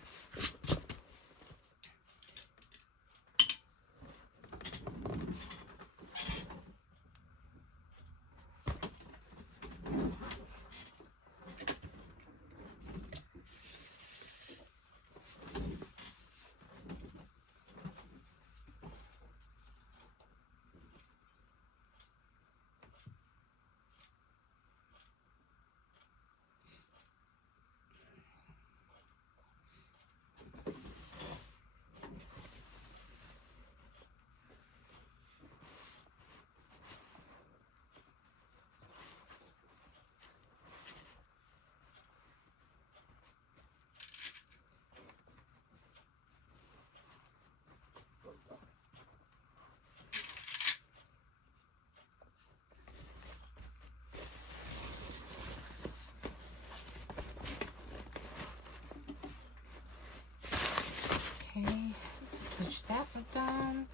Okay, let's stitch that one down.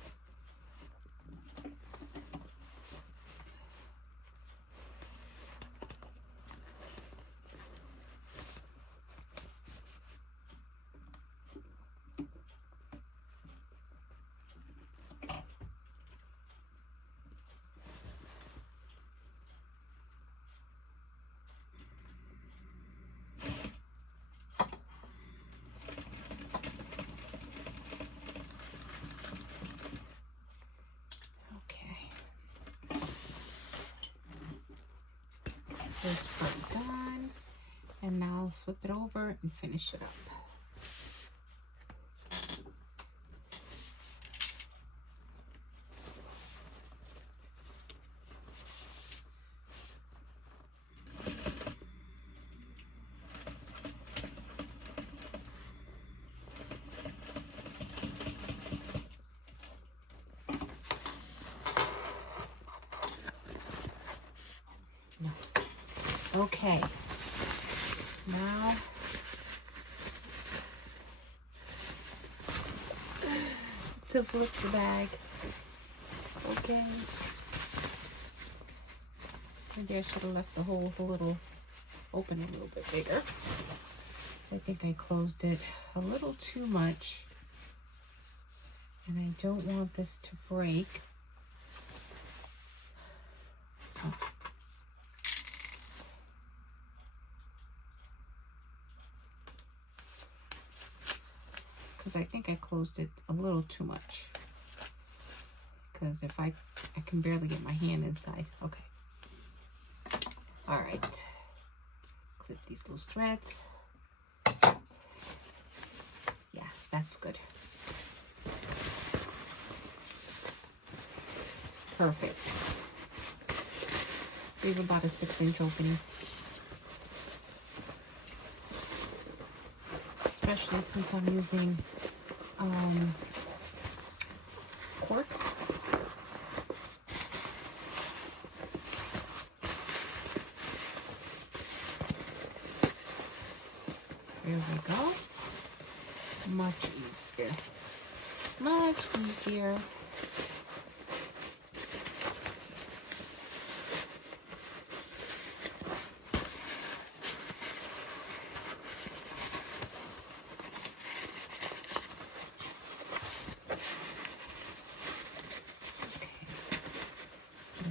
This part done, and now flip it over and finish it up. Okay. Now to flip the bag. Okay. Maybe I should have left the hole a little open, a little bit bigger. So I think I closed it a little too much. And I don't want this to break. Oh. Because I think I closed it a little too much. Because if I can barely get my hand inside. Okay. All right. Clip these loose threads. Yeah, that's good. Perfect. We have about a 6-inch opening. Especially since I'm using cork. There we go. Much easier. Much easier.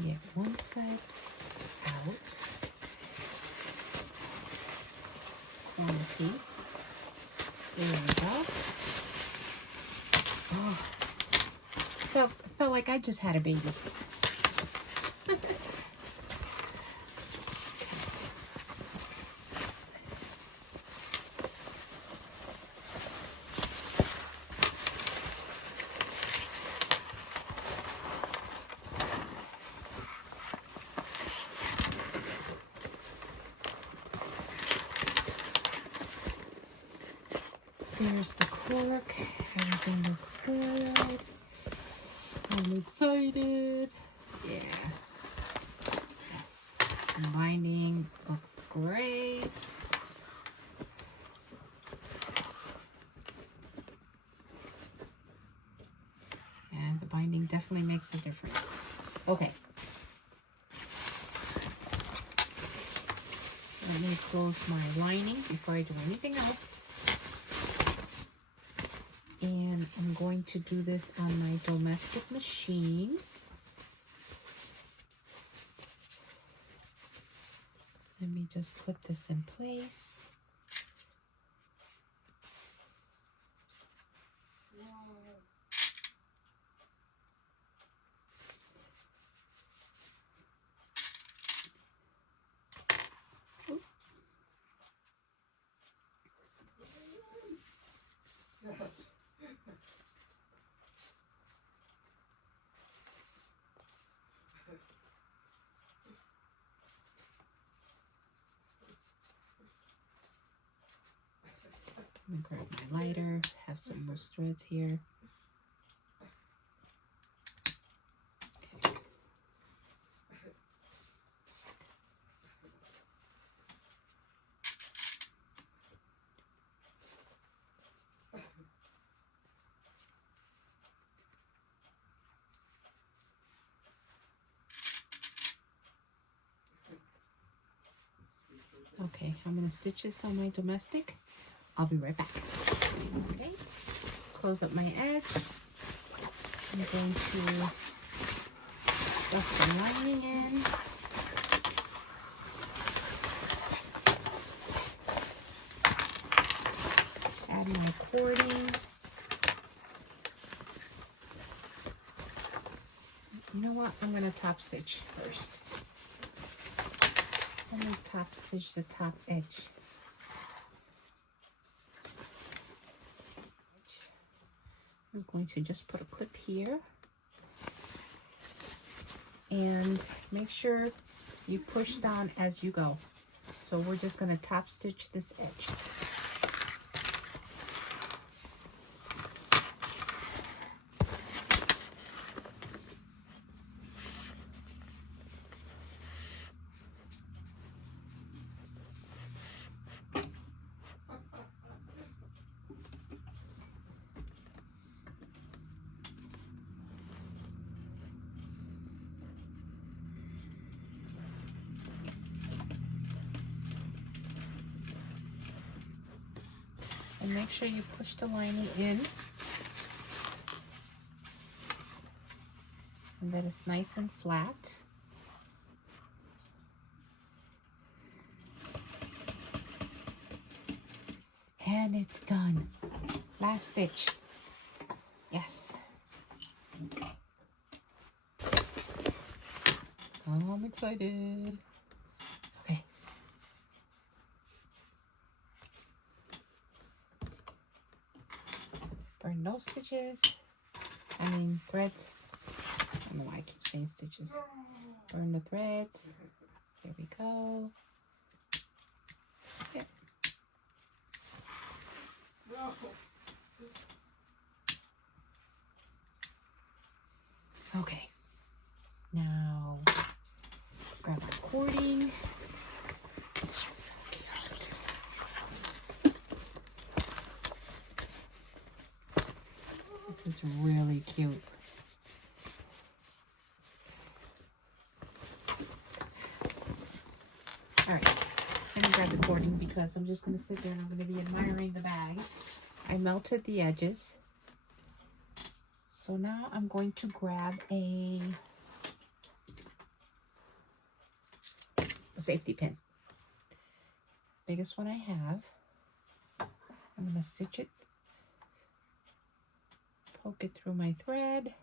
Get one side out, corner piece, there we go. Oh, felt like I just had a baby. There's the cork. Everything looks good. I'm excited. Yeah. Yes. The binding looks great. And the binding definitely makes a difference. Okay. Let me close my lining before I do anything else. And I'm going to do this on my domestic machine. Let me just clip this in place. Yes. I'm gonna grab my lighter, have some loose threads here. Okay. Okay, I'm gonna stitch this on my domestic. I'll be right back. Okay, close up my edge. I'm going to stuff the lining in. Add my cording. You know what? I'm gonna top stitch first. Let me top stitch the top edge. I'm going to just put a clip here and make sure you push down as you go. So we're just going to top stitch this edge. And make sure you push the lining in. And that it's nice and flat. And it's done. Last stitch. Yes. Oh, I'm excited. Okay. Burn those stitches. Threads. I don't know why I keep saying stitches. Burn the threads. There we go. Yep. Okay. Now, grab my cording. She's so cute. This is really cute. All right, let me grab the cording because I'm just going to sit there and I'm going to be admiring the bag. I melted the edges. So now I'm going to grab a safety pin. Biggest one I have. I'm going to stitch it, poke it through my thread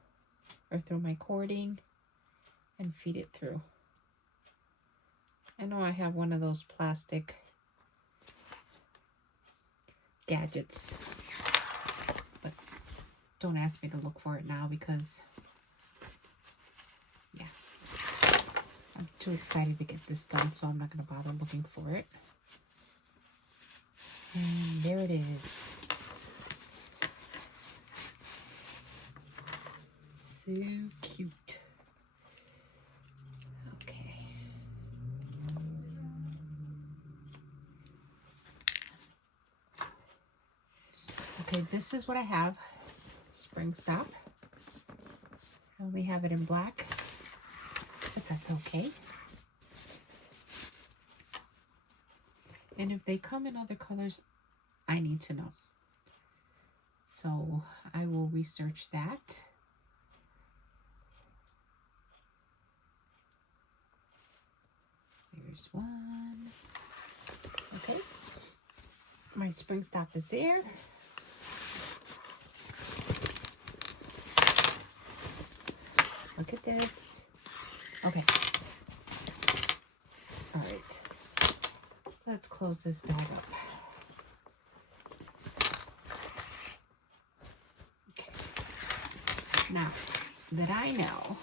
or through my cording and feed it through. I know I have one of those plastic gadgets, but don't ask me to look for it now because, yeah, I'm too excited to get this done, so I'm not going to bother looking for it. And there it is. So cute. Okay, this is what I have. Spring stop. I only have it in black, but that's okay. And if they come in other colors, I need to know. So I will research that. There's one. Okay. My spring stop is there. Look at this. Okay. All right. Let's close this bag up. Okay. Now that I know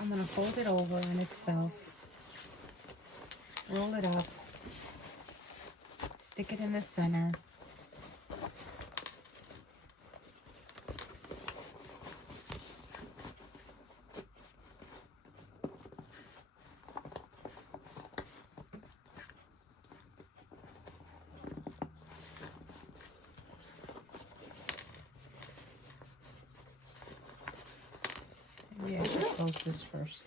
I'm going to fold it over on itself, roll it up, stick it in the center. Maybe I should close this first.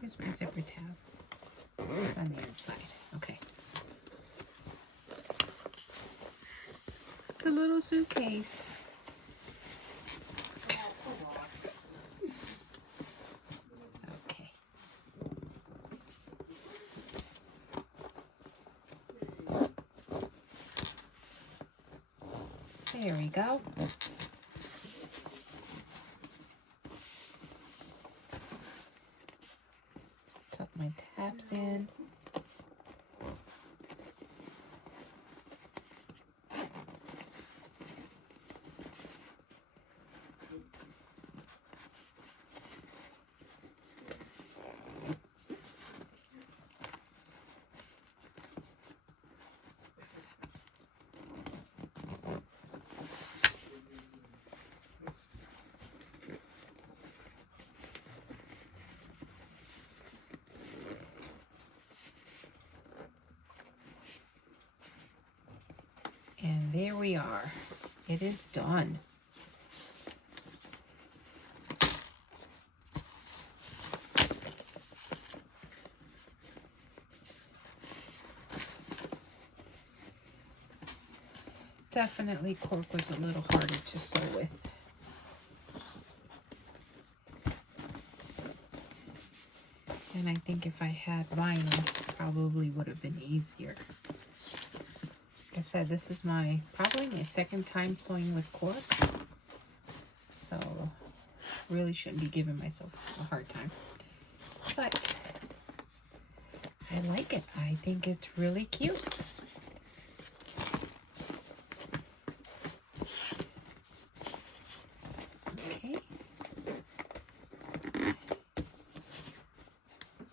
Here's my zipper tab. It's on the inside. Okay. It's a little suitcase. Okay. There we go. Tuck my tabs in. And there we are. It is done. definitely cork was a little harder to sew with. And I think if I had vinyl, it probably would have been easier. Like I said, this is probably my second time sewing with cork. So really shouldn't be giving myself a hard time. But I like it. I think it's really cute. Okay.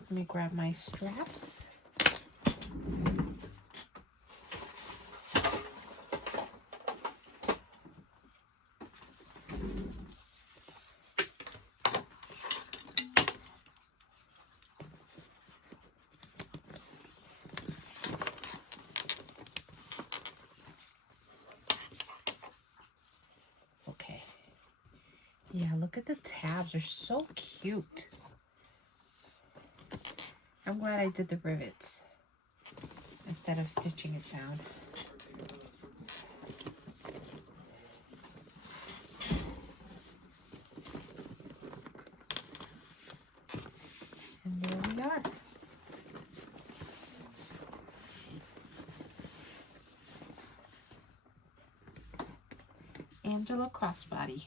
Let me grab my straps. Okay. Yeah, look at the tabs. They're so cute. I'm glad I did the rivets instead of stitching it down. And there we are. Angela Crossbody.